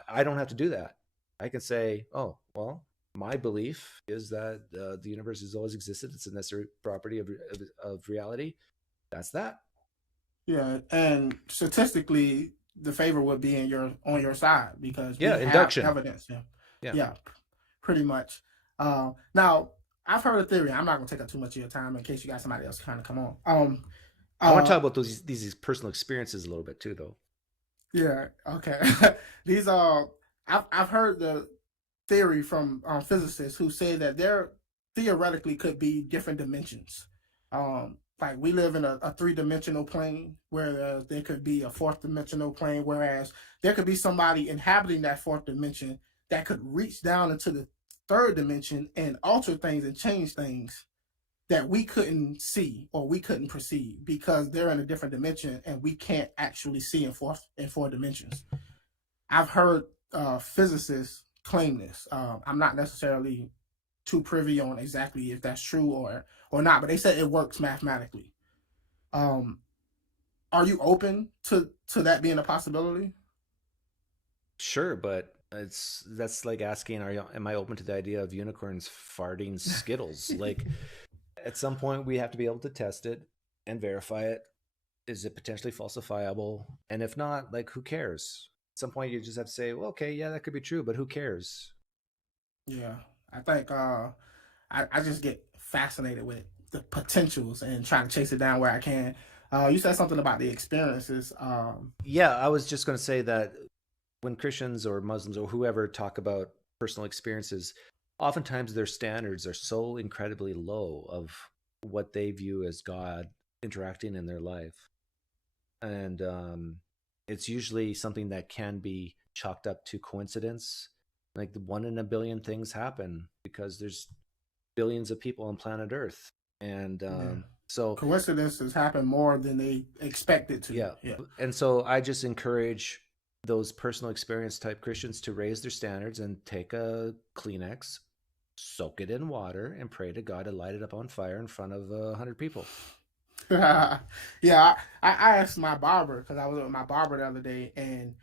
I don't have to do that. I can say, oh, well, my belief is that the universe has always existed. It's a necessary property of reality. That's that. Yeah, and statistically, the favor would be on your side because we induction have evidence. Yeah, pretty much. Now, I've heard a theory. I'm not going to take up too much of your time in case you got somebody else kind of come on. I want to talk about these personal experiences a little bit too, though. Yeah. Okay. These I've heard the theory from physicists who say that there theoretically could be different dimensions. Like we live in a 3-dimensional plane, whereas there could be a 4th-dimensional plane, whereas there could be somebody inhabiting that 4th dimension that could reach down into the 3rd dimension and alter things and change things that we couldn't see or we couldn't perceive because they're in a different dimension and we can't actually see in 4 dimensions. I've heard physicists claim this. I'm not necessarily too privy on exactly if that's true or not, but they said it works mathematically. Are you open to that being a possibility? Sure, but that's like asking, am I open to the idea of unicorns farting Skittles? Like, at some point we have to be able to test it and verify it. Is it potentially falsifiable? And if not, like, who cares? At some point you just have to say, well, okay, yeah, that could be true, but who cares? Yeah, I think I just get fascinated with the potentials and try to chase it down where I can. You said something about the experiences. Yeah, I was just going to say that when Christians or Muslims or whoever talk about personal experiences, oftentimes their standards are so incredibly low of what they view as God interacting in their life. And it's usually something that can be chalked up to coincidence. Like the 1 in a billion things happen because there's billions of people on planet Earth. And so coincidences happen more than they expected to. Yeah. And so I just encourage those personal experience type Christians to raise their standards and take a Kleenex, soak it in water, and pray to God to light it up on fire in front of 100 people. Yeah, I asked my barber, because I was with my barber the other day, and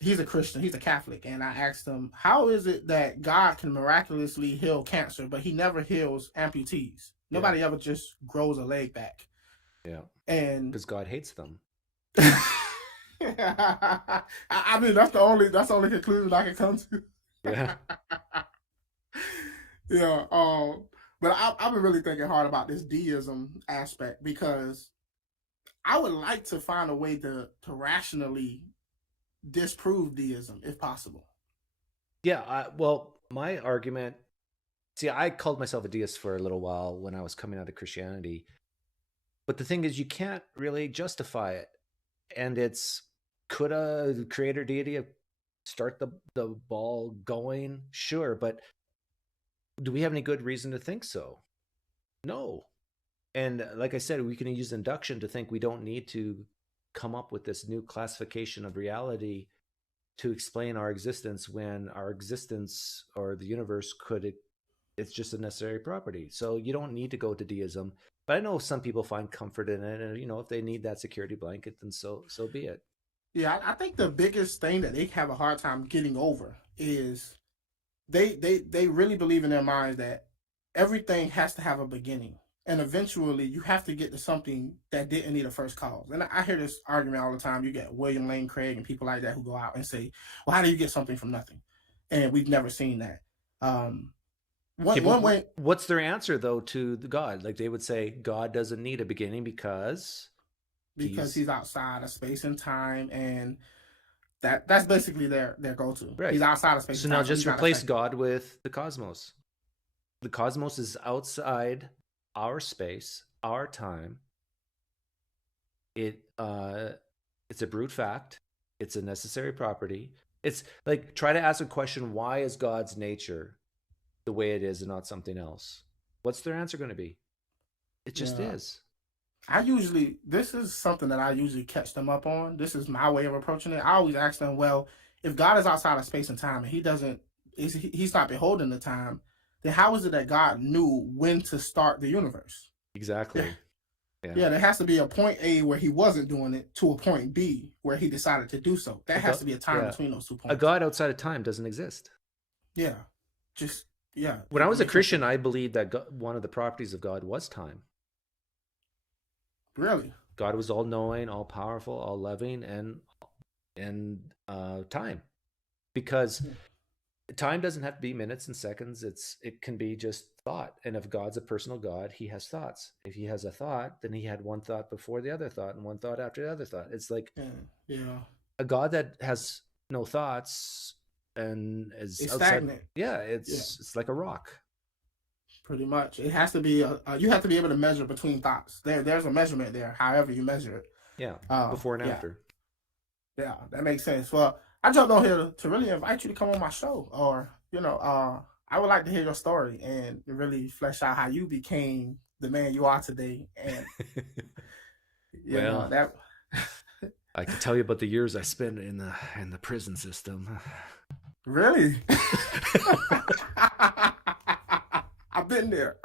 he's a Christian, he's a Catholic, and I asked him, how is it that God can miraculously heal cancer, but he never heals amputees? Nobody ever just grows a leg back. Yeah. And because God hates them. I mean, that's the only conclusion I can come to. Yeah. Yeah. But I've been really thinking hard about this deism aspect because I would like to find a way to rationally disprove deism if possible. Yeah, well, my argument, see, I called myself a deist for a little while when I was coming out of Christianity. But the thing is, you can't really justify it. And it's, could a creator deity start the ball going? Sure, but do we have any good reason to think so? No. And like I said, we can use induction to think we don't need to come up with this new classification of reality to explain our existence when our existence or the universe it's just a necessary property. So you don't need to go to deism. But I know some people find comfort in it, and if they need that security blanket, then so be it. Yeah, I think the biggest thing that they have a hard time getting over is they really believe in their minds that everything has to have a beginning, and eventually you have to get to something that didn't need a first cause. And I hear this argument all the time. You get William Lane Craig and people like that who go out and say, "Well, how do you get something from nothing?" And we've never seen that. One way. What's their answer though to the God? Like they would say, God doesn't need a beginning because he's outside of space and time, and that's basically their go-to. Right. He's outside of space. So and time, now just replace God with the cosmos. The cosmos is outside our space, our time. It's a brute fact. It's a necessary property. It's like, try to ask a question: why is God's nature the way it is and not something else? What's their answer going to be? It just is. This is something that I usually catch them up on. This is my way of approaching it. I always ask them, well, if God is outside of space and time and he's not beholden to time, then how is it that God knew when to start the universe? Exactly. Yeah, there has to be a point A where he wasn't doing it to a point B where he decided to do so. There has to be a time between those 2 points. A God outside of time doesn't exist. Yeah. When I was a Christian, I believed that one of the properties of God was time. Really? God was all knowing, all powerful, all loving, and time. Because time doesn't have to be minutes and seconds. It can be just thought. And if God's a personal God, he has thoughts. If he has a thought, then he had one thought before the other thought and one thought after the other thought. It's like a God that has no thoughts and is it's outside, stagnant. It's like a rock. Pretty much. It has to be you have to be able to measure between thoughts. There's a measurement there, however you measure it. Yeah. Before and after. Yeah, that makes sense. Well, I jumped on here to really invite you to come on my show, or I would like to hear your story and really flesh out how you became the man you are today. And that I can tell you about the years I spent in the prison system. Really? I've been there.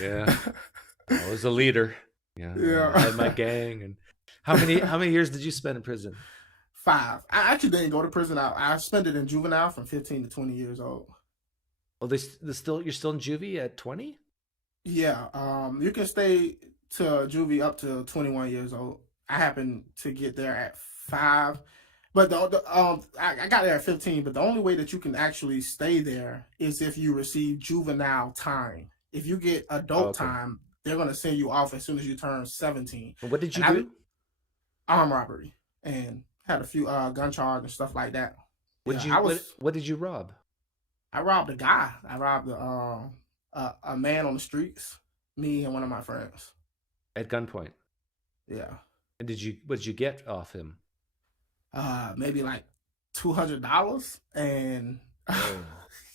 Yeah, I was a leader. Yeah. I had my gang. And how many years did you spend in prison? 5. I actually didn't go to prison. I spent it in juvenile from 15 to 20 years old. Oh, you're still in juvie at 20? Yeah. You can stay to juvie up to 21 years old. I happened to get there at 5. But I got there at 15, but the only way that you can actually stay there is if you receive juvenile time. If you get adult time, they're going to send you off as soon as you turn 17. What did you do? Armed robbery, and had a few gun charge and stuff like that. What did you rob? I robbed a guy. I robbed a man on the streets, me and one of my friends. At gunpoint? Yeah. And what did you get off him? Maybe like $200, and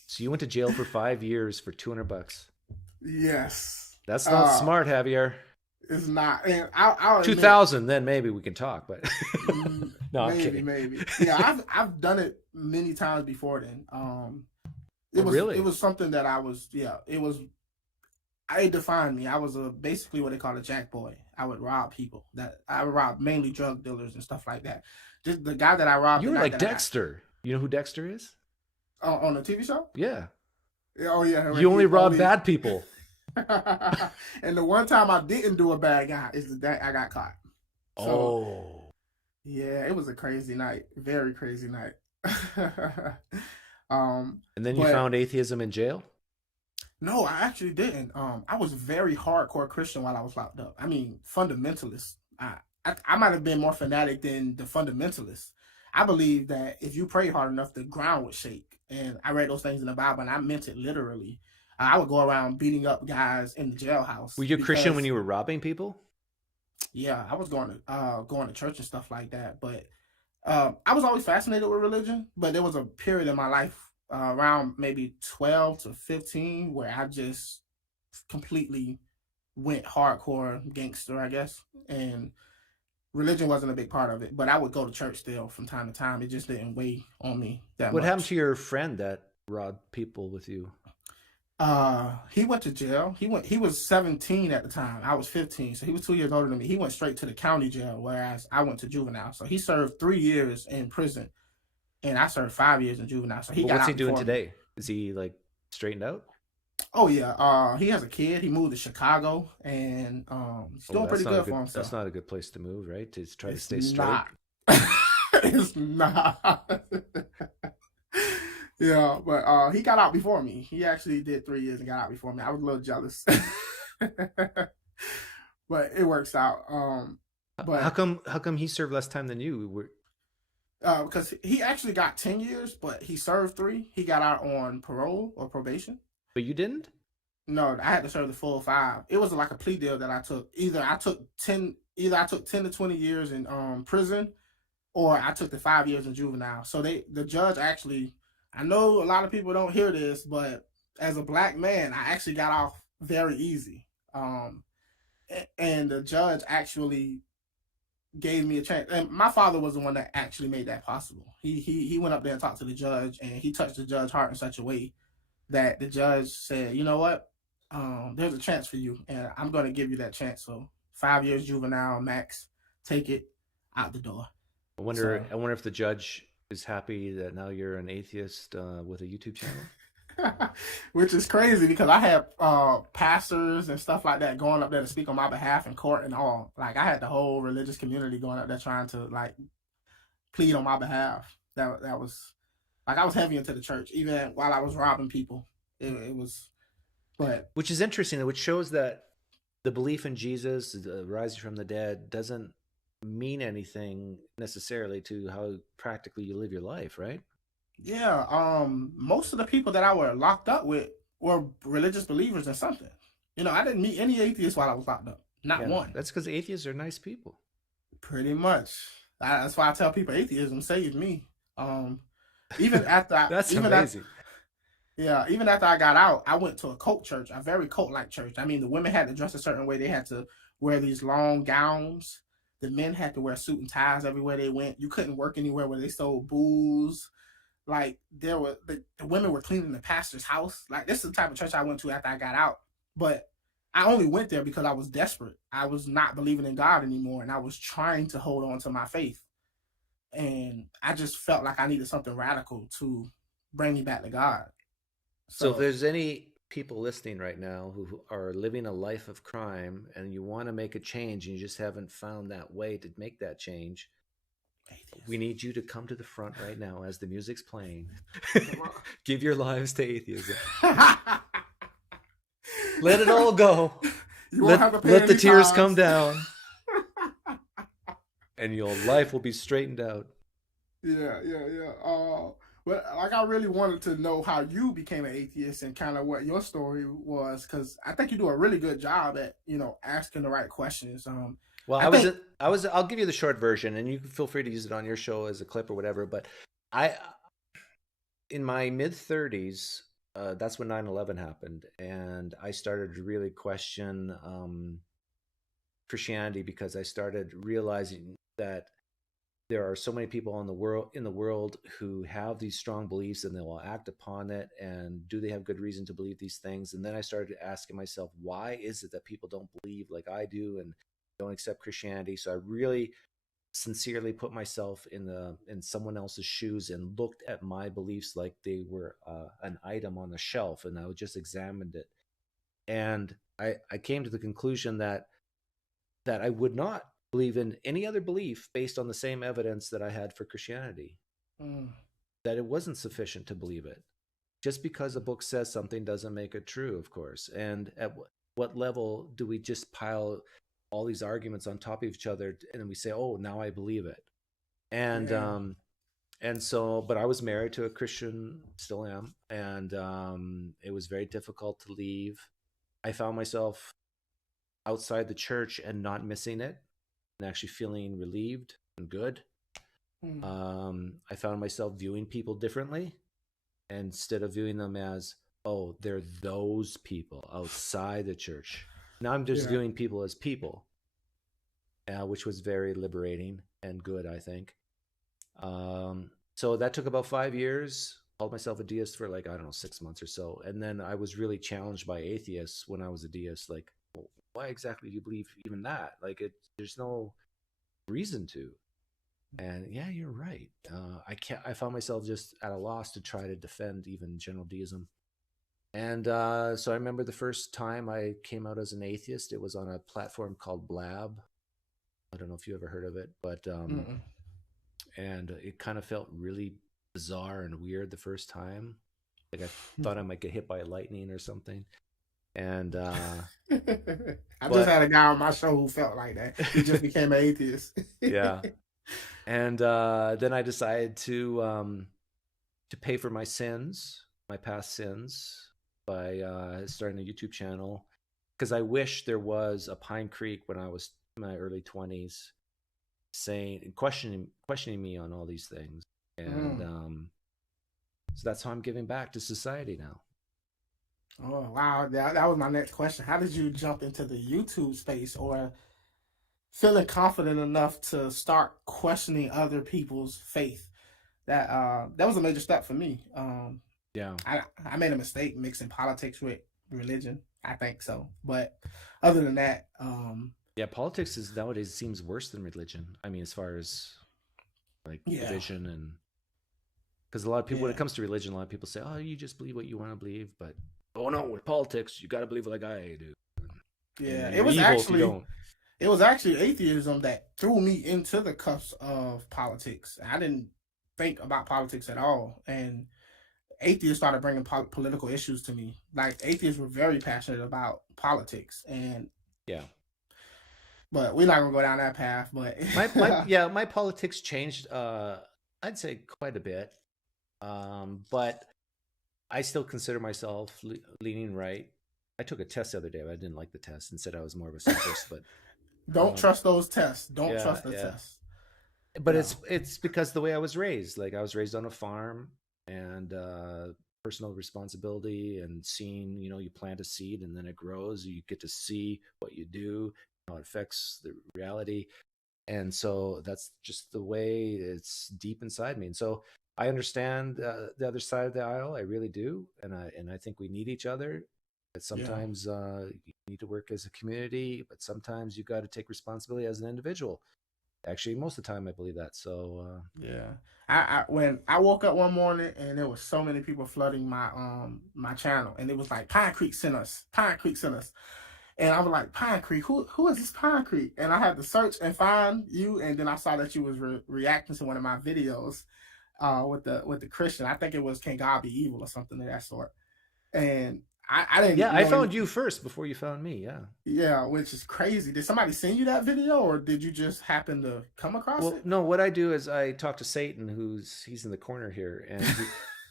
so you went to jail for 5 years for $200. Yes, that's not smart, Javier. It's not. And I'll 2000, then maybe we can talk. But no, I'm kidding. Maybe. Yeah, I've done it many times before then. It was something that I was. Yeah, it was. It defined me. I was basically what they call a jack boy. I would rob people. I would rob mainly drug dealers and stuff like that. Just the guy that I robbed. You were like Dexter. You know who Dexter is? On the TV show? Yeah. Oh yeah. Right. You only rob bad people. And the one time I didn't do a bad guy is that I got caught. So, yeah, it was a crazy night. Very crazy night. And then you found atheism in jail? No, I actually didn't. I was very hardcore Christian while I was locked up. I mean, fundamentalist. I might have been more fanatic than the fundamentalists. I believe that if you pray hard enough, the ground would shake. And I read those things in the Bible, and I meant it literally. I would go around beating up guys in the jailhouse. Were you a Christian when you were robbing people? Yeah, I was going to church and stuff like that. But I was always fascinated with religion. But there was a period in my life around maybe 12 to 15 where I just completely went hardcore gangster, I guess. And religion wasn't a big part of it, but I would go to church still from time to time. It just didn't weigh on me that much. What happened to your friend that robbed people with you? He went to jail. He was 17 at the time. I was 15, so he was 2 years older than me. He went straight to the county jail, whereas I went to juvenile. So he served 3 years in prison, and I served 5 years in juvenile. So what's he doing today? Is he like straightened out? Oh yeah. He has a kid. He moved to Chicago, and he's doing pretty good for himself. That's not a good place to move, right? To try to stay straight. It's not. Yeah, but he got out before me. He actually did 3 years and got out before me. I was a little jealous. But it works out. But how come he served less time than you? Because he actually got 10 years, but he served 3. He got out on parole or probation. But you didn't? No, I had to serve the full 5. It was like a plea deal that I took. Either I took 10 to 20 years in prison, or I took the 5 years in juvenile. So the judge actually, I know a lot of people don't hear this, but as a black man, I actually got off very easy. And the judge actually gave me a chance. And my father was the one that actually made that possible. He went up there and talked to the judge, and he touched the judge's heart in such a way that the judge said, you know what? There's a chance for you, and I'm going to give you that chance. So 5 years juvenile max, take it, out the door. I wonder if the judge is happy that now you're an atheist with a YouTube channel. Which is crazy because I had pastors and stuff like that going up there to speak on my behalf in court and all. Like I had the whole religious community going up there trying to like plead on my behalf. That was like I was heavy into the church even while I was robbing people. It was, but which is interesting, which shows that the belief in Jesus, the rising from the dead, doesn't mean anything necessarily to how practically you live your life, right? Yeah, most of the people that I were locked up with were religious believers in something. You know, I didn't meet any atheists while I was locked up. Not one. That's because atheists are nice people. Pretty much. That's why I tell people atheism saved me. Even after that's amazing. Even after I got out, I went to a cult church, a very cult-like church. I mean, the women had to dress a certain way. They had to wear these long gowns. The men had to wear suit and ties everywhere they went. You couldn't work anywhere where they sold booze. Like there were the women were cleaning the pastor's house. Like this is the type of church I went to after I got out. But I only went there because I was desperate. I was not believing in God anymore, and I was trying to hold on to my faith. And I just felt like I needed something radical to bring me back to God. So if there's any people listening right now who are living a life of crime and you want to make a change and you just haven't found that way to make that change, we need you to come to the front right now as the music's playing. Give your lives to atheism. Let it all go. Let the tears come down. And your life will be straightened out. Yeah. But like, I really wanted to know how you became an atheist and kind of what your story was, because I think you do a really good job at, asking the right questions. Well, I'll give you the short version, and you can feel free to use it on your show as a clip or whatever. But in my mid-30s, that's when 9/11 happened, and I started to really question Christianity because I started realizing that there are so many people in the world who have these strong beliefs and they will act upon it. And do they have good reason to believe these things? And then I started asking myself, why is it that people don't believe like I do and don't accept Christianity? So I really sincerely put myself in someone else's shoes and looked at my beliefs like they were an item on a shelf, and I just examined it. And I came to the conclusion that I would not believe in any other belief based on the same evidence that I had for Christianity. that it wasn't sufficient to believe it. Just because a book says something doesn't make it true, of course. And at what level do we just pile all these arguments on top of each other and we say, oh, now I believe it? And so, but I was married to a Christian, still am, and it was very difficult to leave. I found myself outside the church and not missing it, and actually feeling relieved and good. I found myself viewing people differently, instead of viewing them as, oh, they're those people outside the church. Now I'm just viewing people as people, which was very liberating and good, I think. So that took about 5 years. Called myself a deist for like, I don't know, 6 months or so. And then I was really challenged by atheists when I was a deist. Like, well, why exactly do you believe even that? Like, there's no reason to. And yeah, you're right. I found myself just at a loss to try to defend even general deism. And so I remember the first time I came out as an atheist, it was on a platform called Blab. I don't know if you ever heard of it, but and it kind of felt really bizarre and weird the first time. Like I thought I might get hit by lightning or something. And I just had a guy on my show who felt like that. He just became an atheist. Yeah. And then I decided to pay for my sins, my past sins, by starting a YouTube channel, because I wish there was a Pinecreek when I was in my early 20s, questioning me on all these things. And so that's how I'm giving back to society now. Oh, wow. That was my next question. How did you jump into the YouTube space, or feeling confident enough to start questioning other people's faith? That was a major step for me. I made a mistake mixing politics with religion. I think so. But other than that, politics nowadays seems worse than religion. I mean, as far as like division, and because a lot of people, when it comes to religion, a lot of people say, oh, you just believe what you want to believe. But oh no, with politics, you got to believe like I do. Yeah, it was actually atheism that threw me into the cuffs of politics. I didn't think about politics at all, and atheists started bringing political issues to me. Like, atheists were very passionate about politics, and but we're not gonna go down that path. But my politics changed. I'd say quite a bit, but I still consider myself leaning right. I took a test the other day, but I didn't like the test and said I was more of a centrist. But don't trust those tests. Don't trust the tests. But it's because the way I was raised. Like, I was raised on a farm, and personal responsibility, and seeing, you plant a seed and then it grows. You get to see what you do, how it affects the reality. And so that's just the way it's deep inside me. And so I understand the other side of the aisle. I really do. And I think we need each other. But sometimes you need to work as a community, but sometimes you got to take responsibility as an individual. Actually, most of the time I believe that. So when I woke up one morning and there was so many people flooding my channel, and it was like, Pinecreek sent us, and I was like, Pinecreek, who is this Pinecreek? And I had to search and find you, and then I saw that you was reacting to one of my videos with the Christian. I think it was Can God Be Evil or something of that sort. And I didn't. Yeah, I found you first before you found me. Yeah. Yeah, which is crazy. Did somebody send you that video, or did you just happen to come across it? No. What I do is I talk to Satan, he's in the corner here,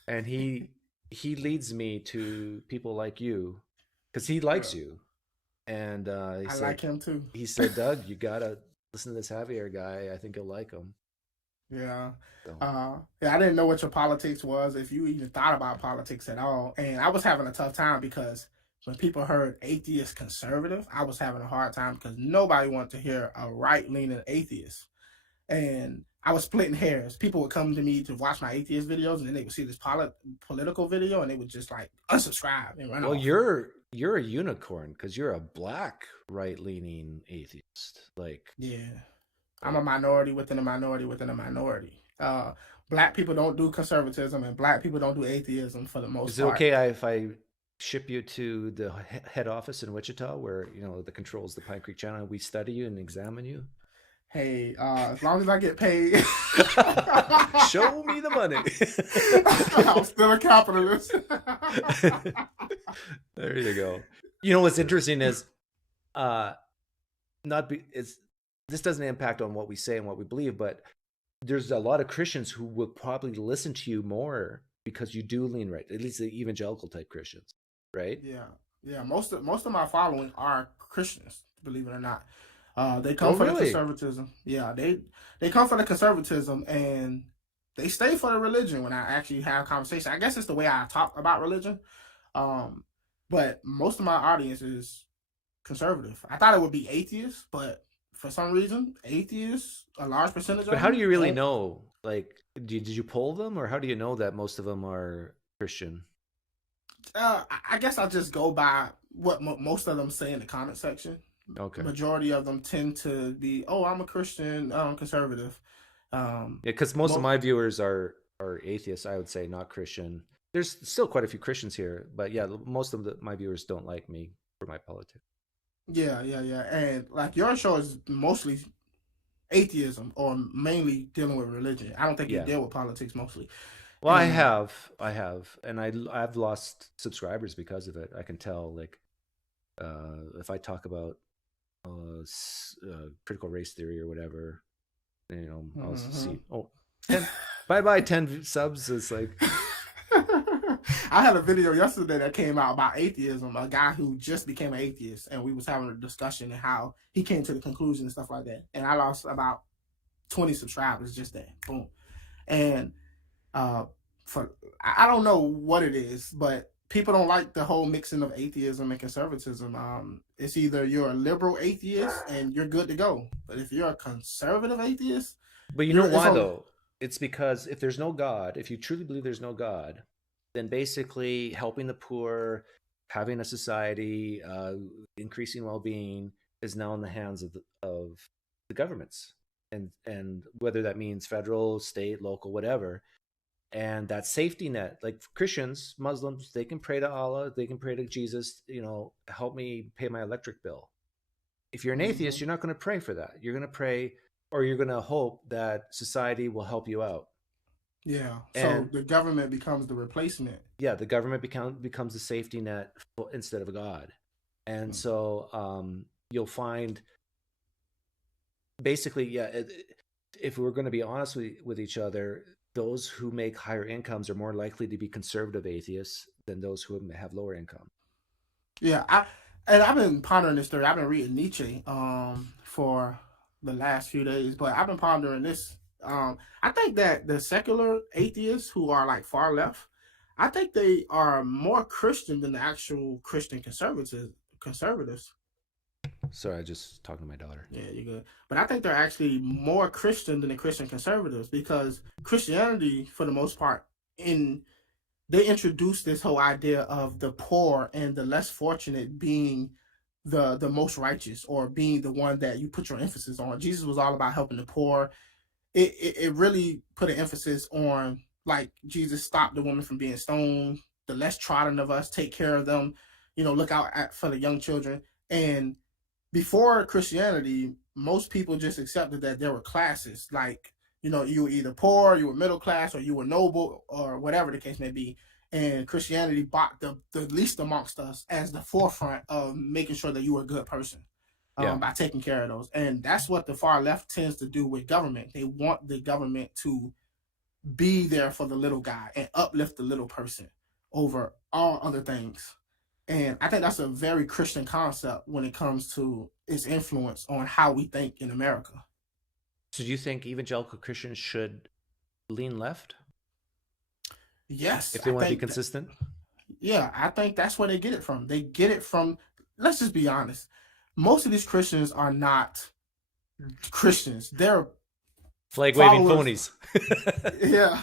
and he leads me to people like you, because he likes you, and I like him too. He said, Doug, you gotta listen to this Javier guy. I think you'll like him. Yeah. I didn't know what your politics was, if you even thought about politics at all. And I was having a tough time, because when people heard atheist conservative, I was having a hard time, because nobody wanted to hear a right-leaning atheist. And I was splitting hairs. People would come to me to watch my atheist videos, and then they would see this political video, and they would just like unsubscribe and run off. Well, you're a unicorn, because you're a black right-leaning atheist. I'm a minority within a minority within a minority. Black people don't do conservatism, and black people don't do atheism for the most part. Is it okay if I ship you to the head office in Wichita, where that controls the Pinecreek channel, and we study you and examine you? hey, as long as I get paid, show me the money. I'm still a capitalist. There you go. You know what's interesting is, this doesn't impact on what we say and what we believe, but there's a lot of Christians who will probably listen to you more because you do lean right. At least the evangelical type Christians, right? Yeah. Most of my following are Christians, believe it or not. They come from the conservatism. Yeah, they come from the conservatism and they stay for the religion when I actually have conversation. I guess it's the way I talk about religion. But most of my audience is conservative. I thought it would be atheists, but for some reason, atheists, a large percentage of them. But how do you really know? Like, did you poll them, or how do you know that most of them are Christian? I guess I just go by what most of them say in the comment section. Okay. Majority of them tend to be, oh, I'm a Christian, conservative. Yeah, because most of my viewers are atheists, I would say, not Christian. There's still quite a few Christians here, but yeah, most of my viewers don't like me for my politics. Yeah. And like your show is mostly atheism or mainly dealing with religion. I don't think you deal with politics mostly. Well, I have, and I've lost subscribers because of it. I can tell, like, if I talk about critical race theory or whatever, you know, I'll see. Oh, 10, bye 10 subs. It's like. I had a video yesterday that came out about atheism, a guy who just became an atheist, and we was having a discussion and how he came to the conclusion and stuff like that. And I lost about 20 subscribers just that. Boom. And I don't know what it is, but people don't like the whole mixing of atheism and conservatism. It's either you're a liberal atheist and you're good to go, but if you're a conservative atheist, but you know why though? It's because if there's no God, if you truly believe there's no God, then basically helping the poor, having a society, increasing well-being is now in the hands of the governments, and whether that means federal, state, local, whatever. And that safety net, like Christians, Muslims, they can pray to Allah, they can pray to Jesus, you know, help me pay my electric bill. If you're an atheist, you're not going to pray for that. You're going to pray, or you're going to hope that society will help you out. Yeah. So the government becomes the replacement. Yeah, the government becomes the safety net instead of a God. And so you'll find basically, if we're going to be honest with each other, those who make higher incomes are more likely to be conservative atheists than those who have lower income. Yeah, I've been pondering this theory. I've been reading Nietzsche for the last few days, but I've been pondering this. I think that the secular atheists who are like far left, I think they are more Christian than the actual Christian conservatives. Sorry, I just talking to my daughter. Yeah, you're good. But I think they're actually more Christian than the Christian conservatives, because Christianity, for the most part, they introduced this whole idea of the poor and the less fortunate being the most righteous, or being the one that you put your emphasis on. Jesus was all about helping the poor. It really put an emphasis on, like, Jesus stopped the woman from being stoned, the less trodden of us, take care of them, you know, look out for the young children. And before Christianity, most people just accepted that there were classes. Like, you know, you were either poor, you were middle class, or you were noble, or whatever the case may be. And Christianity brought the least amongst us as the forefront of making sure that you were a good person by taking care of those. And that's what the far left tends to do with government. They want the government to be there for the little guy and uplift the little person over all other things. And I think that's a very Christian concept when it comes to its influence on how we think in America. So do you think evangelical Christians should lean left? Yes. If they want to be consistent? Yeah, I think that's where they get it from. They get it from, let's just be honest, most of these Christians are not Christians. They're flag-waving phonies. Yeah.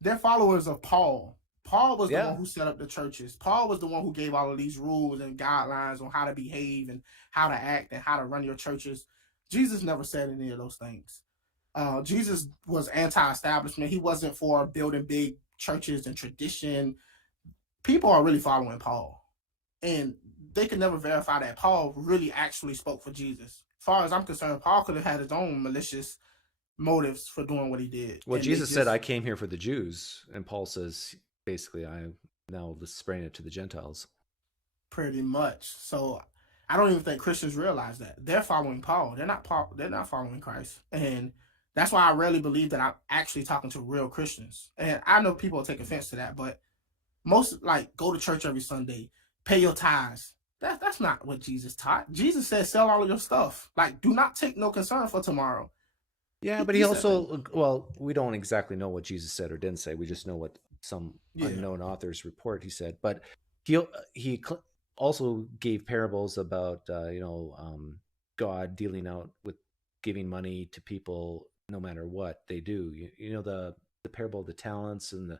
They're followers of Paul. Paul was the one who set up the churches. Paul was the one who gave all of these rules and guidelines on how to behave and how to act and how to run your churches. Jesus never said any of those things. Jesus was anti-establishment. He wasn't for building big churches and tradition. People are really following Paul. And they can never verify that Paul really actually spoke for Jesus. far as I'm concerned, Paul could have had his own malicious motives for doing what he did. Well, Jesus said, I came here for the Jews. And Paul says, basically, I am now spreading it to the Gentiles. Pretty much. So I don't even think Christians realize that. They're following Paul. They're not following Christ. And that's why I rarely believe that I'm actually talking to real Christians. And I know people will take offense to that, but most, like, go to church every Sunday, pay your tithes. That's not what Jesus taught. Jesus said, sell all of your stuff. Like, do not take no concern for tomorrow. Yeah, but he also, well, we don't exactly know what Jesus said or didn't say. We just know what some unknown authors report he said. But he also gave parables about, God dealing out with giving money to people no matter what they do. You know, the parable of the talents and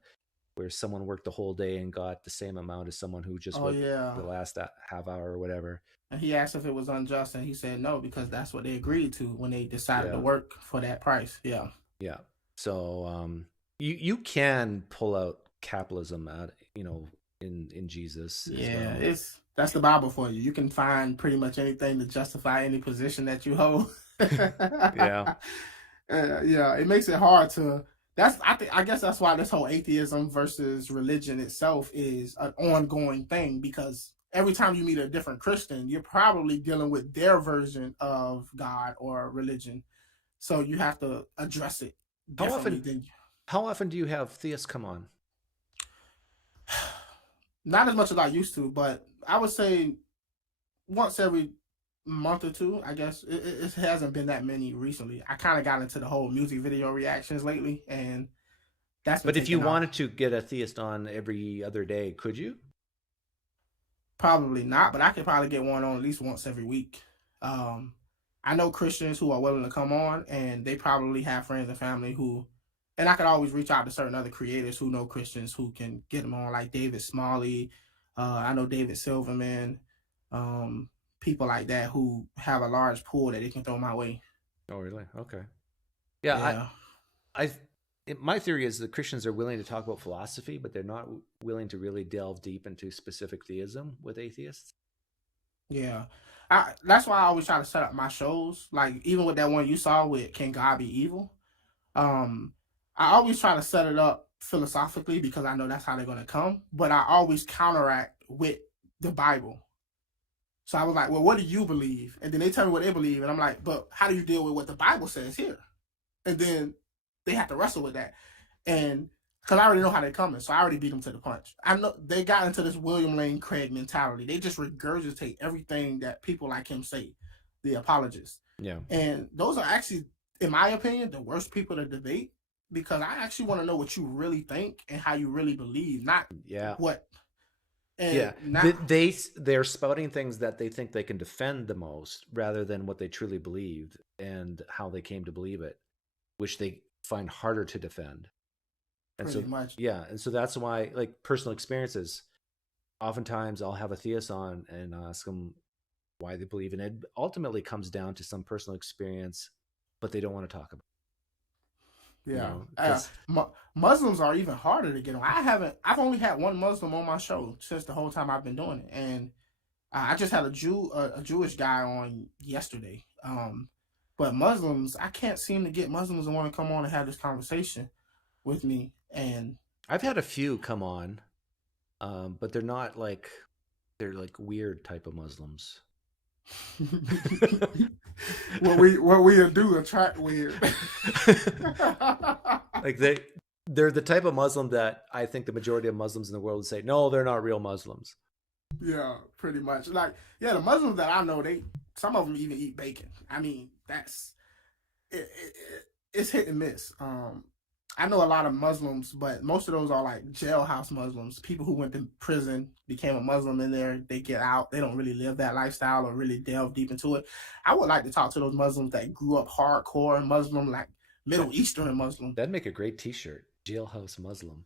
where someone worked the whole day and got the same amount as someone who just worked the last half hour or whatever. And he asked if it was unjust, and he said no, because that's what they agreed to when they decided to work for that price. Yeah. Yeah. So you can pull out capitalism out, in Jesus. Yeah, that's the Bible for you. You can find pretty much anything to justify any position that you hold. Yeah. It makes it hard to. I guess that's why this whole atheism versus religion itself is an ongoing thing, because every time you meet a different Christian, you're probably dealing with their version of God or religion. So you have to address it differently. How often do you have theists come on? Not as much as I used to, but I would say once every month or two. I guess it hasn't been that many recently. I kind of got into the whole music video reactions lately, and that's. But if you wanted to get a theist on every other day, could you? Probably not, but I could probably get one on at least once every week. I know Christians who are willing to come on, and they probably have friends and family who, and I could always reach out to certain other creators who know Christians who can get them on, like David Smalley. I know David Silverman. People like that who have a large pool that they can throw my way. Oh, really? Okay. Yeah. My theory is that Christians are willing to talk about philosophy, but they're not willing to really delve deep into specific theism with atheists. Yeah. That's why I always try to set up my shows. Like, even with that one you saw with Can God Be Evil? I always try to set it up philosophically because I know that's how they're going to come. But I always counteract with the Bible. So I was like, well, what do you believe? And then they tell me what they believe. And I'm like, but how do you deal with what the Bible says here? And then they have to wrestle with that. And because I already know how they're coming. So I already beat them to the punch. I know they got into this William Lane Craig mentality. They just regurgitate everything that people like him say, the apologist. Yeah. And those are actually, in my opinion, the worst people to debate, because I actually want to know what you really think and how you really believe, not what. And they're spouting things that they think they can defend the most rather than what they truly believed and how they came to believe it, which they find harder to defend. And pretty much. Yeah. And so that's why, like, personal experiences, oftentimes I'll have a theist on and ask them why they believe in it. It ultimately comes down to some personal experience, but they don't want to talk about it. Yeah, Muslims are even harder to get on. I've only had one Muslim on my show since the whole time I've been doing it, and I just had a Jewish guy on yesterday. But Muslims, I can't seem to get Muslims to want to come on and have this conversation with me. And I've had a few come on, but they're not like, they're like weird type of Muslims. what we do attract weird. Like they're the type of Muslim that I think the majority of Muslims in the world would say, no, they're not real Muslims. Yeah, pretty much. Like, yeah, the Muslims that I know, some of them even eat bacon. I mean, that's it's hit and miss. I know a lot of Muslims, but most of those are like jailhouse Muslims, people who went to prison, became a Muslim in there, they get out, they don't really live that lifestyle or really delve deep into it. I would like to talk to those Muslims that grew up hardcore Muslim, like Middle Eastern Muslim. That'd make a great t-shirt, Jailhouse Muslim.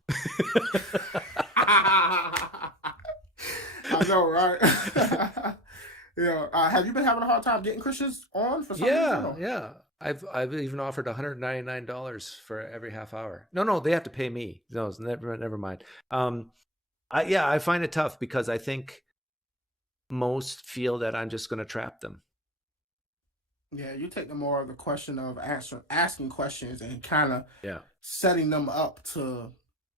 I know, right? Yeah. Have you been having a hard time getting Christians on for some reason? Yeah. I've even offered $199 for every half hour. No, they have to pay me. No, never mind. I find it tough because I think most feel that I'm just going to trap them. Yeah, you take the more of the question of asking questions and kind of Yeah. setting them up to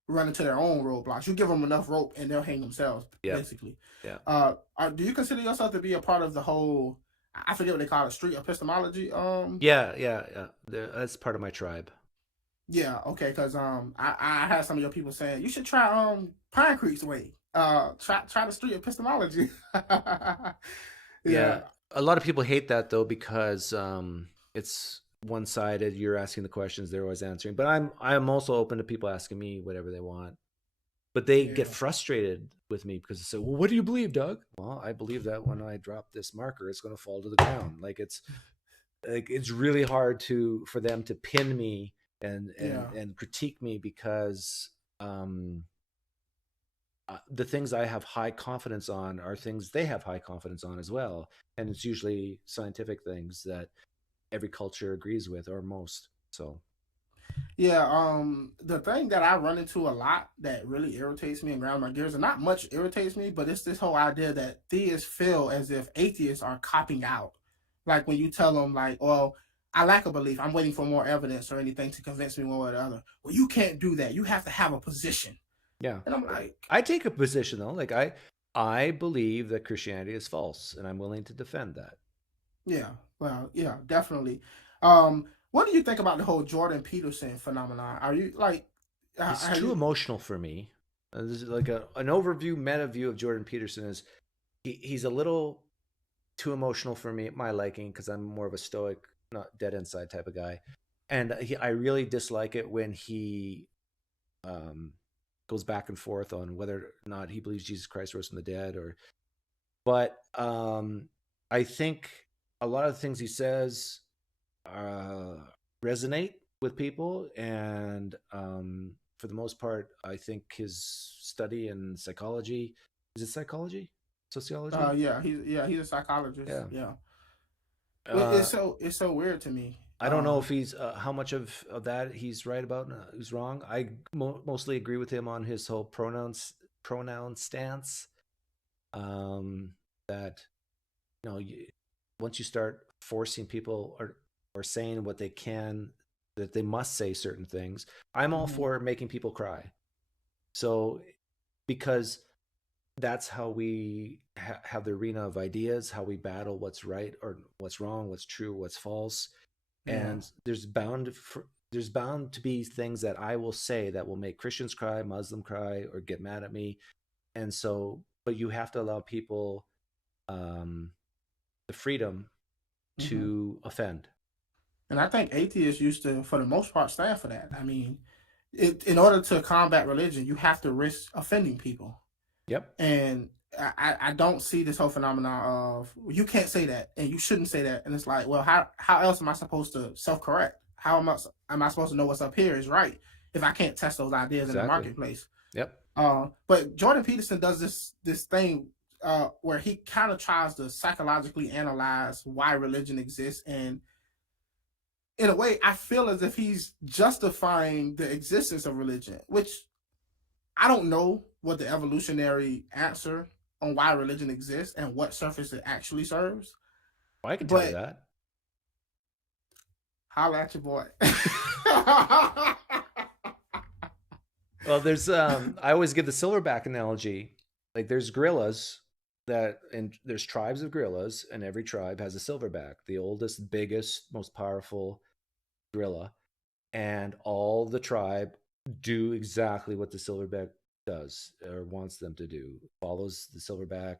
run into their own roadblocks. You give them enough rope and they'll hang themselves, Yeah. basically. Yeah. Do you consider yourself to be a part of the whole, I forget what they call it, street epistemology? Yeah. That's part of my tribe. Yeah, okay, because I had some of your people saying you should try Pinecreek's way. Try the street epistemology. Yeah. A lot of people hate that though because it's one-sided. You're asking the questions, they're always answering. But I'm also open to people asking me whatever they want. But they get frustrated with me because they say, "Well, what do you believe, Doug?" Well, I believe that when I drop this marker, it's going to fall to the ground. Like it's really hard for them to pin me and critique me because the things I have high confidence on are things they have high confidence on as well. And it's usually scientific things that every culture agrees with, or most. So yeah, the thing that I run into a lot that really irritates me and grinds my gears, and not much irritates me, but it's this whole idea that theists feel as if atheists are copping out. Like when you tell them, like, well, I lack a belief, I'm waiting for more evidence or anything to convince me one way or the other. Well, you can't do that. You have to have a position. Yeah. And I'm like, I take a position though. Like I believe that Christianity is false, and I'm willing to defend that. Yeah, well, yeah, definitely. What do you think about the whole Jordan Peterson phenomenon? Are you like? It's too emotional for me. This is like an overview, meta view of Jordan Peterson is he's a little too emotional for me, my liking, because I'm more of a stoic, not dead inside type of guy, and I really dislike it when he goes back and forth on whether or not he believes Jesus Christ rose from the dead, but I think a lot of the things he says resonate with people, and for the most part, I think his study in psychology, is it psychology? Sociology? He's a psychologist. Yeah. It's so weird to me. I don't know if he's how much of that he's right about and who's wrong. I mostly agree with him on his whole pronoun stance. That once you start forcing people or saying what they can, that they must say certain things. I'm all for making people cry. So because that's how we have the arena of ideas, how we battle what's right or what's wrong, what's true, what's false. And there's bound to be things that I will say that will make Christians cry, Muslim cry, or get mad at me. And so, but you have to allow people the freedom to offend. And I think atheists used to, for the most part, stand for that. I mean, in order to combat religion, you have to risk offending people. Yep. And I don't see this whole phenomenon of you can't say that and you shouldn't say that. And it's like, well, how else am I supposed to self-correct? How am I supposed to know what's up here is right if I can't test those ideas in the marketplace? Yep. But Jordan Peterson does this thing where he kind of tries to psychologically analyze why religion exists, and in a way, I feel as if he's justifying the existence of religion, which I don't know what the evolutionary answer on why religion exists and what surface it actually serves. Well, I can tell you that. Holla at your boy. Well, there's I always give the silverback analogy. Like there's gorillas and there's tribes of gorillas, and every tribe has a silverback, the oldest, biggest, most powerful gorilla, and all the tribe do exactly what the silverback does or wants them to do, follows the silverback,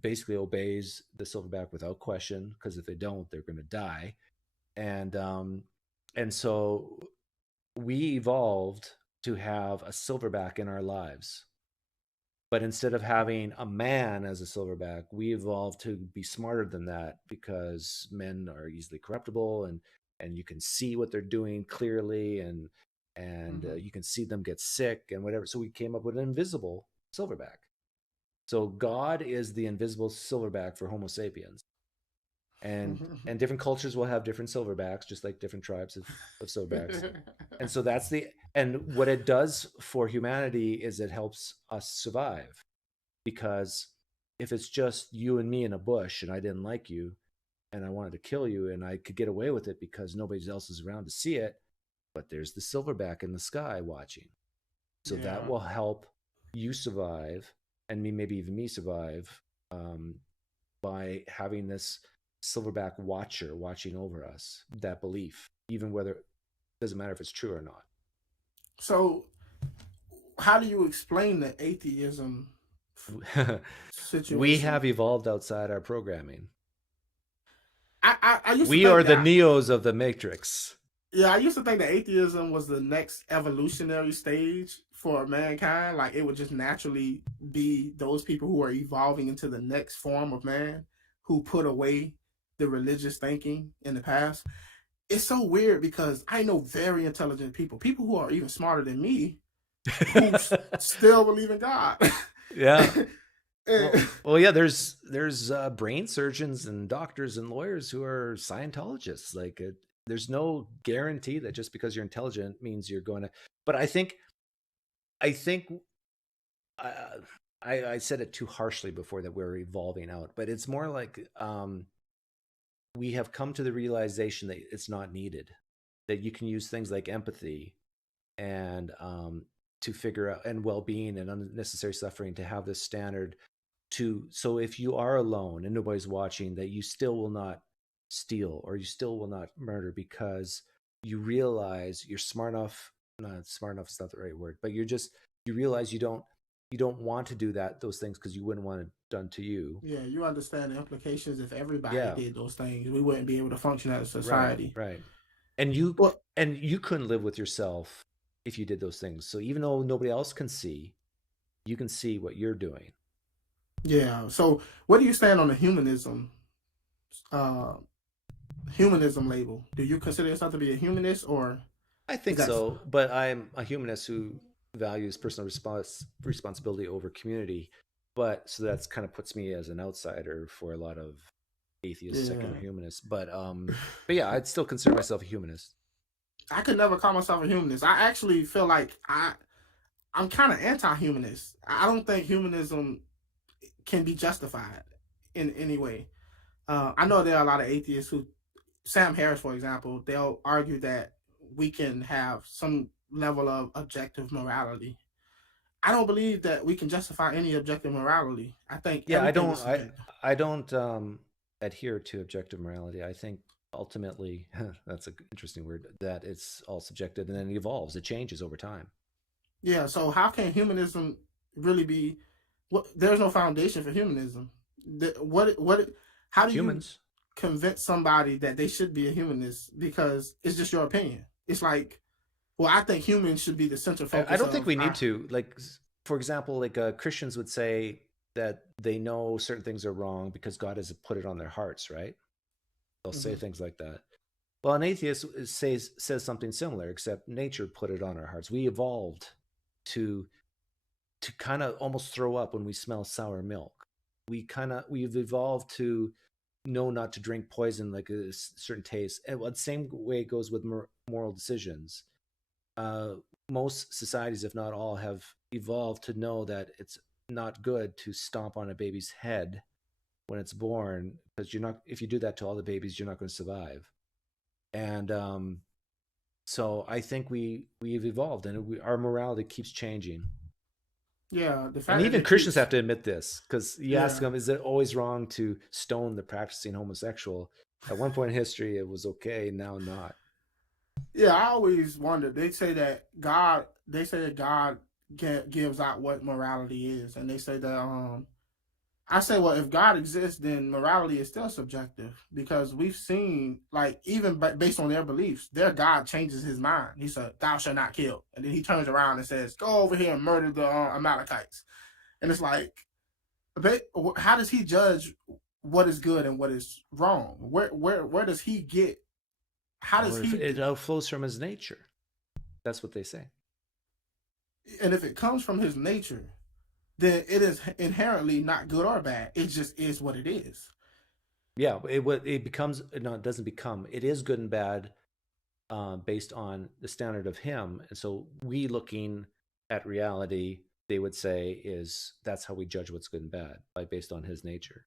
basically obeys the silverback without question, because if they don't, they're going to die. And so we evolved to have a silverback in our lives. But instead of having a man as a silverback, we evolved to be smarter than that, because men are easily corruptible, and you can see what they're doing clearly, and you can see them get sick and whatever. So we came up with an invisible silverback. So God is the invisible silverback for Homo sapiens. And different cultures will have different silverbacks, just like different tribes of silverbacks. And so and what it does for humanity is it helps us survive. Because if it's just you and me in a bush and I didn't like you, and I wanted to kill you, and I could get away with it because nobody else is around to see it, but there's the silverback in the sky watching. So that will help you survive, and maybe even me survive, by having this silverback watcher watching over us. That belief, even whether it doesn't matter if it's true or not. So, how do you explain the atheism situation? We have evolved outside our programming. I used to we think are the that, Neos of the Matrix. Yeah, I used to think that atheism was the next evolutionary stage for mankind. Like, it would just naturally be those people who are evolving into the next form of man who put away the religious thinking in the past. It's so weird because I know very intelligent people who are even smarter than me, who still believe in God. Yeah. Well, yeah. There's brain surgeons and doctors and lawyers who are Scientologists. Like, there's no guarantee that just because you're intelligent means you're going to. But I think I said it too harshly before, that we're evolving out. But it's more like we have come to the realization that it's not needed, that you can use things like empathy and to figure out, and well-being and unnecessary suffering, to have this standard so if you are alone and nobody's watching, that you still will not steal, or you still will not murder, because you realize you're smart enough. Not smart enough is not the right word, but you realize you don't want to do those things because you wouldn't want it done to you. Yeah, you understand the implications. If everybody did those things, we wouldn't be able to function as a society. Right. And you couldn't live with yourself if you did those things. So even though nobody else can see, you can see what you're doing. Yeah. So where do you stand on the humanism label? Do you consider yourself to be a humanist, or? I think so, but I'm a humanist who values personal responsibility over community. But so that's kind of puts me as an outsider for a lot of atheists, secular humanists. But yeah, I'd still consider myself a humanist. I could never call myself a humanist. I actually feel like I'm kind of anti-humanist. I don't think humanism can be justified in any way. I know there are a lot of atheists who, Sam Harris, for example, they'll argue that we can have some level of objective morality. I don't believe that we can justify any objective morality. I think I don't adhere to objective morality. I think ultimately, that's an interesting word, that it's all subjective, and then it evolves, it changes over time. Yeah, so how can humanism really be? There's no foundation for humanism. How do you convince somebody that they should be a humanist, because it's just your opinion? It's like, well, I think humans should be the central focus. I don't think we need to. Like, for example, like Christians would say that they know certain things are wrong because God has put it on their hearts, right? They'll say things like that. Well, an atheist says something similar, except nature put it on our hearts. We evolved to kind of almost throw up when we smell sour milk. We've evolved to know not to drink poison, like a certain taste. And the same way it goes with moral decisions. Most societies, if not all, have evolved to know that it's not good to stomp on a baby's head when it's born, because if you do that to all the babies, you're not going to survive. And so I think we've evolved, and our morality keeps changing. Yeah, and even Christians have to admit this, because you ask them, is it always wrong to stone the practicing homosexual? At one point in history, it was okay, now not. Yeah, I always wondered. They say that God gives out what morality is, and they say that I say, well, if God exists, then morality is still subjective, because we've seen, like, even based on their beliefs, their God changes his mind. He said, "Thou shalt not kill," and then he turns around and says, "Go over here and murder the Amalekites." And it's like, how does he judge what is good and what is wrong? Where does he get? How does he? It outflows from his nature. That's what they say. And if it comes from his nature, then it is inherently not good or bad. It just is what it is. Yeah, it becomes, no, it doesn't become. It is good and bad based on the standard of him. And so we looking at reality, they would say, that's how we judge what's good and bad, based on his nature.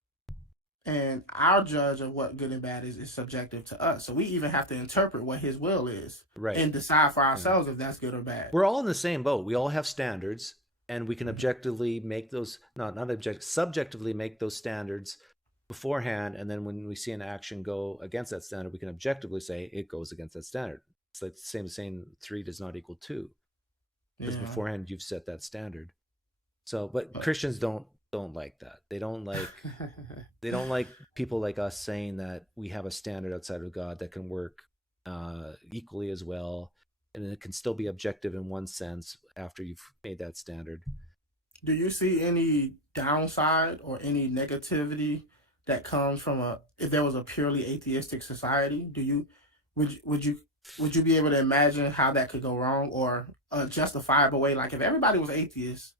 and our judge of what good and bad is subjective to us. So we even have to interpret what his will is, right, and decide for ourselves if that's good or bad. We're all in the same boat. We all have standards, and we can objectively make those subjectively make those standards beforehand, and then when we see an action go against that standard, we can objectively say it goes against that standard. It's like the same as saying 3 does not equal 2, because beforehand you've set that standard. So, but Christians don't like that. They don't like people like us saying that we have a standard outside of God that can work equally as well, and it can still be objective in one sense after you've made that standard. Do you see any downside or any negativity that comes from if there was a purely atheistic society? Would you be able to imagine how that could go wrong, or a justifiable way? Like if everybody was atheist,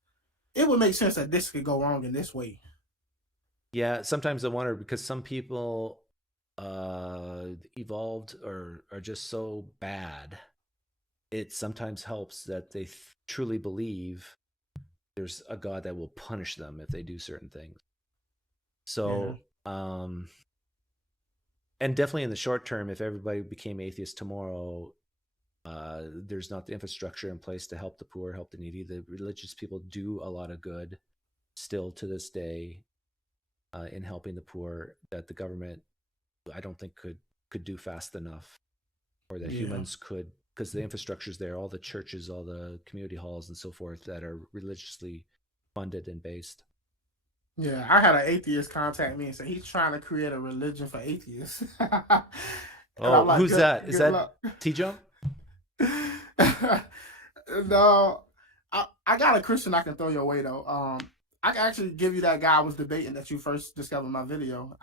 it would make sense that this could go wrong in this way. Yeah, sometimes I wonder, because some people evolved or are just so bad, it sometimes helps that they truly believe there's a God that will punish them if they do certain things. So, and definitely in the short term, if everybody became atheist tomorrow, there's not the infrastructure in place to help the poor, help the needy. The religious people do a lot of good still to this day in helping the poor, that the government, I don't think could do fast enough, or that humans could, because the infrastructure's there, all the churches, all the community halls and so forth that are religiously funded and based. Yeah, I had an atheist contact me and say he's trying to create a religion for atheists. Like, who's that? Is that T-Jump? No, I got a Christian I can throw your way though. I can actually give you that guy I was debating that you first discovered my video.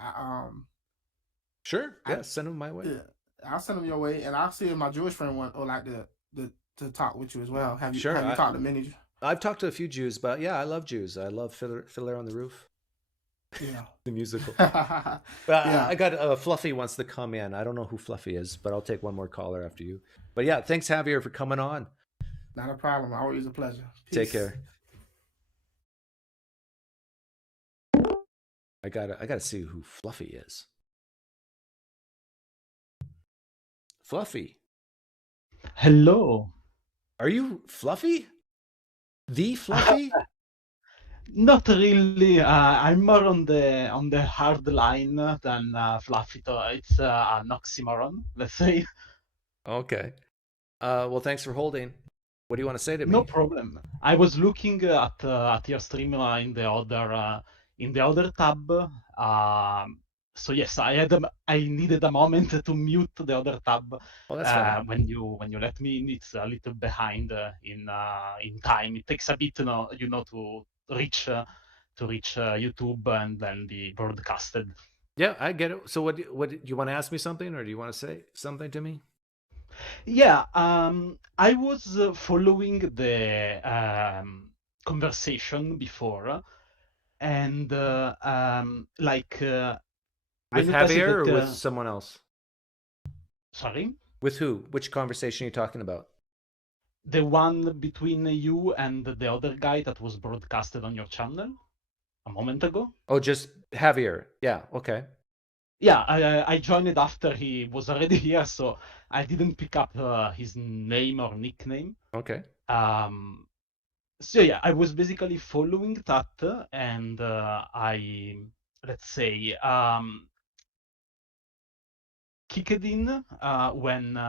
Sure. Yeah, send him my way. Yeah, I'll send him your way, and I'll see if my Jewish friend would like to talk with you as well. Have you talked to many? I've talked to a few Jews, but yeah, I love Jews. I love Fiddler on the Roof. Yeah. The musical. But I got Fluffy wants to come in. I don't know who Fluffy is, but I'll take one more caller after you. But yeah, thanks Javier for coming on. Not a problem. Always a pleasure. Peace. Take care. I gotta see who Fluffy is. Fluffy. Hello. Are you Fluffy? The Fluffy? Not really. I'm more on the hard line than Fluffy. It's an oxymoron, let's say. Okay. Well, thanks for holding. What do you want to say to me? No problem. I was looking at your stream in the other tab. So yes, I needed a moment to mute the other tab. Oh, that's fine. When you let me in, it's a little behind in time. It takes a bit, to reach YouTube and then be broadcasted. Yeah, I get it. So what do you want to ask me something, or do you want to say something to me? Yeah, I was following the conversation before, and with Javier or with someone else? Sorry? With who? Which conversation are you talking about? The one between you and the other guy that was broadcasted on your channel a moment ago. Oh, just Javier. Yeah, okay. Yeah, I joined it after he was already here, so I didn't pick up his name or nickname. Okay. So yeah, I was basically following that, and I, let's say, kicked in when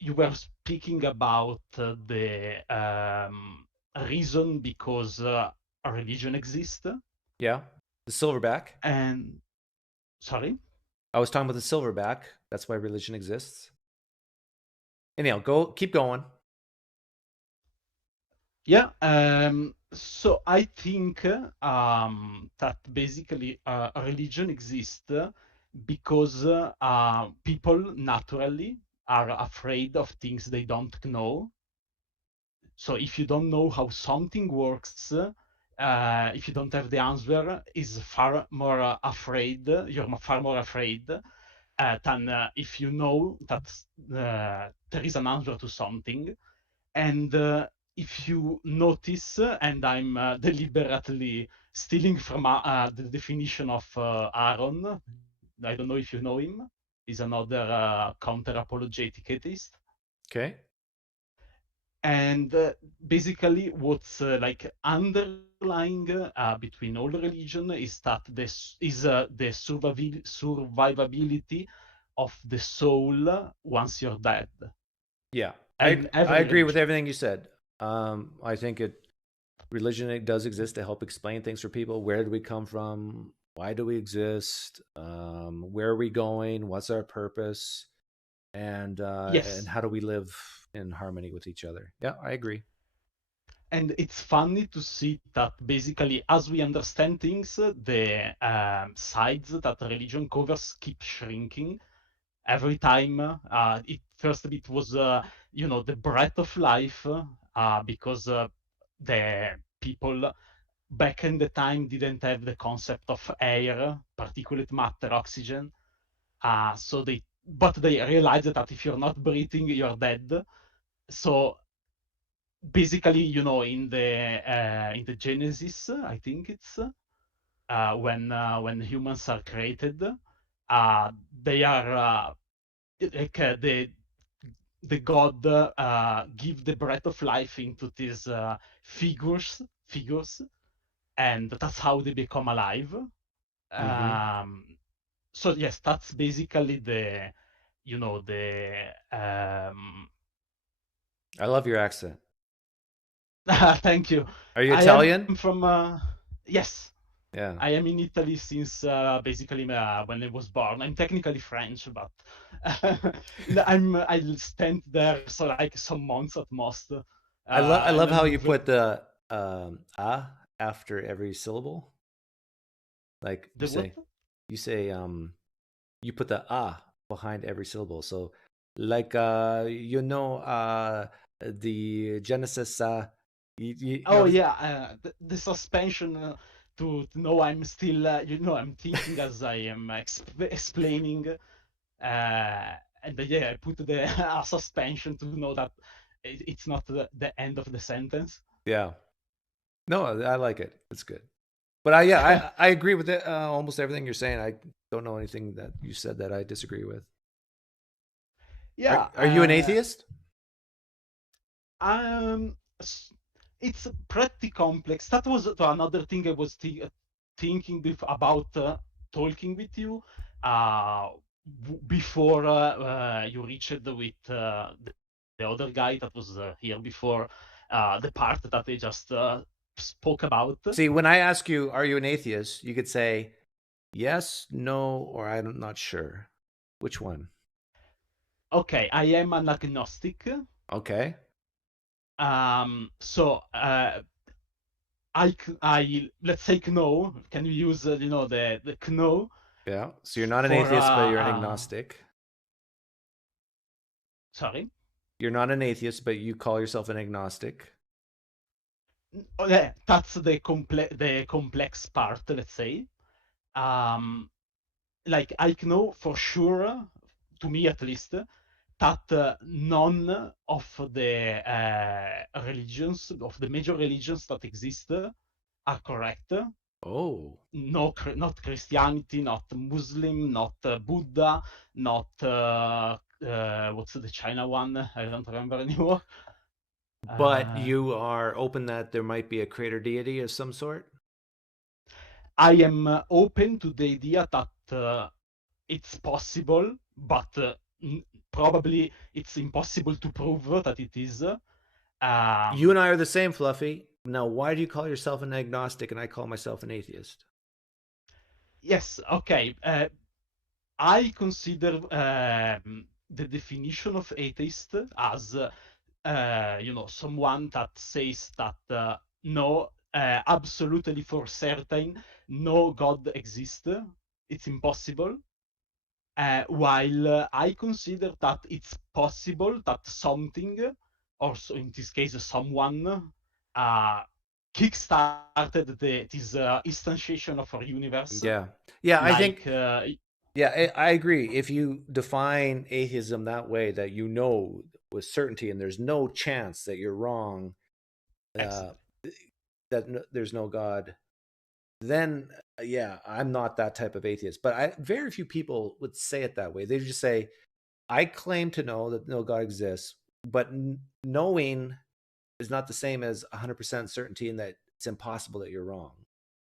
you were speaking about the reason because a religion exists. Yeah, the silverback. And sorry, I was talking about the silverback. That's why religion exists. Anyhow, keep going. Yeah. So I think that basically a religion exists because people naturally are afraid of things they don't know. So if you don't know how something works, if you don't have the answer, you're far more afraid than if you know that there is an answer to something. And if you notice, and I'm deliberately stealing from the definition of Aaron. I don't know if you know him. He's another counter-apologetic atheist. Okay. And basically, what's like underlying between all religion is that this is the survivability of the soul once you're dead. Yeah, And I agree with religion. everything you said. I think religion does exist to help explain things for people. Where do we come from? Why do we exist? Where are we going? What's our purpose? And Yes. how do we live in harmony with each other? Yeah, I agree. And it's funny to see that basically, as we understand things, the sides that religion covers keep shrinking every time. It was the breath of life, because the people back in the time didn't have the concept of air, particulate matter, oxygen. But they realized that if you're not breathing, you're dead. So basically, in the Genesis, I think it's when humans are created, they are like the God give the breath of life into these figures, and that's how they become alive. So yes, that's basically the. I love your accent. Thank you. Are you I Italian? am from yes. Yeah. I am in Italy since basically when I was born. I'm technically French, but I'll spend there so like some months at most. I love how you moved. put the after every syllable. Like you say, you put the behind every syllable. So like the Genesis. The suspension to know I'm still I'm thinking as I am explaining, and I put the suspension to know that it's not the end of the sentence. Yeah, no, I like it. It's good. But I agree with it, almost everything you're saying. I don't know anything that you said that I disagree with. Yeah. Are you an atheist? It's pretty complex. That was another thing I was thinking about talking with you before you reached with the other guy that was here before, the part that I just spoke about. See, when I ask you, are you an atheist? You could say yes, no, or I'm not sure. Which one? Okay, I am an agnostic. Okay. So I let's say no. Can you use the no? Yeah. So you're not an atheist, but you're an agnostic. Sorry. You're not an atheist, but you call yourself an agnostic. That's the complex part. Let's say, like I know for sure, to me at least, that none of the religions, of the major religions that exist, are correct. Oh. No, not Christianity, not Muslim, not Buddha, not what's the China one? I don't remember anymore. But you are open that there might be a creator deity of some sort? I am open to the idea that it's possible, but probably it's impossible to prove that it is. You and I are the same, Fluffy. Now, why do you call yourself an agnostic and I call myself an atheist? Yes, okay. I consider the definition of atheist as, someone that says that no, absolutely for certain, no God exists. It's impossible. While I consider that it's possible that something, or so in this case, someone, kickstarted this instantiation of our universe. Yeah, I think. I agree. If you define atheism that way, that you know with certainty, and there's no chance that you're wrong, there's no God, then yeah, I'm not that type of atheist. But very few people would say it that way. They just say, I claim to know that no God exists, but knowing is not the same as 100% certainty, and that it's impossible that you're wrong.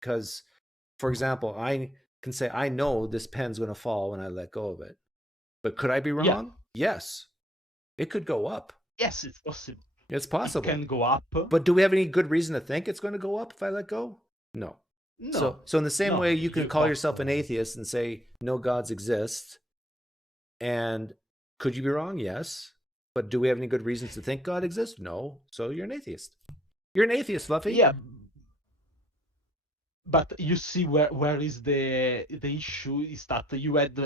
Because, for example, I can say, I know this pen's going to fall when I let go of it. But could I be wrong? Yeah. Yes. It could go up. Yes, it's possible. It's possible. It can go up. But do we have any good reason to think it's going to go up if I let go? No. No. So in the same way, you can call yourself an atheist and say no gods exist. And could you be wrong? Yes. But do we have any good reasons to think God exists? No. So you're an atheist. You're an atheist, Fluffy. Yeah. But you see where is the issue is that you had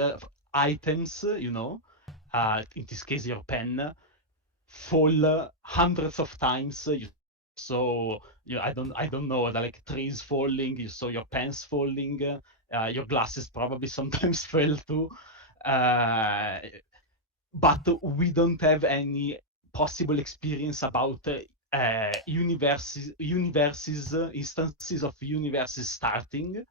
items, in this case your pen, fall hundreds of times. So I don't know, like trees falling. You saw your pens falling. Your glasses probably sometimes fell too. But we don't have any possible experience about universes, instances of universes starting.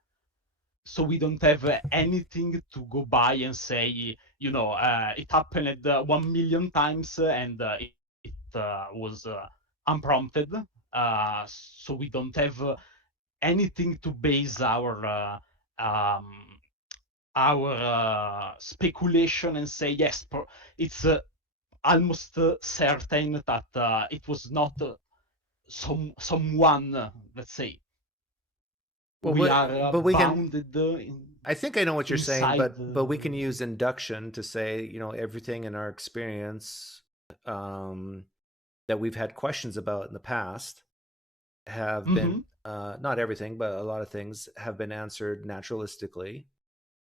So we don't have anything to go by and say, it happened 1 million times and it was unprompted. So we don't have anything to base our speculation and say, yes, it's almost certain that it was not someone, let's say. Well, we are bounded. I think I know what you're saying, but we can use induction to say, everything in our experience that we've had questions about in the past have been, not everything, but a lot of things have been answered naturalistically.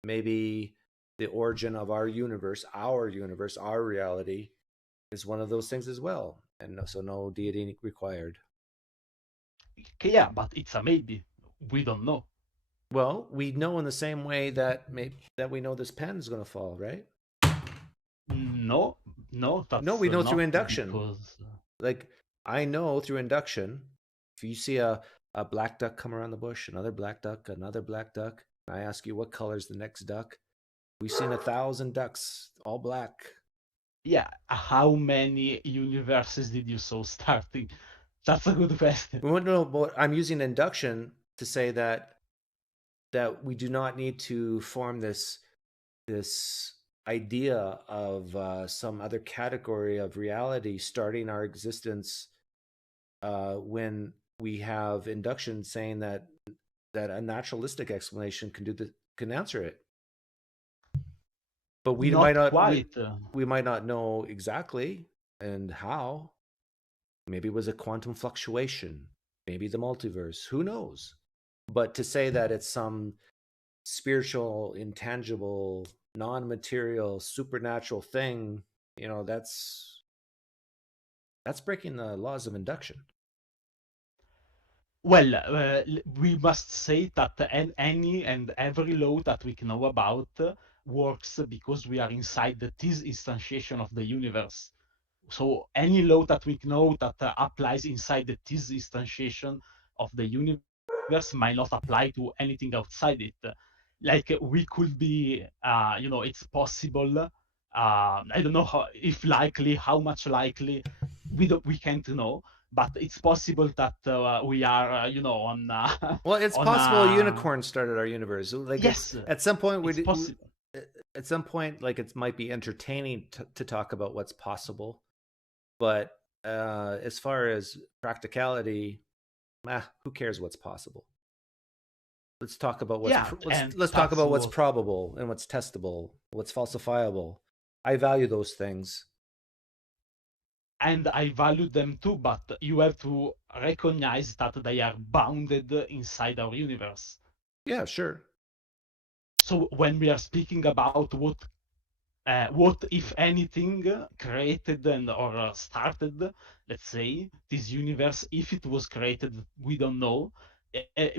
Maybe the origin of our universe, our reality, is one of those things as well. And so no deity required. Yeah, but it's a maybe. We don't know. Well, we know in the same way that we know this pen is going to fall, right? No, we know through induction. Because... Like, I know through induction, if you see a black duck come around the bush, another black duck, I ask you what color is the next duck. We've seen 1,000 ducks, all black. Yeah, how many universes did you saw starting? That's a good question. No, but I'm using induction to say that we do not need to form this idea of some other category of reality starting our existence when we have induction saying that a naturalistic explanation can answer it. But we might not know exactly and how. Maybe it was a quantum fluctuation, maybe the multiverse, who knows? But to say that it's some spiritual, intangible, non-material, supernatural thing, that's breaking the laws of induction. Well, we must say that any and every law that we know about works because we are inside this instantiation of the universe. So any law that we know that applies inside this instantiation of the universe might not apply to anything outside it. Like we could be, it's possible. I don't know how much likely, we can't know. But it's possible that we are, on. Well, it's possible a unicorn started our universe. Like, yes, at some point, at some point, like, it might be entertaining to talk about what's possible, but as far as practicality, who cares what's possible? Let's talk about let's talk about what's probable and what's testable, what's falsifiable. I value those things. And I value them too, but you have to recognize that they are bounded inside our universe. Yeah, sure. So when we are speaking about what if anything created or started, let's say, this universe, if it was created, we don't know.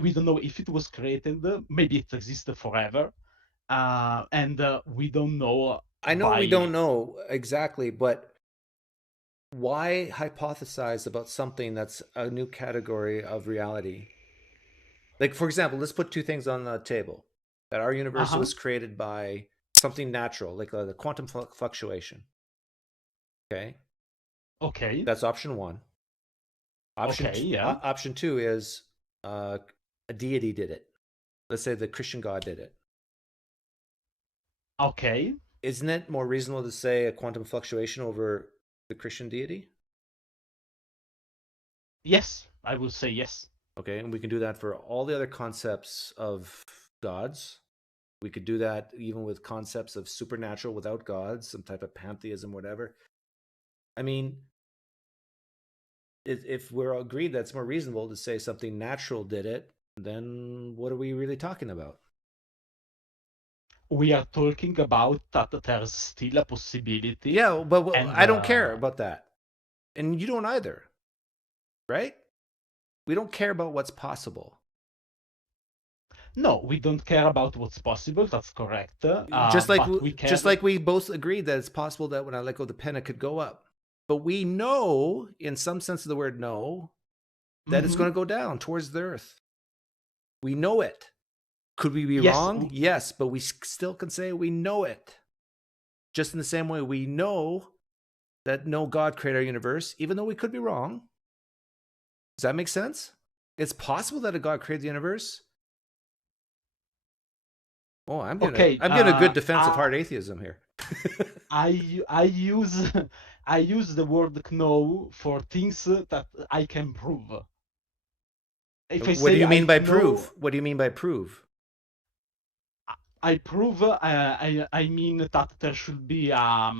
We don't know if it was created. Maybe it existed forever, and we don't know. I know we don't know exactly, but why hypothesize about something that's a new category of reality? Like, for example, let's put two things on the table. That our universe was created by something natural, like the quantum fluctuation. Okay? Okay. That's option one. Option two is a deity did it. Let's say the Christian God did it. Okay. Isn't it more reasonable to say a quantum fluctuation over the Christian deity? Yes, I will say yes. Okay, and we can do that for all the other concepts of gods. We could do that even with concepts of supernatural without gods, some type of pantheism, whatever. I mean, if we're agreed that it's more reasonable to say something natural did it, then what are we really talking about? We are talking about that there's still a possibility. Yeah, but I don't care about that. And you don't either. Right? We don't care about what's possible. No, we don't care about what's possible. That's correct. Just like we both agreed that it's possible that when I let go of the pen, it could go up. But we know, in some sense of the word know, that it's going to go down towards the earth. We know it. Could we be wrong? Yes, but we still can say we know it. Just in the same way we know that no God created our universe, even though we could be wrong. Does that make sense? It's possible that a God created the universe. Oh, I'm getting a good defense of hard atheism here. I use the word know for things that I can prove. What do you mean by prove? What do you mean by prove? I prove. I mean that there should be a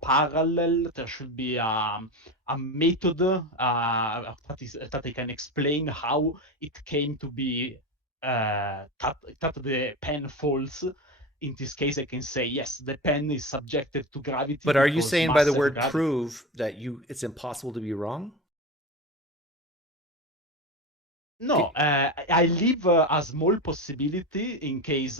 parallel. There should be a method that I can explain how it came to be that the pen falls. In this case, I can say yes, the pen is subjected to gravity. But are you saying by the word prove that it's impossible to be wrong? No, I leave a small possibility in case,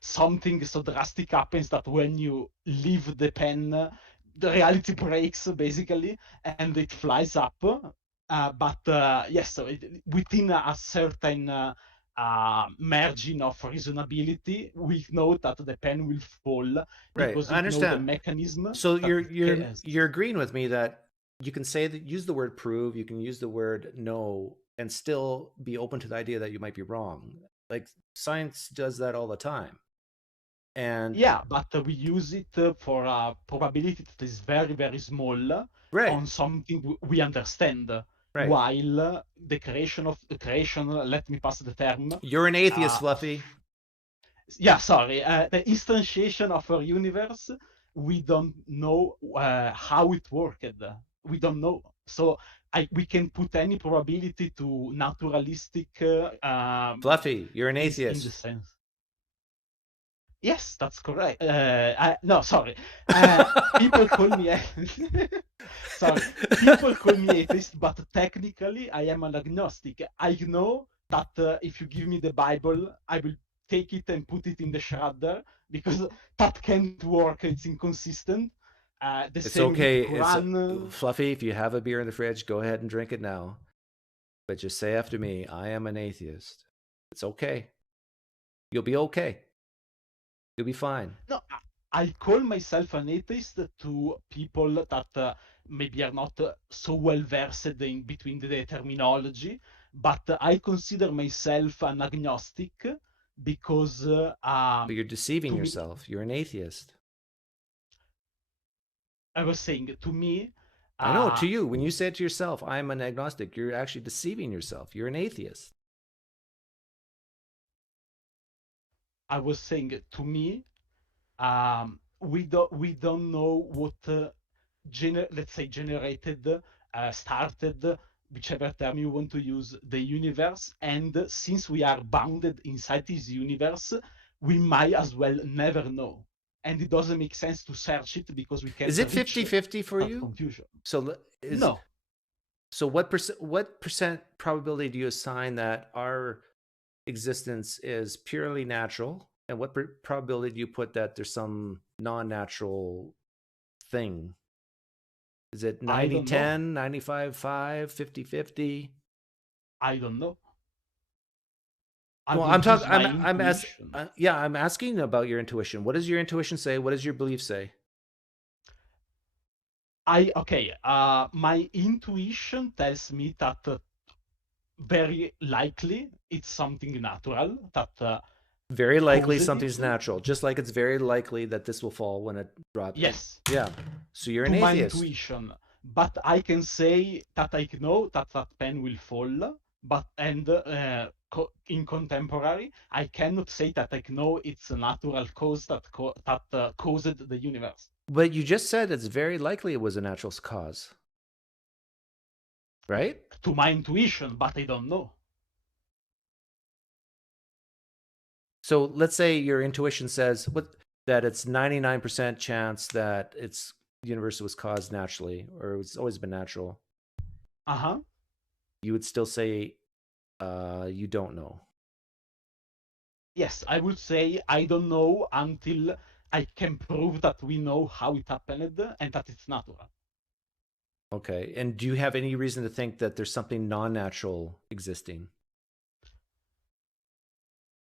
something so drastic happens that when you leave the pen, the reality breaks, basically, and it flies up. But yes, within a certain margin of reasonability, we know that the pen will fall because I understand know the mechanism. So you're agreeing with me that you can say that, use the word prove, you can use the word know, and still be open to the idea that you might be wrong. Like science does that all the time. And yeah, but we use it for a probability that is very, very small on something we understand. Right. While the creation, let me pass the term. You're an atheist, Fluffy. Yeah, sorry. The instantiation of our universe, we don't know how it worked. We don't know. So we can put any probability to naturalistic. Fluffy, you're an atheist. In the sense. Yes, that's correct. No, sorry. People call me sorry. People call me atheist, but technically I am an agnostic. I know that if you give me the Bible, I will take it and put it in the shredder because that can't work. It's inconsistent. It's okay. Fluffy, if you have a beer in the fridge, go ahead and drink it now. But just say after me, I am an atheist. It's okay. You'll be okay. You'll be fine. No, I call myself an atheist to people that maybe are not so well versed in between the terminology, but I consider myself an agnostic because. But you're deceiving yourself. You're an atheist. I was saying to me. I know, to you. When you say it to yourself, I'm an agnostic, you're actually deceiving yourself. You're an atheist. I was saying to me, we don't know what let's say generated, started, whichever term you want to use, the universe. And since we are bounded inside this universe, we might as well never know. And it doesn't make sense to search it because we can't. Is it 50-50 for you? Confusion. No. So what percent probability do you assign that our existence is purely natural, and what probability do you put that there's some non-natural thing Is it 90-10, 95-5, 50-50? I don't know. Well, I'm talking. I'm asking about your intuition. What does your intuition say? What does your belief say? My intuition tells me that very likely it's something natural. That very likely something's natural, just like it's very likely that this will fall when it drops. Yes. Yeah. So you're an atheist. My intuition, but I can say that I know that pen will fall. But in contemporary, I cannot say that I know it's a natural cause that caused the universe. But you just said it's very likely it was a natural cause, right? To my intuition, but I don't know. So let's say your intuition says that it's 99% chance that the universe was caused naturally, or it's always been natural. You would still say you don't know. Yes, I would say I don't know until I can prove that we know how it happened and that it's natural. Okay. And do you have any reason to think that there's something non-natural existing?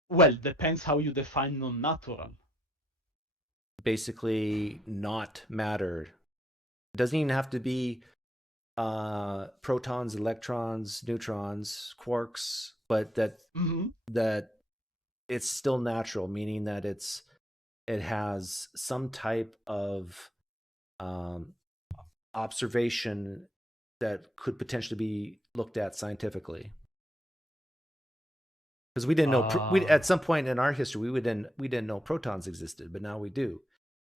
Well, depends how you define non-natural. Basically, not matter. It doesn't even have to be protons, electrons, neutrons, quarks, but that it's still natural, meaning that it has some type of observation that could potentially be looked at scientifically. Because we didn't know at some point in our history we didn't know protons existed, but now we do.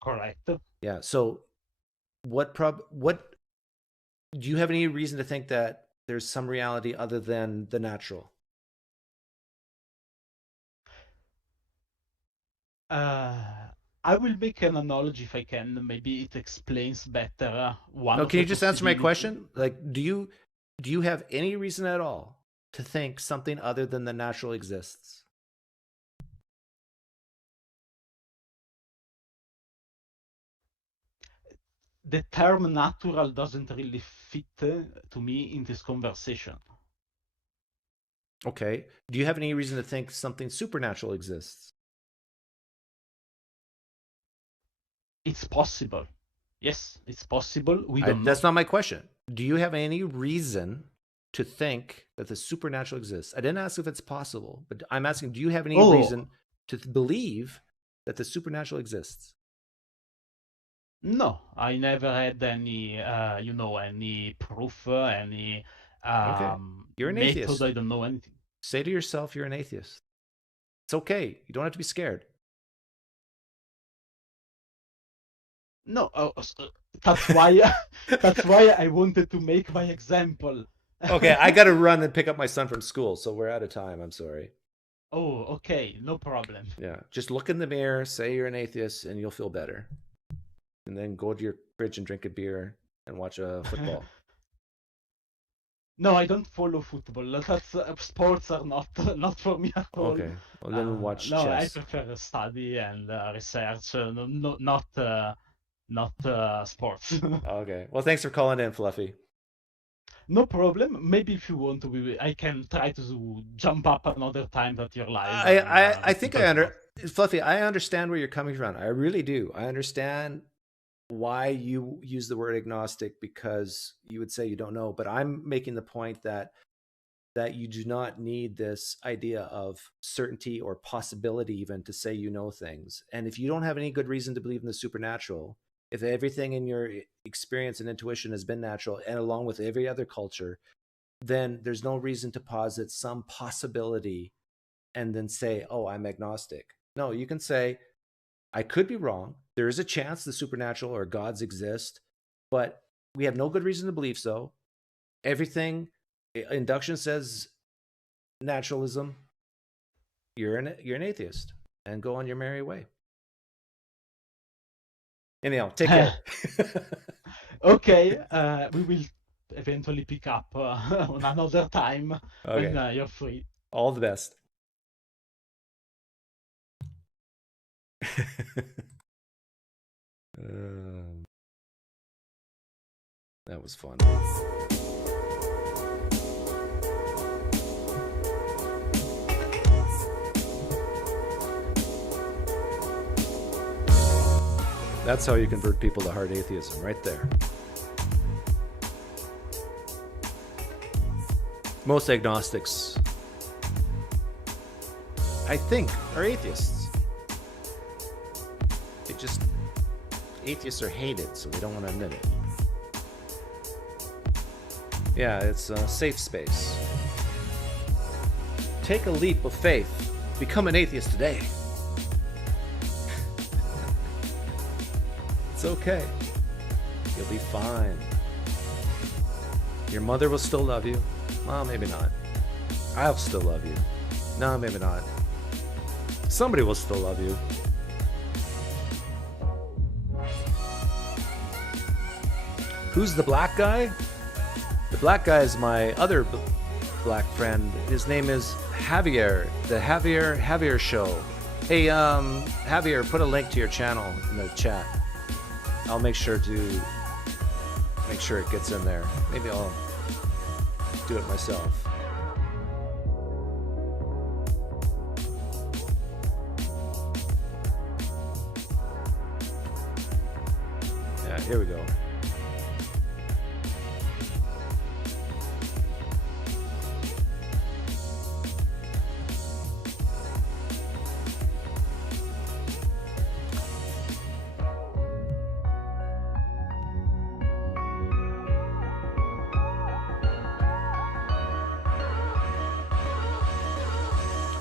Correct. Yeah. So what do you have any reason to think that there's some reality other than the natural? I will make an analogy if I can. Maybe it explains better one. No, can you just answer my question? Like, do you have any reason at all to think something other than the natural exists? The term natural doesn't really fit to me in this conversation. Okay. Do you have any reason to think something supernatural exists? It's possible. Yes, it's possible. We don't know. That's not my question. Do you have any reason to think that the supernatural exists? I didn't ask if it's possible, but I'm asking, do you have any reason to believe that the supernatural exists? No, I never had any, any proof, any okay. You're an method. Atheist. I don't know anything. Say to yourself, you're an atheist. It's okay. You don't have to be scared. No, that's why. That's why I wanted to make my example. Okay, I got to run and pick up my son from school, so we're out of time. I'm sorry. Oh, okay, no problem. Yeah, just look in the mirror, say you're an atheist, and you'll feel better. And then go to your fridge and drink a beer and watch football. No, I don't follow football. That's, sports are not for me at all. Okay, well then watch no, chess. I prefer study and research, not sports. Okay, well thanks for calling in, Fluffy. No problem. Maybe if you want to, I can try to jump up another time that you're live. I think Fluffy, I understand where you're coming from. I really do. I understand why you use the word agnostic, because you would say you don't know, but I'm making the point that you do not need this idea of certainty or possibility even to say you know things. And if you don't have any good reason to believe in the supernatural, if everything in your experience and intuition has been natural, and along with every other culture, then there's no reason to posit some possibility and then say, oh, I'm agnostic. No, you can say, I could be wrong. There is a chance the supernatural or gods exist, but we have no good reason to believe so. Everything, induction says naturalism. You're an atheist, and go on your merry way. Anyhow, take care. Okay, we will eventually pick up on another time when you're free. All the best. That was fun. That's how you convert people to hard atheism, right there. Most agnostics, I think, are atheists. Atheists are hated, so they don't want to admit it. Yeah, it's a safe space. Take a leap of faith. Become an atheist today. It's okay. You'll be fine. Your mother will still love you. Well, maybe not. I'll still love you. No, maybe not. Somebody will still love you. Who's the black guy? The black guy is my other black friend. His name is Javier. The Javier show. Hey, Javier, put a link to your channel in the chat. I'll make sure it gets in there. Maybe I'll do it myself. Yeah, here we go.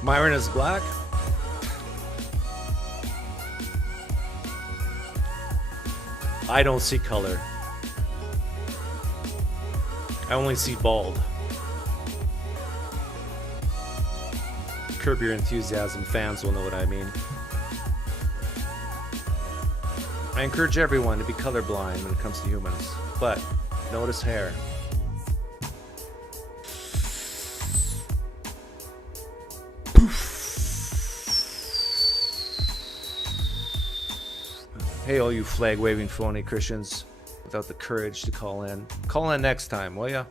Myron is black. I don't see color. I only see bald. Curb Your Enthusiasm fans will know what I mean. I encourage everyone to be colorblind when it comes to humans, but notice hair. Hey, all you flag-waving phony Christians without the courage to call in. Call in next time, will ya?